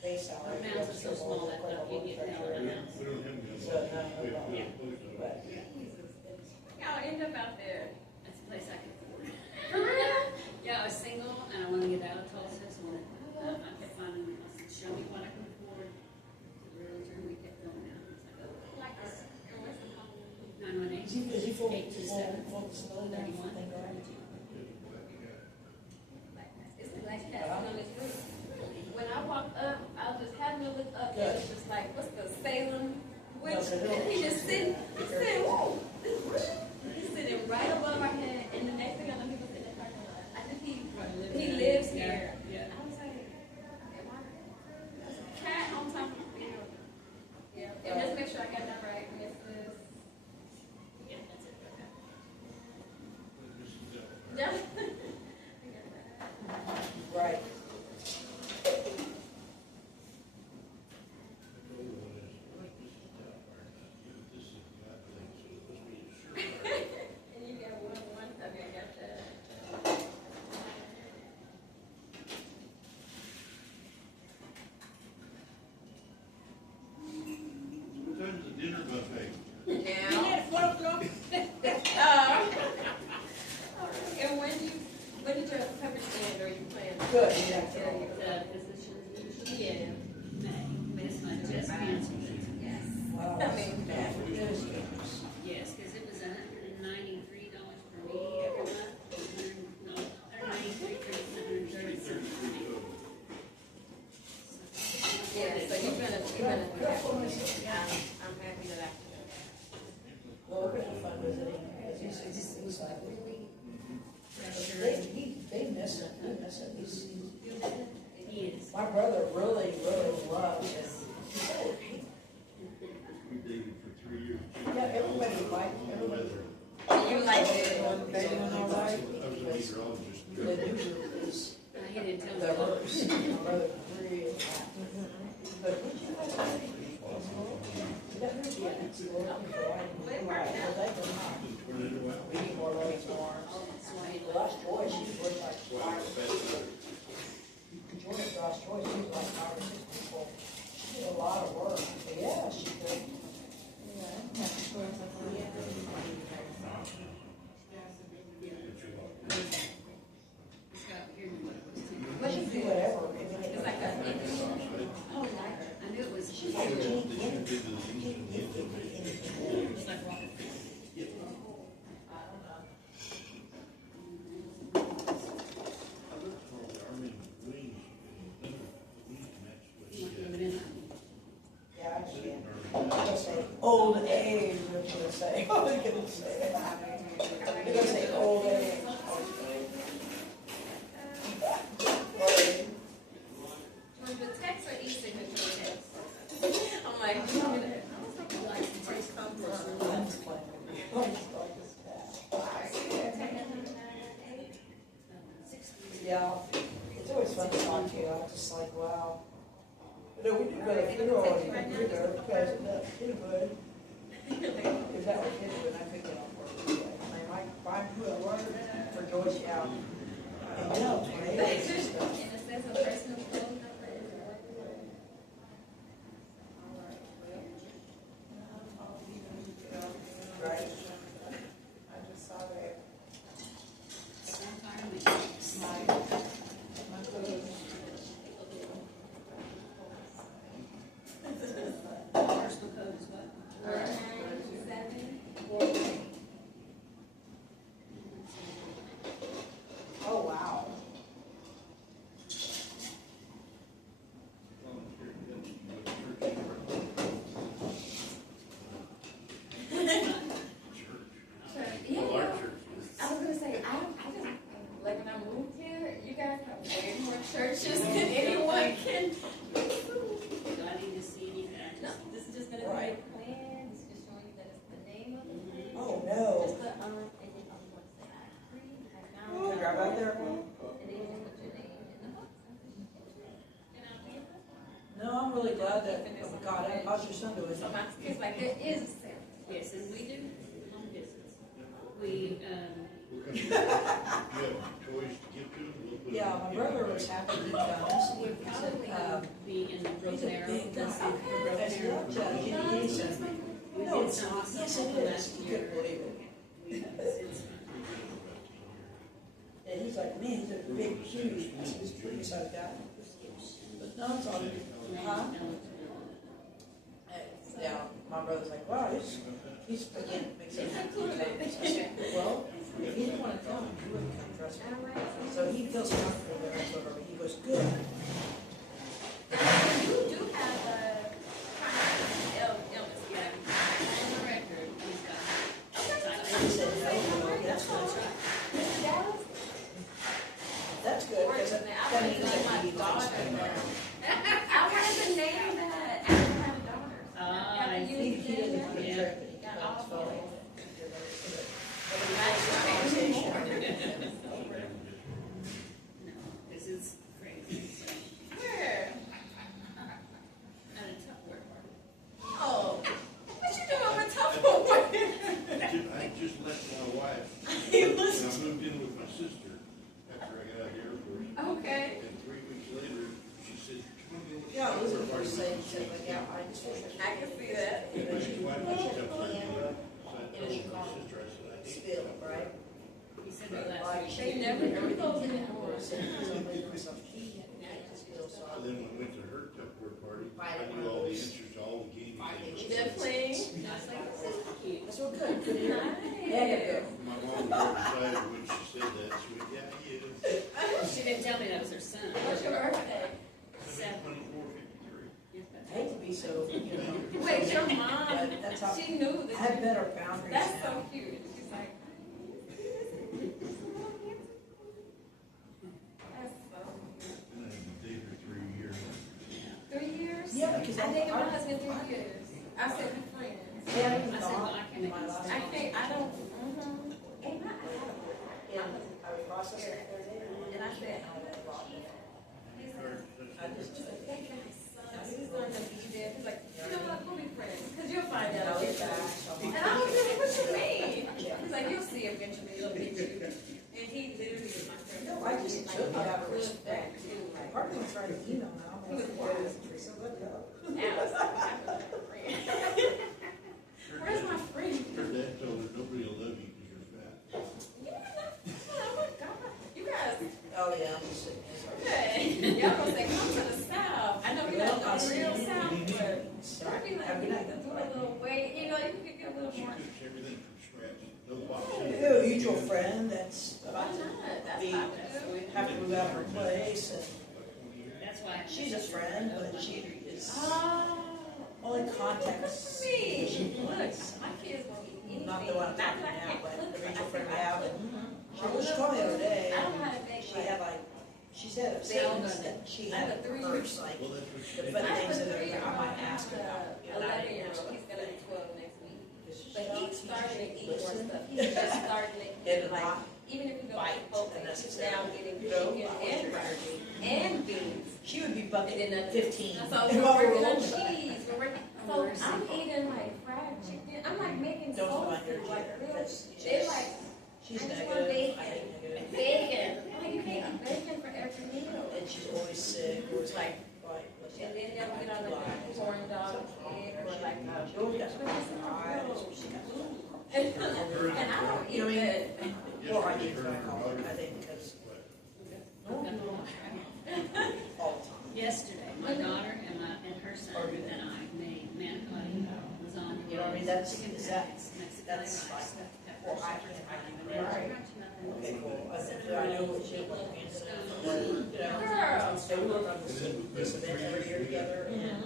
base salary. Our mounds are so small that you get down on the mounds. We don't have any. So, no, no problem. But, Y'all end up out there. That's a place I can afford. For real? Yeah, I was single and I wanted to get out of Tulsa, so I kept finding, I said, show me what I can afford. The realtor, we kept going down. It's like, Like this. And what's the phone? 918. is he full, 827. full disability now? 31. Thank God. It's the black cat on this roof. When I walked up, I was just having to look up, and it was just like, what's the Salem witch? And he just sitting, whoa, this roof. He's sitting right above our head, and the next thing I know, he was in the parking lot. I think he lives here. Yeah. I was like, am I? There's a cat on top of the building. Yeah, and let's make sure I got that right. Mrs. Yeah, that's it. Okay. Yeah. Right. And you got one, okay, I got that. What time's the dinner buffet? Now. And when did your coverage end, or you plan? Good. The positions usually in May, but it's not just canceled. Yes. Wow. I mean, Yes, because it was $193 per meeting every month. No, $193 for 137. yeah, so you're gonna, I'm happy that I can. Well, we're gonna have fun visiting, because he's like, they miss it, they miss it. He is. My brother really, really loves it. We dated for 3 years. Yeah, everybody liked, everybody. You like it? They're doing all right. I was a meteorologist. The new group is He didn't tell me. diverse. My brother really. But would you like that? That would be an excellent providing. Well, they can not. We need more legs and arms. Lost Joy, she's worth like 5 or 6. Joy lost Joy, she was like 5 or 6 people. She did a lot of work. But yeah, she could. But you do whatever. It's like a, Oh, I knew it was. She's like Jean King. Yeah, I understand. I was gonna say, Old age, what you gonna say? What are you gonna say? You're gonna say old age. Was the text or e-signature text? I'm like, you know that. I was like, license plates come from. Yeah, it's always fun to talk to you, I'm just like, wow. No, we did good, we were already good there, because that, did good. If that was his, then I picked it up for you. I put a word for Joyce out. And you know, tornadoes and stuff. And it says a personal phone number is Right. I just saw that. Sometime we personal code is what? 974. Oh, wow. Yeah. Well, our church I was gonna say, I just, like when I moved here, you guys have way more churches than anyone can. Do I need to see any of that? No, this is just gonna be a plan, this is just showing you that it's the name of the thing. Oh, no. Just the, and then I'm gonna say, I agree, I found. Oh, grab out there. And then you just put your name in the box. And I'll be able No, I'm really glad that, oh, God, how's your son doing? So my kids, like, there is a sound. Yes, and we do long distance. We, you have toys to give to them? We'll put Yeah, them my in. brother was happy he comes. would probably be in the He's a Rosemary. big guy. That's it. That's not Kenny Eason. We No, did it's some not. Yes, it something is. last You year. couldn't believe it. It's- And he's like, man, he's a big, huge, he's a pretty sized guy. But no, it's all, huh? Yeah, my brother's like, wow, he's again, big sense. I said, well, if he didn't want to come, he wouldn't come, trust me. So he feels comfortable there, and whatever. He goes, good. You do have a illness, yeah. On the record, he's got. He said, no, that's good. That's good, because that means that he daughter. likes I wanted to name that after my daughter. I He didn't put a Yeah. trick, but he Yeah, got his awful. phone. Conversation. No, this is crazy. So, Where? at a Tupperware party. Oh, what you doing with Tupperware? I just left my wife, and I moved in with my sister after I got out of the Air Force. Okay. And 3 weeks later, she said, come on, go. Yeah, Elizabeth was saying, she said, like, yeah, I just. I can see that. And she went and she kept saying, Camera. so I told my sister, I said, I hate Spill, right? He said that last Like, week. They never do those anymore. So somebody knows something. Spill, so So then when we went to her Tupperware party, Fight I knew all the answers to all the games. Definitely. I was like, this is cute. That's what good, good to hear. Yeah, good. My mom was very excited when she said that, she went, yeah, he is. She didn't tell me that was her son. What's your birthday? 2453. I hate to be so, you know. Wait, your mom, But that's how, she knew that. I have better boundaries That's now. so cute. She's like, that's so cute. And I've been dating her 3 years. 3 years? Yeah, because I dated my I- husband 3 years. I said we friends. Yeah, I I said, well, I can make my last this. I can't, I don't, And I was processing it the other day. and I said, I just, he's going to be there. He's like, you know what, we'll be friends, because you'll find out. I'll get back. And I was like, what you mean? He's like, you'll see eventually, it'll be you. And he literally is my friend. No, I just took it out of respect. Part of me trying to email now. I'm like, what is Teresa, what the? Where's my friend? Her dad told her, nobody will love you because you're fat. Yeah, oh my God. You guys, Oh, yeah, I'm just sitting there. hey, y'all gonna say, come to the South. I know we're not Well, I the real see. South, but I'd be like, Have a you good need to do a little weight, you know, you could get a little She more. cooks everything from scratch. No box. Ew, mutual friend that's Why about to not? That's be, not good. have to move out of her place, and That's why. she's a friend, but she is Oh. only contacts. Me, She look, wants. my kids won't eat anything. Not the one I'm Not talking that I now, can't but cook, the but I mutual can friend we bake. have. And she told me the other day. I don't know how to bake. She had like, she said it was They all things done that it. she I have had a 3-year-old. first, like, Well, that's what the she fun I have things a that are, I 3-year-old, might I ask have about. a 11-year-old, he's gonna be 12 next week. But But he's starting to eat more stuff, he's just starting to And eat, like, not even if we go to bite Chipotle, he's unnecessarily. now getting No, chicken I want and your rice energy. and beans. She would be bucking And then 15. So And we're while we were working on over that, cheese, we're working, so I'm eating like fried chicken, I'm like making Don't soul find her food, like either. real, That's they just- like, She's I just negative. want I bacon. hate negative. Bacon, oh, you can't eat bacon for every meal. And she's always sick. It was like, let's And then get they'll get on like a corn dog egg or like a She always got some but it's not eyes. real. She got some. And I don't eat You know what I mean? good. Well, I think it's alcoholic, I think, because no one all the time. Yesterday, my daughter and her son and I made manicotti was on. You know what I mean? That's, chicken is that, patties, Mexican that's rice, like, peppers, well, I can, Right. okay, cool. I know what she wants me to say. You know, so we work on this event every year together, and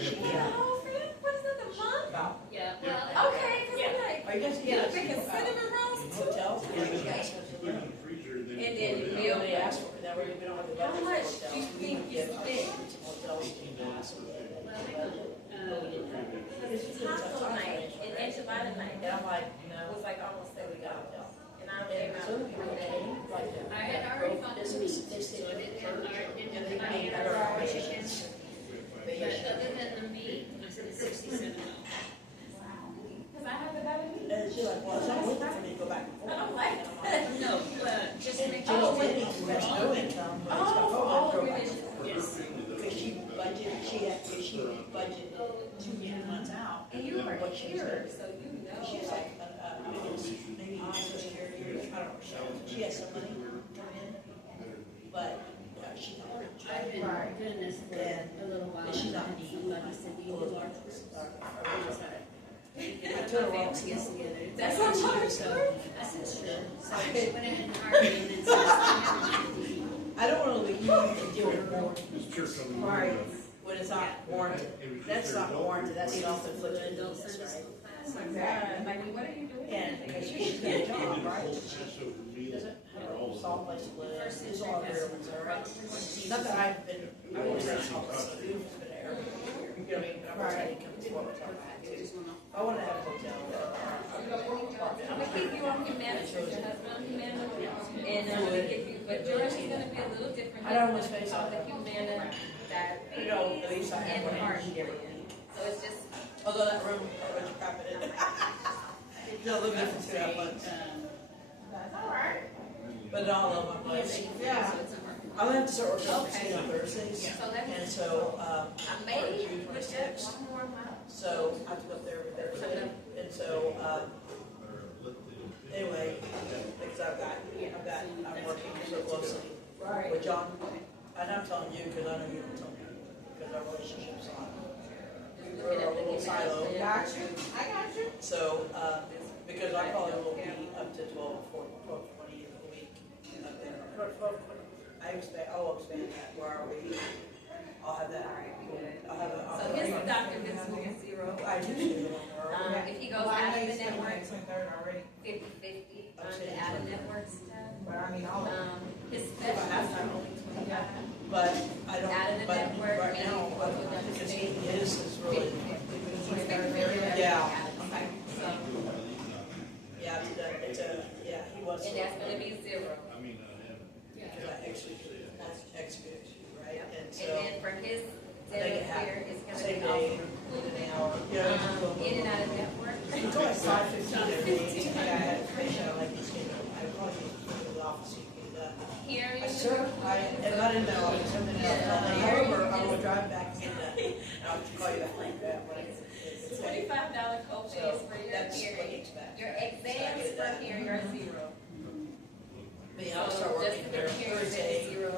she, Oh, for that, what is that, the month? about, Yeah, well. Okay, cause I'm like, are you guys yeah, I'm getting making cinnamon rolls too. hotels? Put it in the freezer, then. And then you meal Nobody asked for it, now we don't have the How budget for much hotels. do you think We you give spent? some hotels, Cause it's taco night and enchilada night, and I'm like, it no. was like almost $70. And I And came out some with people, they like that. I had already thought This the is, meat, they so stay I in didn't, church, I and they didn't, made I other didn't. chickens. They But used to- other than the meat, I said it's $67. Cause I have the better meat. And she's like, well, it's not worth it for me to go back and forth. I don't like And I'm like, No, just make Jenny sure. did need to rest no income, but it's got Oh, for all go of back it. and forth. Yes. Because she budgeted, she budgeted 2 months out. And you are what she was here, gonna do. so you know. She has like, maybe social security, I don't know, she has some money coming in, but she's not rich. I've been doing this for a little while. She's not and neat. somebody said, you need large. I told her, well, Yes, together. That's not large. So I said, sure. So she went in and hired me and then said, I don't wanna leave you to deal with more. This church on the. Right, when it's not warranted. That's not warranted, that's self-inflicted adult illness, Sunday right? school class. Like, what are you doing? And because she's got a job, right? She doesn't have a solid place to live. There's a lot of variables there, right? Not that I've been, I won't say it's all this, it's been an error. You know what I mean? But I'm not saying it comes to what we're talking about. I wanna have a hotel. I'm gonna keep you on humanity, your husband on humanity, and I'm gonna give you, but yours is gonna be a little different. I don't want to face on on the it. humana, that, You know, at least I have and one heart. eat every week. So it's just, Although that room, I was crap in it. You know, living for 2.5 months. that's all right. But all of my place. Yeah. I'm gonna have to start working on Christine on Thursdays. So let me, And so, I may push that one more mile. so I have to go up there every Thursday. And so, anyway, because I'm working so closely with John. And I'm telling you, because I know you don't tell me, because our relationship's on. We're a little silo. Got you, I got you. So, because I probably will be up to 12, 20 a week up there. 12, I'll expand that, where are we? I'll have that. I'll have a. So his doctor visits will be zero. I usually go on there. If he goes out of the network, Third already, 50/50 on the out of network stuff. but I mean, all of them. His specialists are only 25. But I don't, Out of the but network, right meaning now, what we've done because today. his is really, 50/50. yeah, Okay, so, yeah, it's a, yeah, he was. and that's gonna be zero. Because I executed, right? And And so, then for his I dental think it care, happened, it's gonna same be day, also included an in, hour, in and out of network. It's always 5:15 every day, and I had information, I like this, I probably need to go to the office, so you can get that. Hearing. I serve, and not in the office, I'm in the office, however, I will drive back and get that, and I'll call you back like that when it's. $25 co-pays for your That's what you hearing. expect. Your exams for hearing are zero. Me, I'll start Just working for there hearing is Thursday, zero.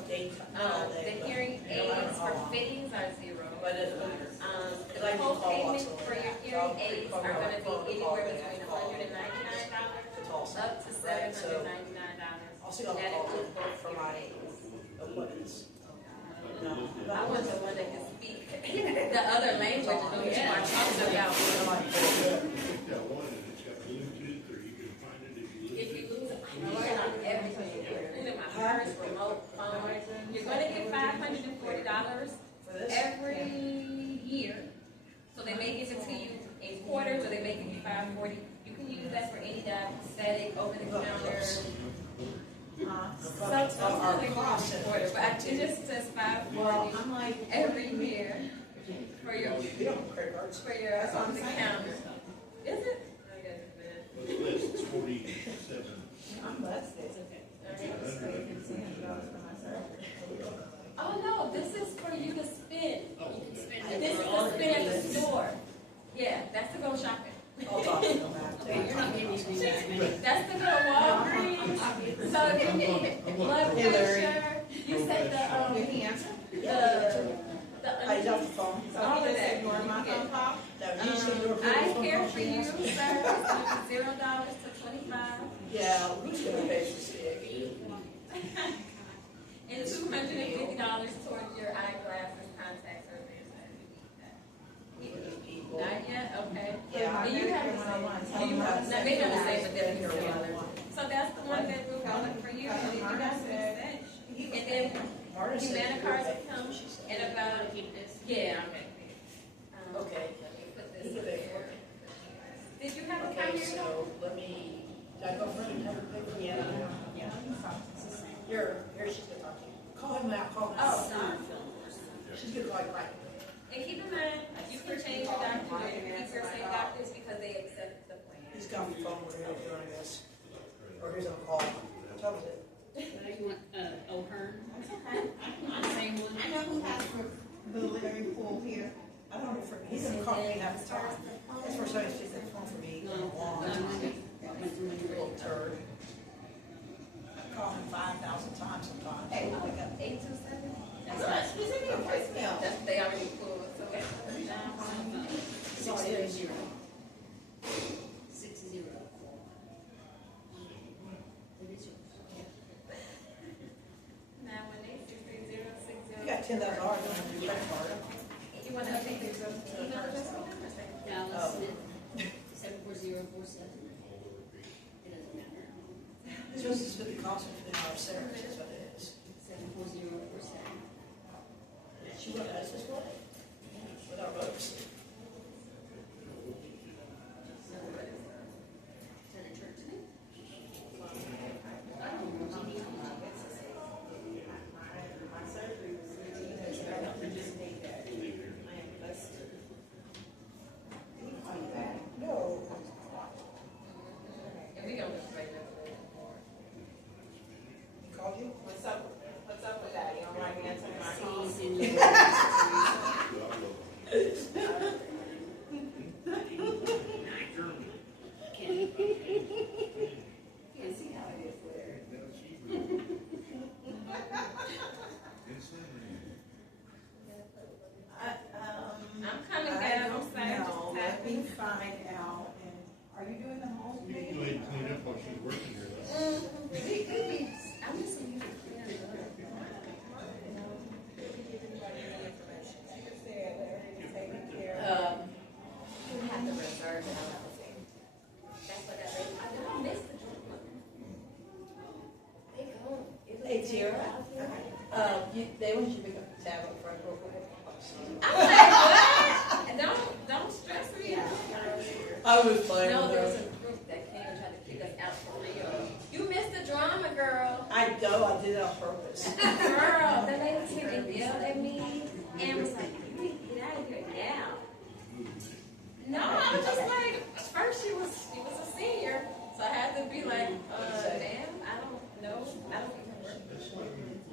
not all The day, but. hearing you know, I don't aids know for how long. fittings are zero. But it doesn't matter. The Cause I can call co-payment Watson for your on that. hearing So I'll aids call are my gonna phone be and call anywhere them, between call them. $199 To Tulsa. up to Right, so $799. I'll see how That I'll call includes them both for hearing my aids. appointments. No, I was the one that could speak the other language and don't Yeah. talking about. Pick that one and it's got Bluetooth, or you can find it if you lose If it. you lose it, I know I got everything, including my first remote phone. You're gonna get $540 every year. So they may give it to you in quarters, or they may give you $540. You can use that for any job, static, over the counter. So they cost quarter, but it just says $540 every year for your on the counter. Is it? But the list is 47. I'm busted. Oh no, this is for you to spend. Oh, okay. This is to spend at the store. Yeah, that's to go shopping. Okay, you're not giving me that. That's to go to Walgreens. So if you need blood pressure, you set the Did he answer? I jumped the phone. all of that. Ignore my phone call? No, usually you're. I care for you, sir. It's $0 to $25. Yeah, who's gonna pay for stick? And $250 towards your eyeglasses, contacts, or things like that. Not yet, okay. Yeah. Do you have now they don't say, but they're similar. So that's the one that we're calling for you, and then you guys finish. And then Humana cards will come in about, yeah, okay. Okay. Let me put Who's this gonna pay for there. it? Did you have a Okay, comment? so let me, did I go for it and have her pay for it? Yeah. Here, she's gonna talk to you. Call him out, call him out. Oh, She's gonna call you right. and keep in mind, you can change your doctor, you can keep your same doctors because they accept the plan. He's got the phone with him doing this. Or he's gonna call. Tell him it. You want, O'Hearn? That's okay. Same one? I know who has the Larry pool here. I don't know for, he's gonna call me half the time. That's the first time he's picked up the phone for me in a long time. Little turd. Call him 5,000 times sometimes. Hey, Oh my God. 827? That's right. He's in your voicemail. That's, they already pulled, so that's. Sorry, it is you. 60. It is yours. 918-630-6060. You got $10,000 on your credit card. You want to update the email address on them or say? Dallas Smith, 74047. It doesn't matter. This was just with the cost of $50 service, is what it is. 74047. She went us this way. With our votes. Senator Church. My surgery was 15 days ago. I just made that. I am busted. Can you call you back? No. And we don't just break up. He called you? What's up? What's up with that? You don't like answering my calls? He's in your. Can't see how it is there. I'm coming I down. don't know. Let me find out. And are you doing the whole You thing? can go ahead and clean up while she's working here, though. I'm just saying you can clean it up. You have to reserve it. That's what I missed the drink. They go. Hey, Tara. They want you to pick up the tab up front real quick. I'm like, what? Don't stress me out. I was playing No, with there was her. a group that came and tried to kick us out for real. You missed the drama, girl. I know, I did it on purpose. Girl, the lady came and yelled at me and was like, you need to get out of here now. No, I was just like, first she was a senior, so I had to be like, ma'am, I don't know, I don't even work.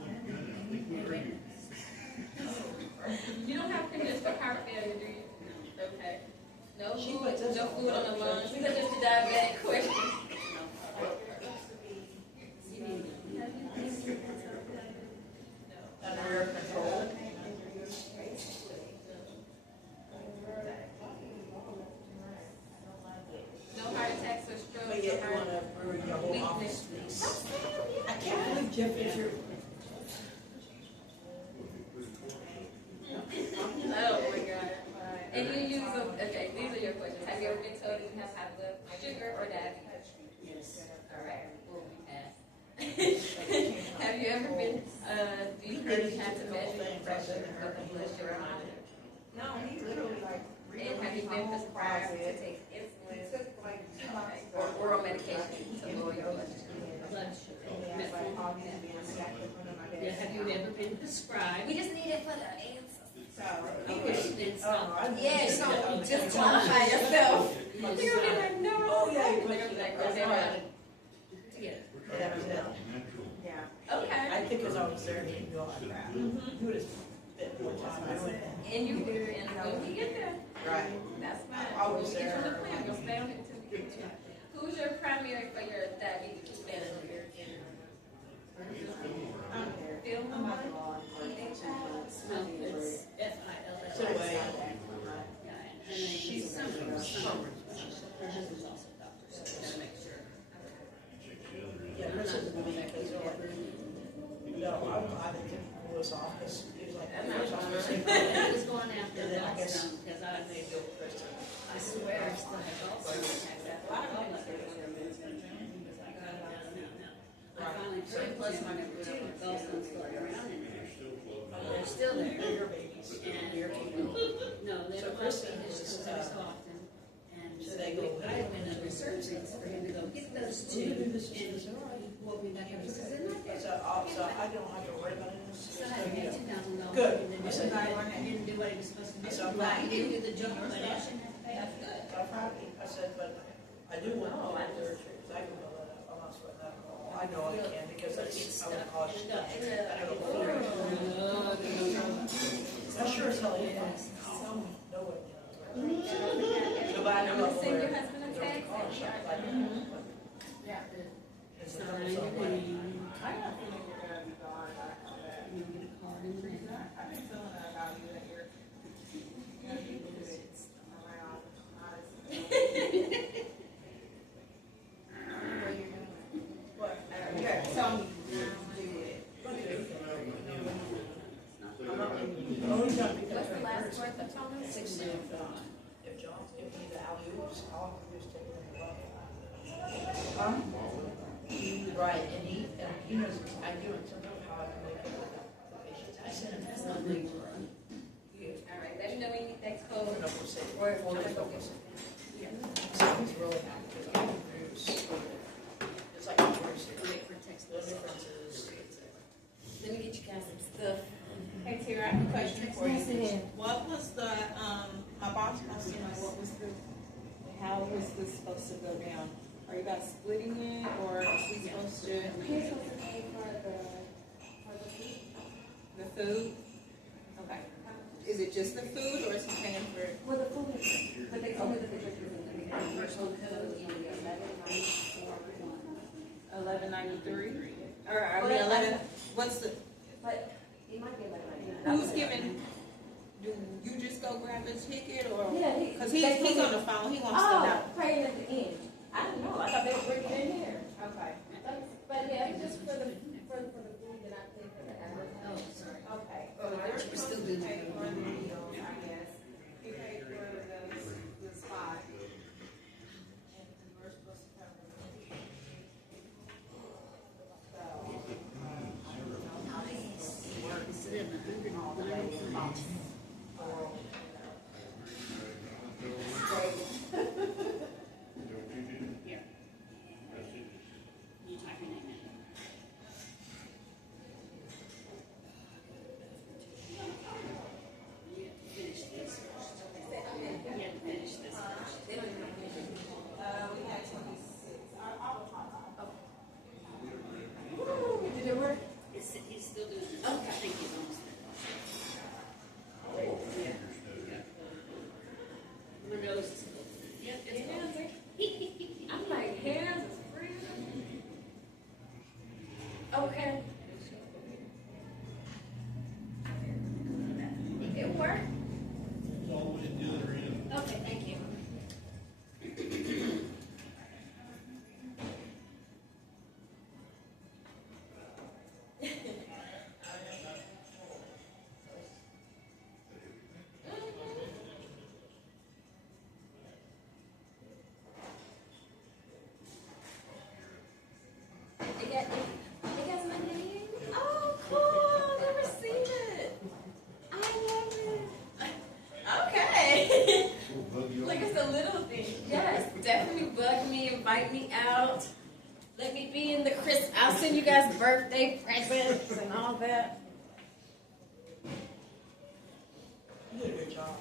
I think we heard you. You don't have congestive heart failure, do you? Okay. No She food, puts us no on food on the blood lunch. pressure. These are just the diabetic questions. Under control. No heart attacks or strokes. But yet or you heart wanna ruin your whole weakness. office space. I can't believe Jeff is your. Oh my God. And you use a Just a reminder. No, he literally like. And have you been prescribed to take insulin or oral medication to lower your blood sugar? Blood sugar. Yeah, have you ever been prescribed? We just need it for the answer. Then stop. Yeah, so just qualify yourself. You're gonna be like, no. Oh, yeah, you They're gonna be like, put- "Rosanna." Yeah. Okay. I think because I was there, he knew all that. He would have spent more time. I went. And you do, and when we get there, Right. that's fine. I was When we get you on the there. plan, you'll stay on it until we get you. Who's your primary for your diabetes manager? Phil? No, it's FILL. So, Yeah, and then she's something. Her husband's also a doctor, so we gotta make sure. yeah, this is the main case. No, I didn't think it was off, because he was like, It was going after And then I guess- Gallstone, because I swear I still have Gallstone. I finally tried plus my number 2, Gallstone's floating around in there. They're still there. Your babies. And, no, they So don't Kristen want to is, just every so often. And so so they go- I went under surgery for him to go get those 2, and he woke me back up and says, isn't that So, so I don't have to worry about it. So I had to pay $2,000. Good. And then he didn't do what he was supposed to do. So I'm Well, he glad. didn't do the job, but I shouldn't have to pay. That's good. So I'm happy. I said, but I do want to do the retreat, because I can build that up. I'm not sweating that at all. I know I can, because that's, I would call it. I don't know. I sure as hell ain't. No way. So, but I know. You send your husband a text? Yeah. It's Sign not your something. name. I got a feeling you're gonna be gone. You get a card in there. I've been feeling that about you, that you're gonna be moving around. What? Yeah, tell me. What's the last word that told us? 6 if John, if he the alley-oops, all I can do is take it and love. Right, and he knows, I do it sometimes how I can make it with the patients. I send him one. All right, let me know when you need that code. No, we'll say, Or- we'll just focus. So he's really happy because I can produce. It's like a produce. Wait for text. No differences. Let me get you guys some stuff. Hey Tara, I have a question for you. What was the, my boss wants to know what was the, how was this supposed to go down? Are you guys splitting it, or are we supposed to? Here's what's the name for the food. The food? Okay. Is it just the food, or is he paying for it? Well, the food is, but they told me that the drink was in there. Personal code is gonna be 1194. $11.93? Or, I Well, mean, that's- 11, what's the, But it might be 1199. who's giving, do you just go grab the ticket, or? Yeah, he- Cause they he's told on me- the phone, he wants to know. Oh, paying at the end. I don't know, I thought they were bringing it in here. Okay. But yeah, it's just for the food that I pay for the advertising. Oh, sorry. Okay. We're still doing Pay it. for the meals, I guess. He paid for the spot. And we're supposed to cover the meal. It's 193. Here. You type your name in. I'll send you guys birthday presents and all that. You did a good job.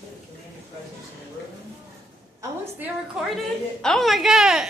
Put the community presence in the room. Oh, it's still recording? Oh my God.